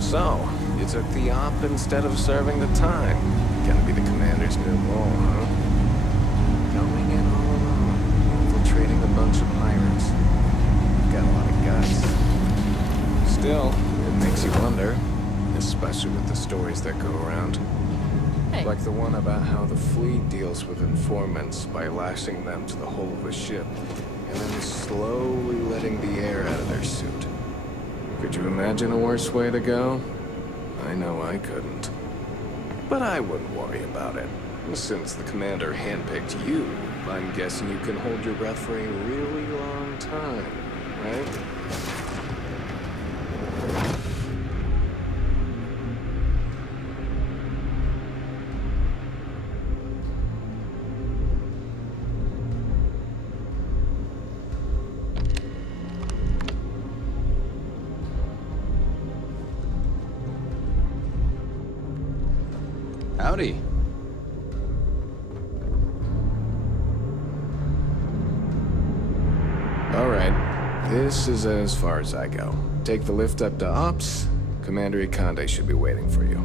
So, you took the op instead of serving the time. Gonna be the commander's new role, huh? Going in all alone, infiltrating a bunch of pirates. Got a lot of guts. Still, it makes you wonder, especially with the stories that go around. Hey. Like the one about how the fleet deals with informants by lashing them to the hull of a ship, and then slowly letting the air out of their suit. Could you imagine a worse way to go? I know I couldn't. But I wouldn't worry about it. Since the commander handpicked you, I'm guessing you can hold your breath for a really long time, right? Howdy. All right, this is as far as I go. Take the lift up to Ops. Commander Ikande should be waiting for you.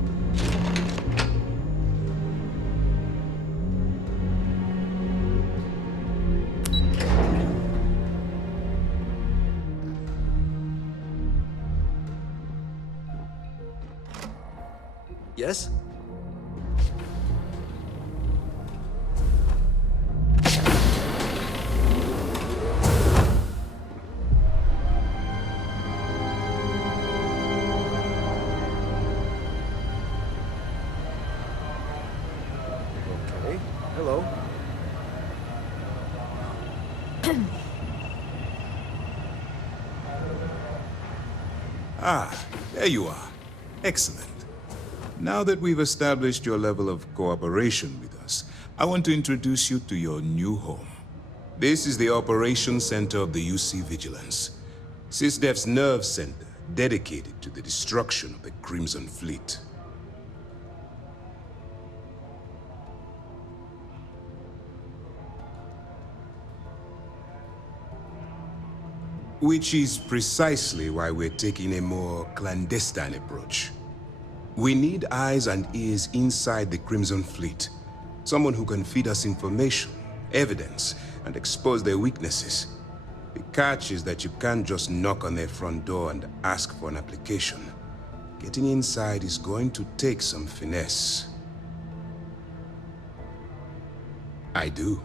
Yes? Okay, hello. Ah, there you are. Excellent. Now that we've established your level of cooperation with us, I want to introduce you to your new home. This is the Operations Center of the UC Vigilance, SysDef's nerve center dedicated to the destruction of the Crimson Fleet. Which is precisely why we're taking a more clandestine approach. We need eyes and ears inside the Crimson Fleet. Someone who can feed us information, evidence, and expose their weaknesses. The catch is that you can't just knock on their front door and ask for an application. Getting inside is going to take some finesse. I do.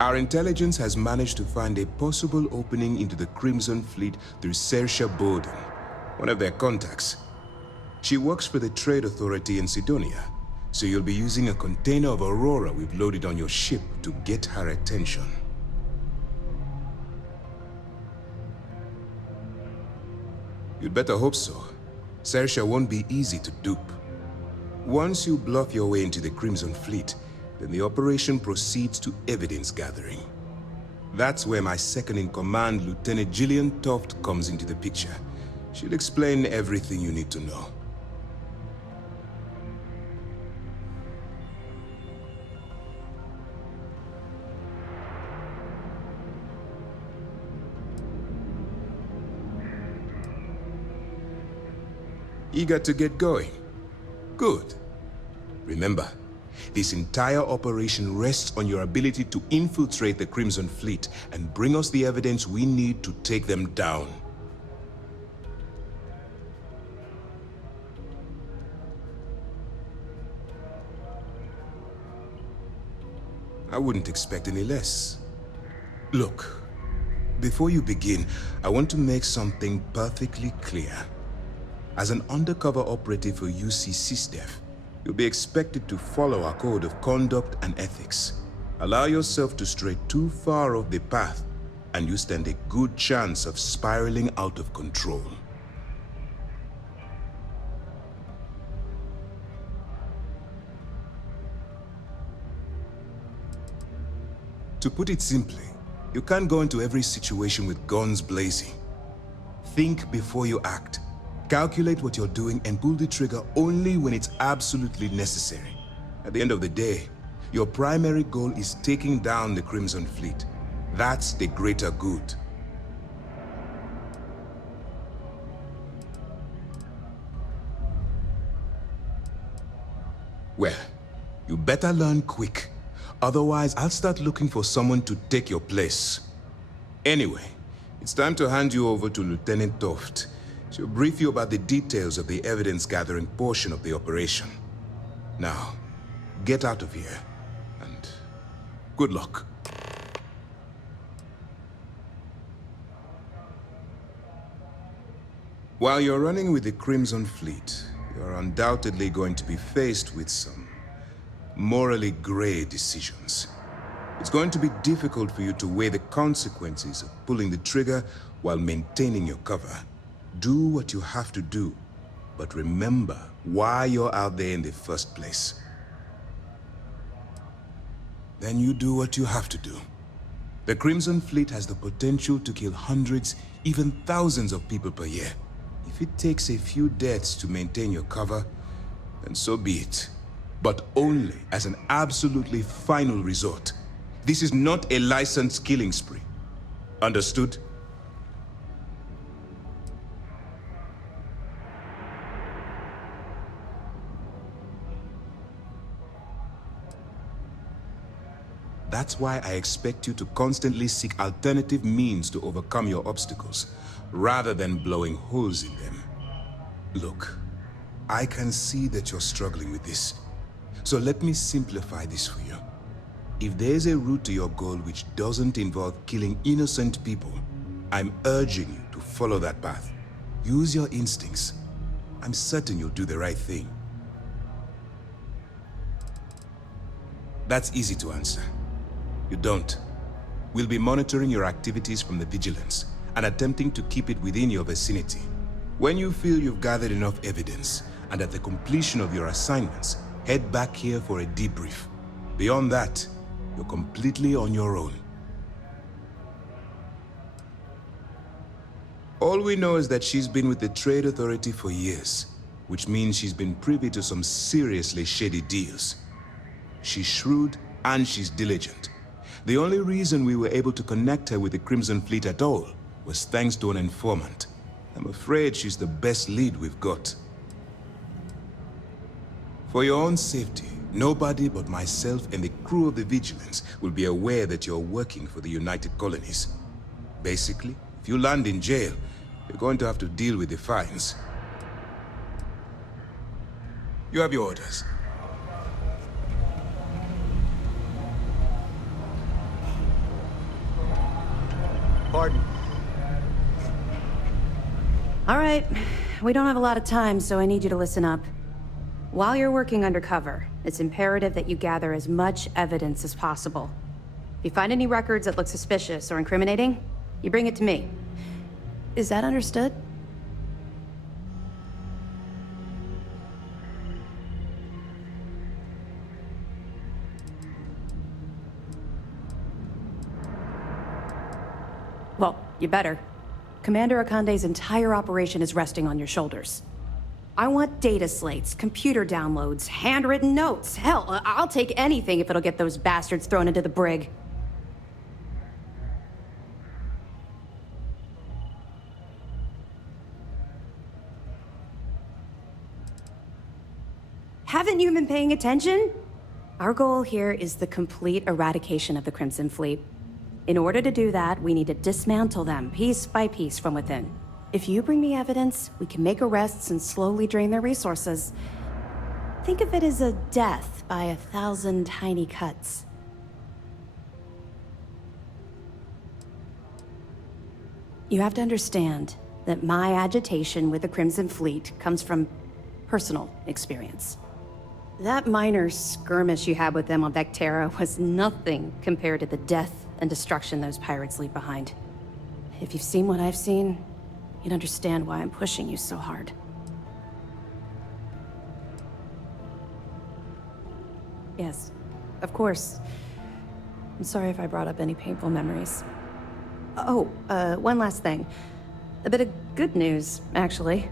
Our intelligence has managed to find a possible opening into the Crimson Fleet through Sersia Bowden, one of their contacts. She works for the Trade Authority in Sidonia, so you'll be using a container of Aurora we've loaded on your ship to get her attention. You'd better hope so. Sersia won't be easy to dupe. Once you bluff your way into the Crimson Fleet, then the operation proceeds to evidence gathering. That's where my second-in-command, Lieutenant Gillian Toft, comes into the picture. She'll explain everything you need to know. Eager to get going? Good. Remember, this entire operation rests on your ability to infiltrate the Crimson Fleet and bring us the evidence we need to take them down. I wouldn't expect any less. Look, before you begin, I want to make something perfectly clear. As an undercover operative for UC SysDef, you'll be expected to follow our code of conduct and ethics. Allow yourself to stray too far off the path, and you stand a good chance of spiraling out of control. To put it simply, you can't go into every situation with guns blazing. Think before you act. Calculate what you're doing and pull the trigger only when it's absolutely necessary. At the end of the day, your primary goal is taking down the Crimson Fleet. That's the greater good. Well, you better learn quick. Otherwise, I'll start looking for someone to take your place. Anyway, it's time to hand you over to Lieutenant Toft. She'll brief you about the details of the evidence-gathering portion of the operation. Now, get out of here, and good luck. While you're running with the Crimson Fleet, you're undoubtedly going to be faced with some morally gray decisions. It's going to be difficult for you to weigh the consequences of pulling the trigger while maintaining your cover. Do what you have to do, but remember why you're out there in the first place. Then you do what you have to do. The Crimson Fleet has the potential to kill hundreds, even thousands of people per year. If it takes a few deaths to maintain your cover, then so be it. But only as an absolutely final resort. This is not a licensed killing spree. Understood? That's why I expect you to constantly seek alternative means to overcome your obstacles, rather than blowing holes in them. Look, I can see that you're struggling with this. So let me simplify this for you. If there's a route to your goal which doesn't involve killing innocent people, I'm urging you to follow that path. Use your instincts. I'm certain you'll do the right thing. That's easy to answer. You don't. We'll be monitoring your activities from the Vigilance and attempting to keep it within your vicinity. When you feel you've gathered enough evidence, and at the completion of your assignments, head back here for a debrief. Beyond that, you're completely on your own. All we know is that she's been with the Trade Authority for years, which means she's been privy to some seriously shady deals. She's shrewd and she's diligent. The only reason we were able to connect her with the Crimson Fleet at all was thanks to an informant. I'm afraid she's the best lead we've got. For your own safety, nobody but myself and the crew of the Vigilance will be aware that you're working for the United Colonies. Basically, if you land in jail, you're going to have to deal with the fines. You have your orders. Pardon. All right. We don't have a lot of time, so I need you to listen up. While you're working undercover, it's imperative that you gather as much evidence as possible. If you find any records that look suspicious or incriminating, you bring it to me. Is that understood? Well, you better. Commander Akande's entire operation is resting on your shoulders. I want data slates, computer downloads, handwritten notes. Hell, I'll take anything if it'll get those bastards thrown into the brig. Haven't Haven't you been paying attention? Our goal here is the complete eradication of the Crimson Fleet. In order to do that, we need to dismantle them piece by piece from within. If you bring me evidence, we can make arrests and slowly drain their resources. Think of it as a death by 1,000 tiny cuts. You have to understand that my agitation with the Crimson Fleet comes from personal experience. That minor skirmish you had with them on Vectera was nothing compared to the death and destruction those pirates leave behind. If you've seen what I've seen, you'd understand why I'm pushing you so hard. Yes, of course. I'm sorry if I brought up any painful memories. Oh, one last thing. A bit of good news, actually.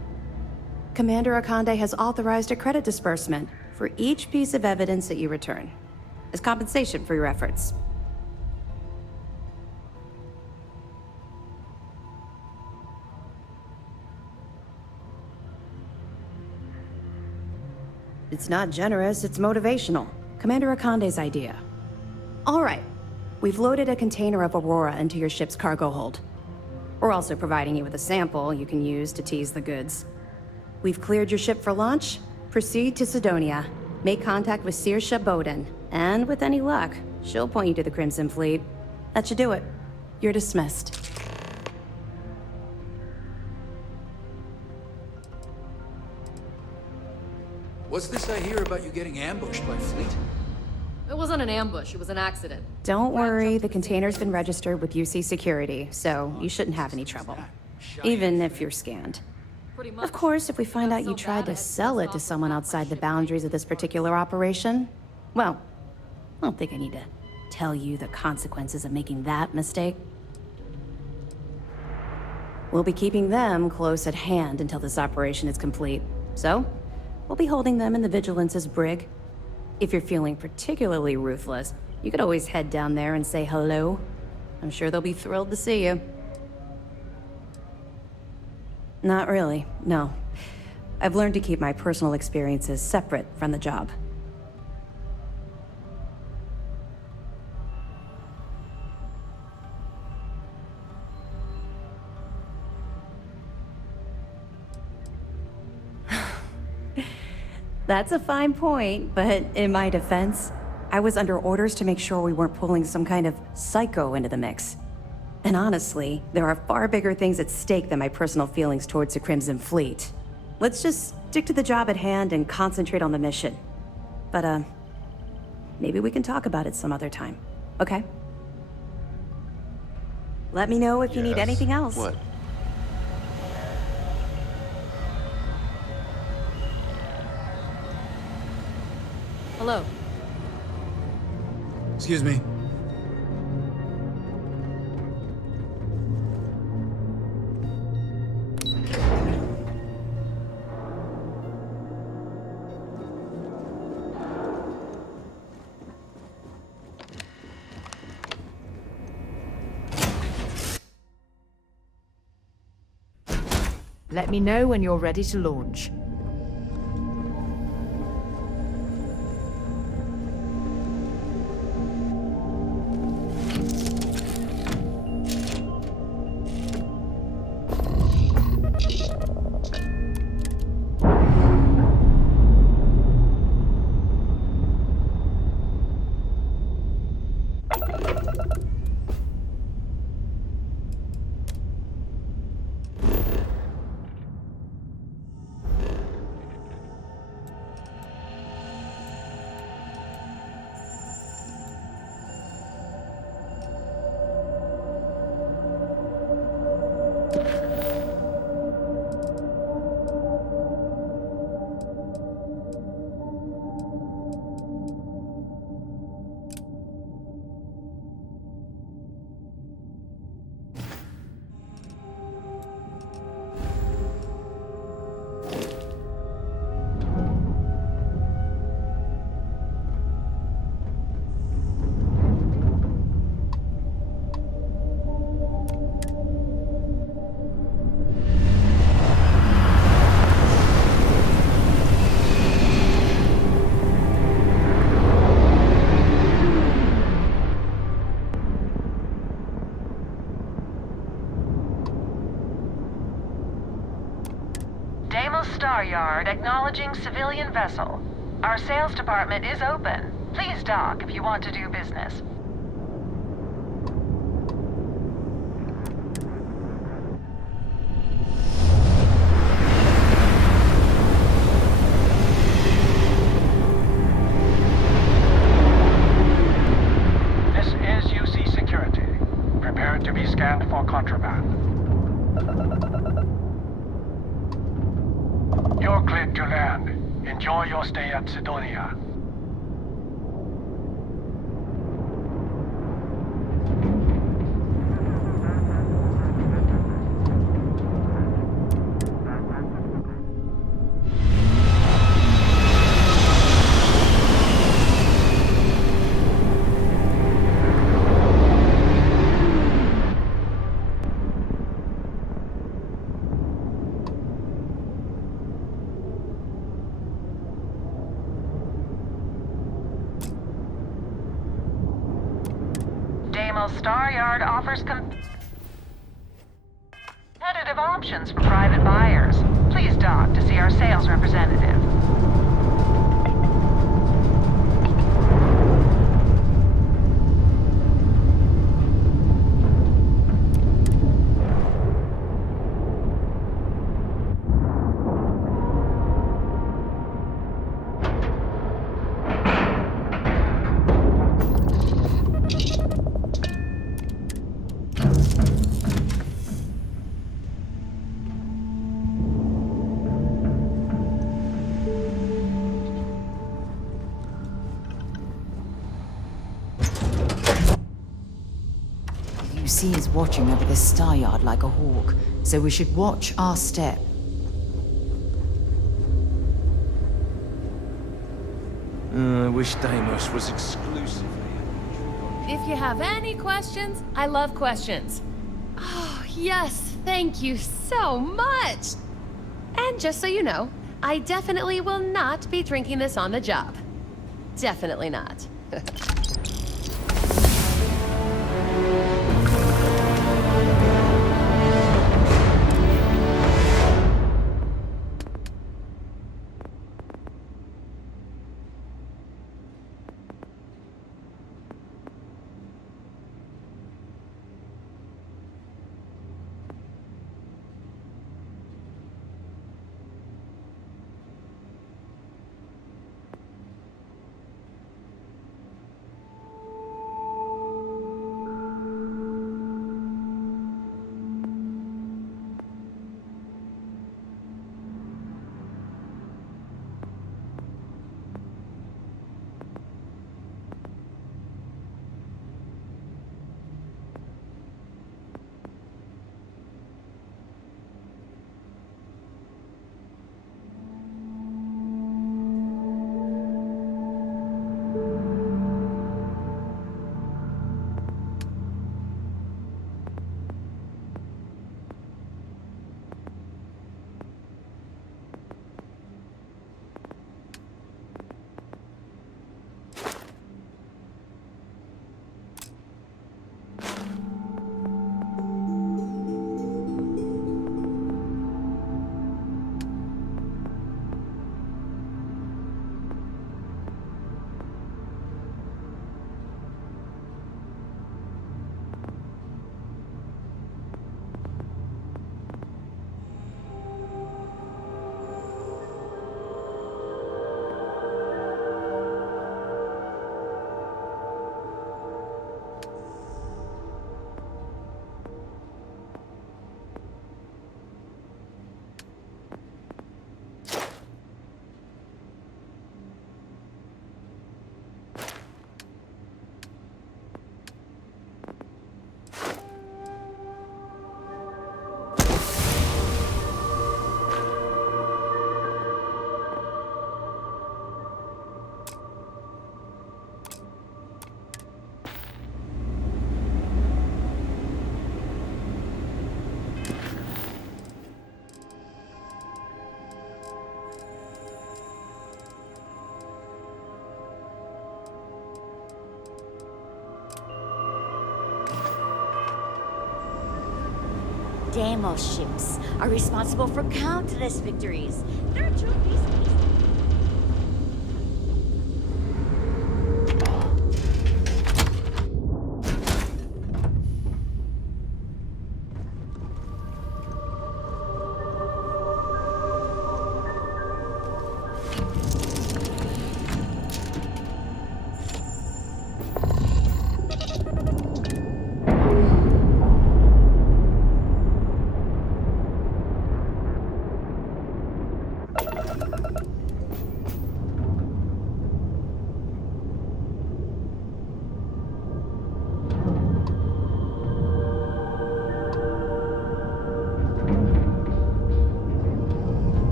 Commander Akande has authorized a credit disbursement for each piece of evidence that you return, as compensation for your efforts. It's not generous, it's motivational. Commander Akande's idea. All right. We've loaded a container of Aurora into your ship's cargo hold. We're also providing you with a sample you can use to tease the goods. We've cleared your ship for launch. Proceed to Sidonia. Make contact with Saoirse Bowden. And with any luck, she'll point you to the Crimson Fleet. That should do it. You're dismissed. What's this I hear about you getting ambushed by Fleet? It wasn't an ambush, it was an accident. Don't worry, the container's been registered with UC Security, so you shouldn't have any trouble. Even if you're scanned. Of course, if we find out you tried to sell it to someone outside the boundaries of this particular operation, well, I don't think I need to tell you the consequences of making that mistake. We'll be keeping them close at hand until this operation is complete. So, we'll be holding them in the Vigilance's brig. If you're feeling particularly ruthless, you could always head down there and say hello. I'm sure they'll be thrilled to see you. Not really, no. I've learned to keep my personal experiences separate from the job. That's a fine point, but in my defense, I was under orders to make sure we weren't pulling some kind of psycho into the mix. And honestly, there are far bigger things at stake than my personal feelings towards the Crimson Fleet. Let's just stick to the job at hand and concentrate on the mission. But, maybe we can talk about it some other time, okay? Let me know if you need anything else. What? Hello. Excuse me. Let me know when you're ready to launch. Star Yard acknowledging civilian vessel. Our sales department is open. Please dock if you want to do business. This is UC Security. Prepare to be scanned for contraband. You're cleared to land. Enjoy your stay at Sidonia. Star Yard offers competitive options for private buyers. Please dock to see our sales representative. UC is watching over this Star Yard like a hawk, so we should watch our step. I wish Deimos was exclusively. If you have any questions, I love questions. Oh, yes, thank you so much. And just so you know, I definitely will not be drinking this on the job. Definitely not. Deimos ships are responsible for countless victories. They're true peacekeepers.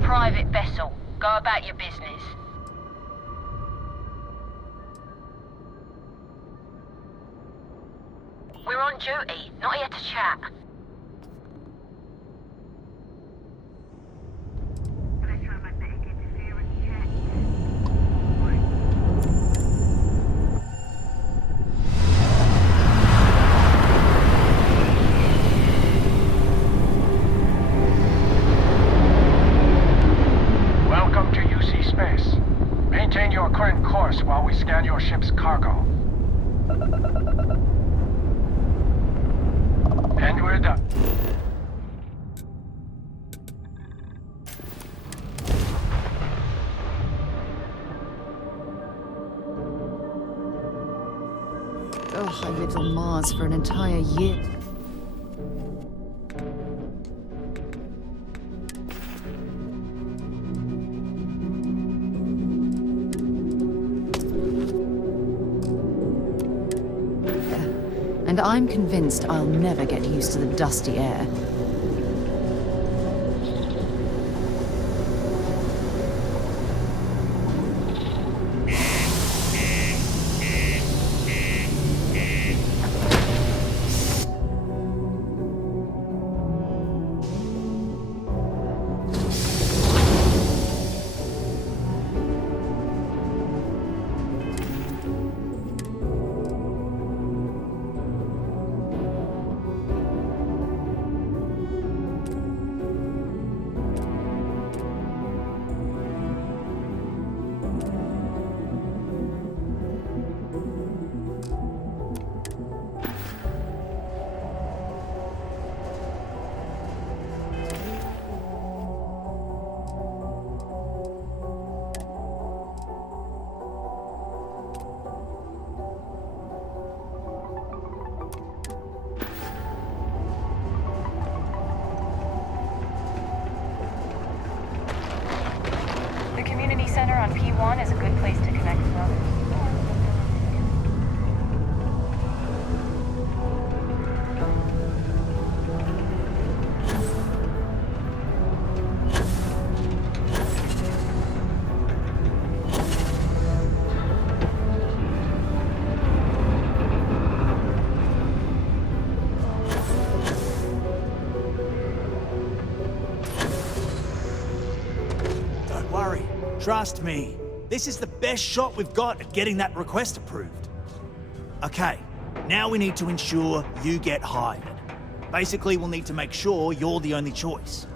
Private vessel. Go about your business. We're on duty, not here to chat. Welcome to UC Space. Maintain your current course while we scan your ship's cargo. And we're done. Oh, I lived on Mars for an entire year. And I'm convinced I'll never get used to the dusty air. The community center on P1 is a good place to connect with others. Don't worry. Trust me. This is the best shot we've got at getting that request approved. Okay, now we need to ensure you get hired. Basically, we'll need to make sure you're the only choice.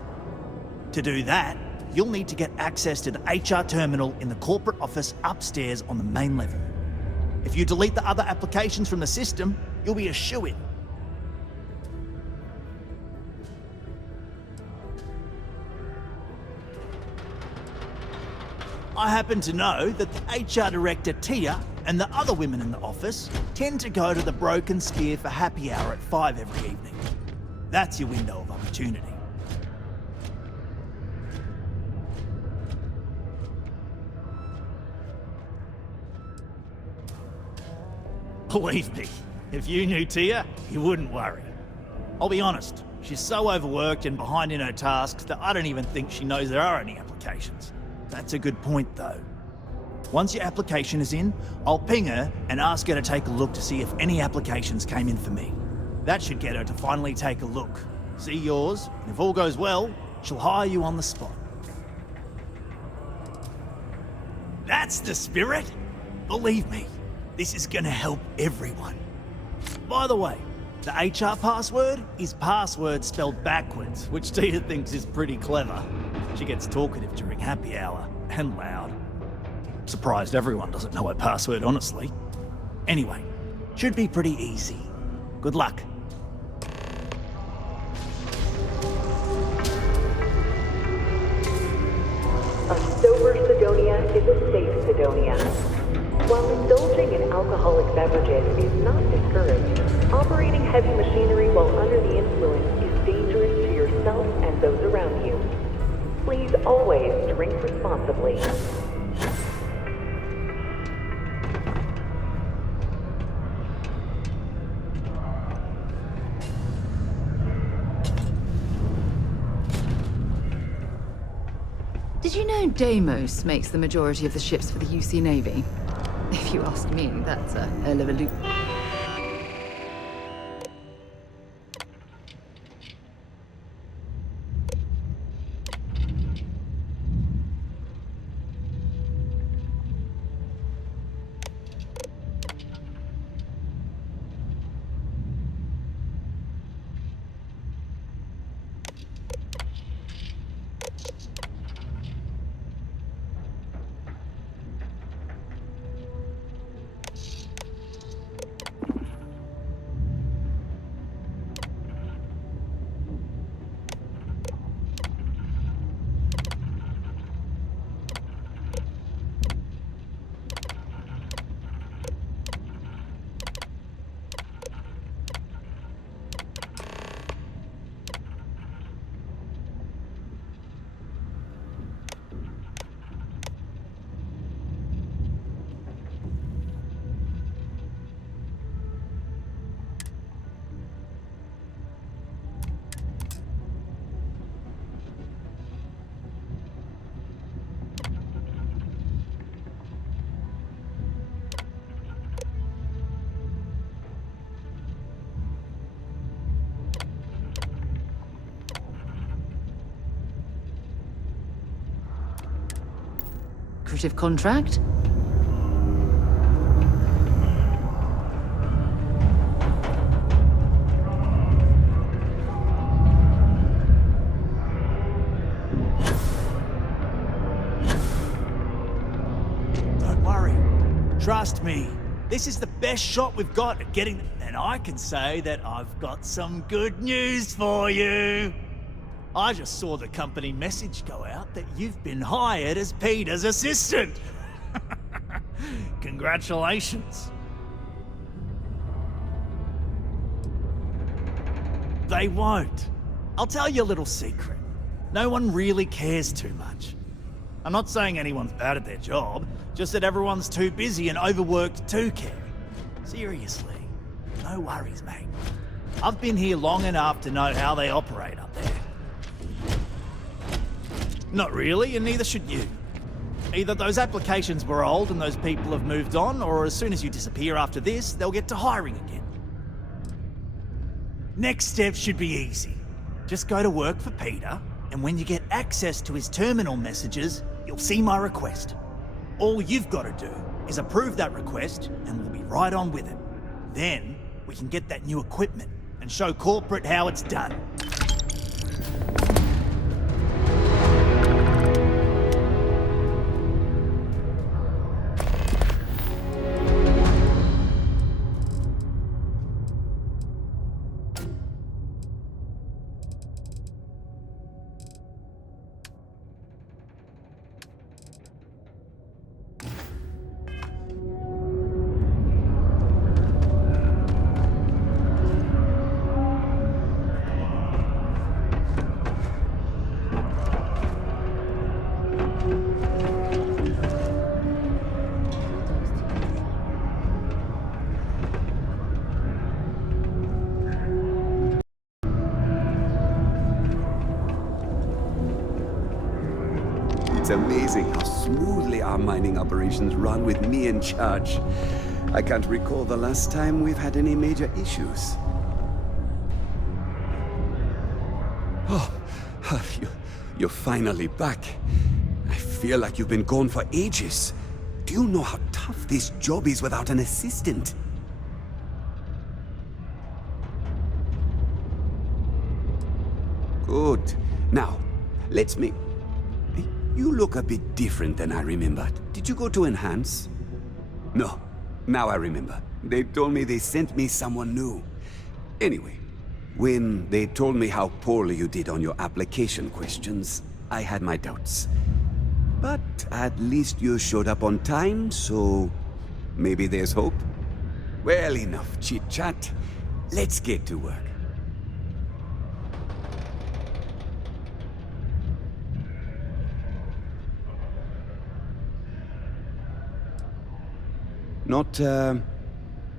To do that, you'll need to get access to the HR terminal in the corporate office upstairs on the main level. If you delete the other applications from the system, you'll be a shoo-in. I happen to know that the HR director, Tia, and the other women in the office tend to go to the Broken Spear for happy hour at 5 every evening. That's your window of opportunity. Believe me, if you knew Tia, you wouldn't worry. I'll be honest, she's so overworked and behind in her tasks that I don't even think she knows there are any applications. That's a good point, though. Once your application is in, I'll ping her and ask her to take a look to see if any applications came in for me. That should get her to finally take a look. see yours, and if all goes well, she'll hire you on the spot. That's the spirit! Believe me, this is gonna help everyone. By the way, the HR password is password spelled backwards, which Tia thinks is pretty clever. She gets talkative during happy hour, and loud. Surprised everyone doesn't know her password, honestly. Anyway, should be pretty easy. Good luck. A sober Sidonia is a safe Sidonia. While indulging in alcoholic beverages is not discouraged, operating heavy machinery while under the influence is dangerous to yourself and those around you. Please always drink responsibly. Did you know Deimos makes the majority of the ships for the UC Navy? If you ask me, that's a hell of a loop. Lucrative contract? Don't worry. Trust me. This is the best shot we've got at getting... And I can say that I've got some good news for you. I just saw the company message go out that you've been hired as Peter's assistant. Congratulations. They won't. I'll tell you a little secret. No one really cares too much. I'm not saying anyone's bad at their job, just that everyone's too busy and overworked to care. Seriously, no worries, mate. I've been here long enough to know how they operate up there. Not really, and neither should you. Either those applications were old and those people have moved on, or as soon as you disappear after this, they'll get to hiring again. Next step should be easy. Just go to work for Peter, and when you get access to his terminal messages, you'll see my request. All you've got to do is approve that request, and we'll be right on with it. Then, we can get that new equipment and show corporate how it's done. It's amazing how smoothly our mining operations run with me in charge. I can't recall the last time we've had any major issues. Oh, you're finally back. I feel like you've been gone for ages. Do you know how tough this job is without an assistant? Good. Now, let's make... You look a bit different than I remembered. Did you go to Enhance? No. Now I remember. They told me they sent me someone new. Anyway, when they told me how poorly you did on your application questions, I had my doubts. But at least you showed up on time, so maybe there's hope. Well, enough chit-chat. Let's get to work. Not,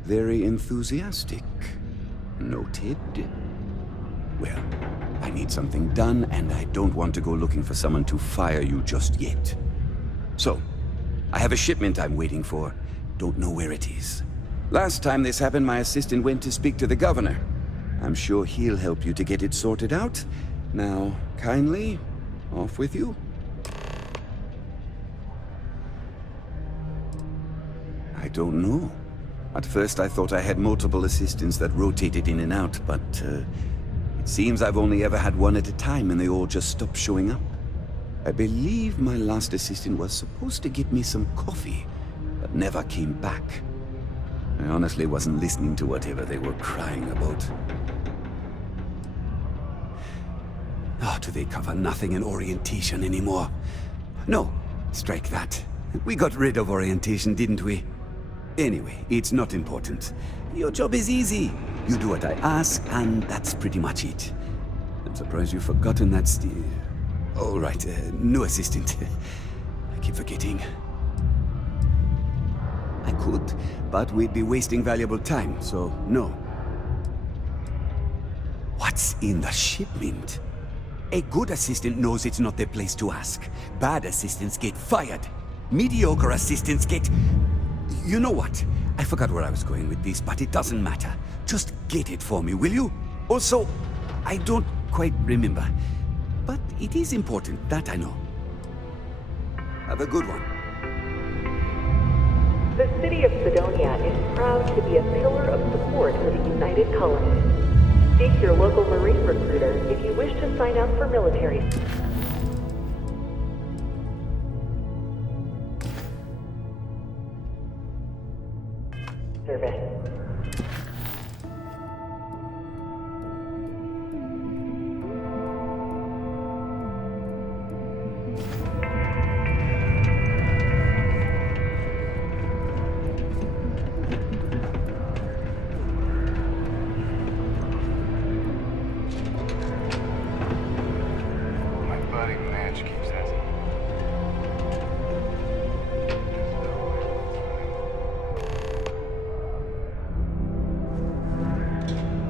very enthusiastic. Noted. Well, I need something done, and I don't want to go looking for someone to fire you just yet. So, I have a shipment I'm waiting for. Don't know where it is. Last time this happened, my assistant went to speak to the governor. I'm sure he'll help you to get it sorted out. Now, kindly, off with you. I don't know. At first I thought I had multiple assistants that rotated in and out, but it seems I've only ever had one at a time and they all just stopped showing up. I believe my last assistant was supposed to get me some coffee, but never came back. I honestly wasn't listening to whatever they were crying about. Oh, do they cover nothing in orientation anymore? No, strike that. We got rid of orientation, didn't we? Anyway, it's not important. Your job is easy. You do what I ask, and that's pretty much it. I'm surprised you've forgotten that all right, new assistant. I keep forgetting. I could, but we'd be wasting valuable time, so no. What's in the shipment? A good assistant knows it's not their place to ask. Bad assistants get fired. Mediocre assistants get... You know what? I forgot where I was going with this, but it doesn't matter. Just get it for me, will you? Also, I don't quite remember. But it is important, that I know. Have a good one. The city of Sidonia is proud to be a pillar of support for the United Colonies. Seek your local Marine recruiter if you wish to sign up for military. Service. My buddy Match keeps asking.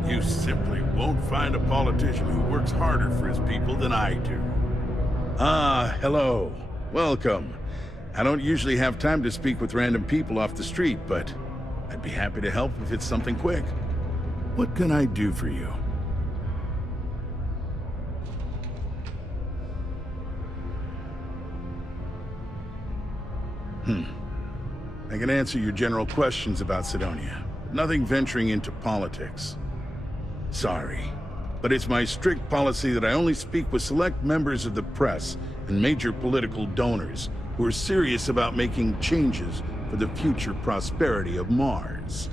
You simply won't find a politician who works harder for his people than I do. Ah, hello. Welcome. I don't usually have time to speak with random people off the street, but I'd be happy to help if it's something quick. What can I do for you? I can answer your general questions about Sidonia. Nothing venturing into politics. Sorry, but it's my strict policy that I only speak with select members of the press and major political donors who are serious about making changes for the future prosperity of Mars.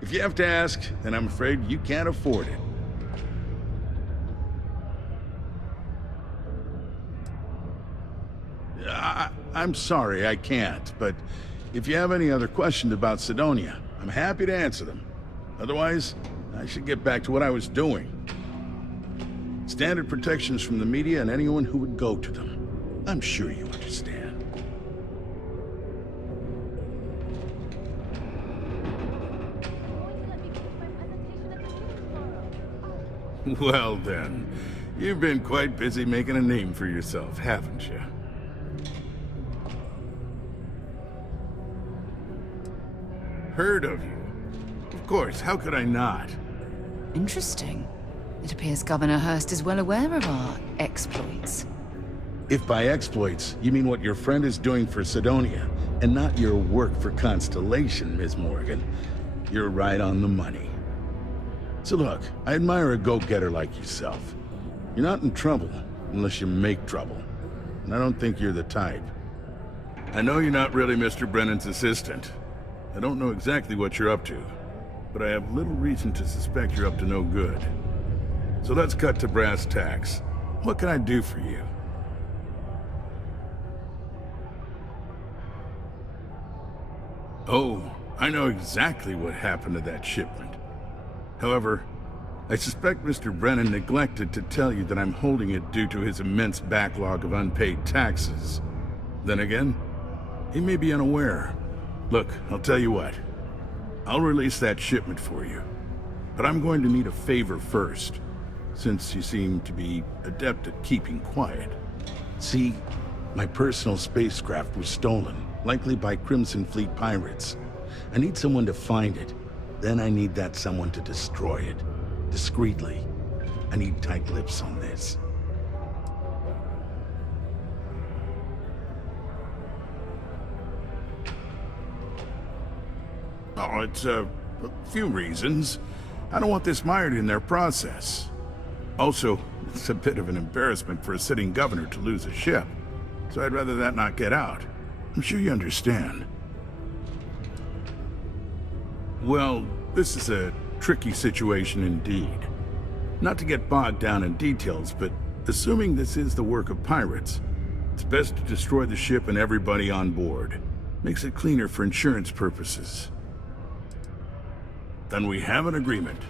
If you have to ask, then I'm afraid you can't afford it. I'm sorry, I can't, but if you have any other questions about Sidonia, I'm happy to answer them. Otherwise, I should get back to what I was doing. Standard protections from the media and anyone who would go to them. I'm sure you understand. Well then, you've been quite busy making a name for yourself, haven't you? Heard of you. Of course, how could I not? Interesting. It appears Governor Hurst is well aware of our exploits. If by exploits, you mean what your friend is doing for Sidonia, and not your work for Constellation, Ms. Morgan, you're right on the money. So look, I admire a go-getter like yourself. You're not in trouble, unless you make trouble. And I don't think you're the type. I know you're not really Mr. Brennan's assistant. I don't know exactly what you're up to, but I have little reason to suspect you're up to no good. So let's cut to brass tacks. What can I do for you? Oh, I know exactly what happened to that shipment. However, I suspect Mr. Brennan neglected to tell you that I'm holding it due to his immense backlog of unpaid taxes. Then again, he may be unaware. Look, I'll tell you what. I'll release that shipment for you. But I'm going to need a favor first, since you seem to be adept at keeping quiet. See, my personal spacecraft was stolen, likely by Crimson Fleet pirates. I need someone to find it. Then I need that someone to destroy it. Discreetly. I need tight lips on this. Oh, it's a few reasons. I don't want this mired in their process. Also, it's a bit of an embarrassment for a sitting governor to lose a ship. So I'd rather that not get out. I'm sure you understand. Well, this is a tricky situation indeed. Not to get bogged down in details, but assuming this is the work of pirates, it's best to destroy the ship and everybody on board. Makes it cleaner for insurance purposes. Then we have an agreement.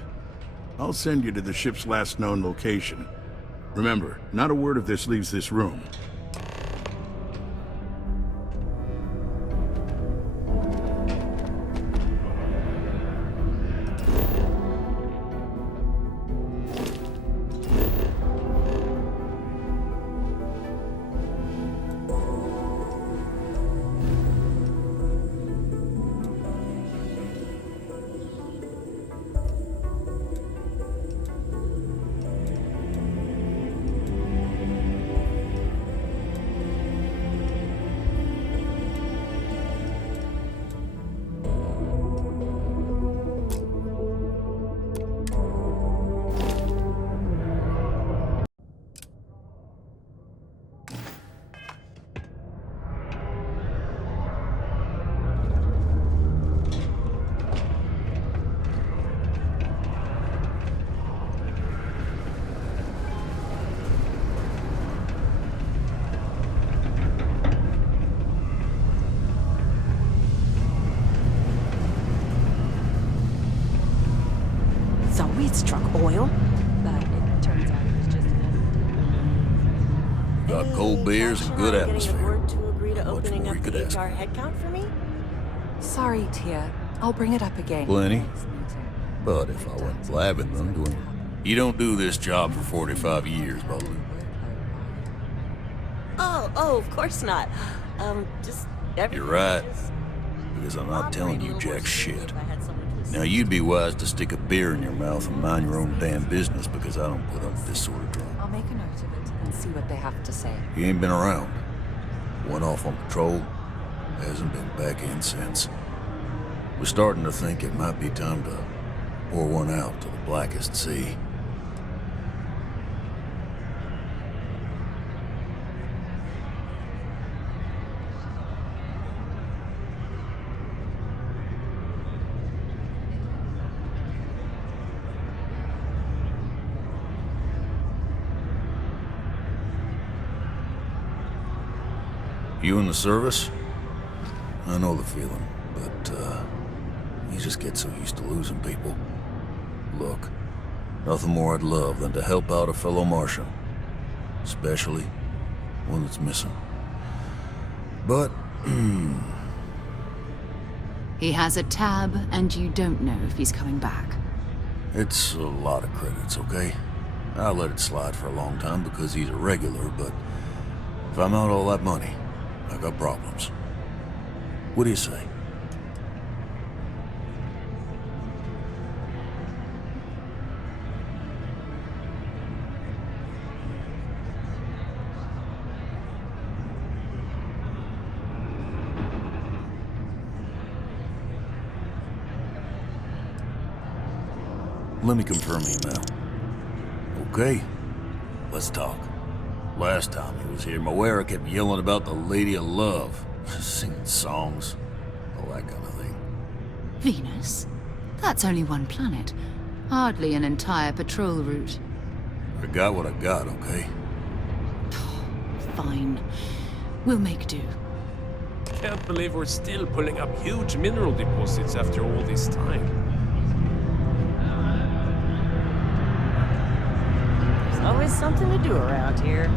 I'll send you to the ship's last known location. Remember, not a word of this leaves this room. We'd struck oil, but it turns out it was just Got cold beers and good atmosphere. to agree to Much opening more up you could the ask HR for. headcount for me. Sorry, Tia. I'll bring it up again. Plenty. But if I went blabbing them to him, you don't do this job for 45 years, Baloo. Oh, of course not. Just everything. You're right. Because I'm not telling you jack shit. Now you'd be wise to stick a beer in your mouth and mind your own damn business, because I don't put up with this sort of drama. I'll make a note of it and see what they have to say. He ain't been around. Went off on patrol. Hasn't been back in since. We're starting to think it might be time to pour one out to the blackest sea. You in the service? I know the feeling, but, you just get so used to losing people. Look, nothing more I'd love than to help out a fellow Martian. Especially one that's missing. But, He has a tab, and you don't know if he's coming back. it's a lot of credits, okay? I let it slide for a long time because he's a regular, but if I'm out all that money, I got problems. What do you say? Let me confirm email. Okay, let's talk. Last time he was here, Moera kept yelling about the Lady of Love, singing songs, all that kind of thing. Venus? That's only one planet. Hardly an entire patrol route. I got what I got, okay? Fine. We'll make do. Can't believe we're still pulling up huge mineral deposits after all this time. There's always something to do around here.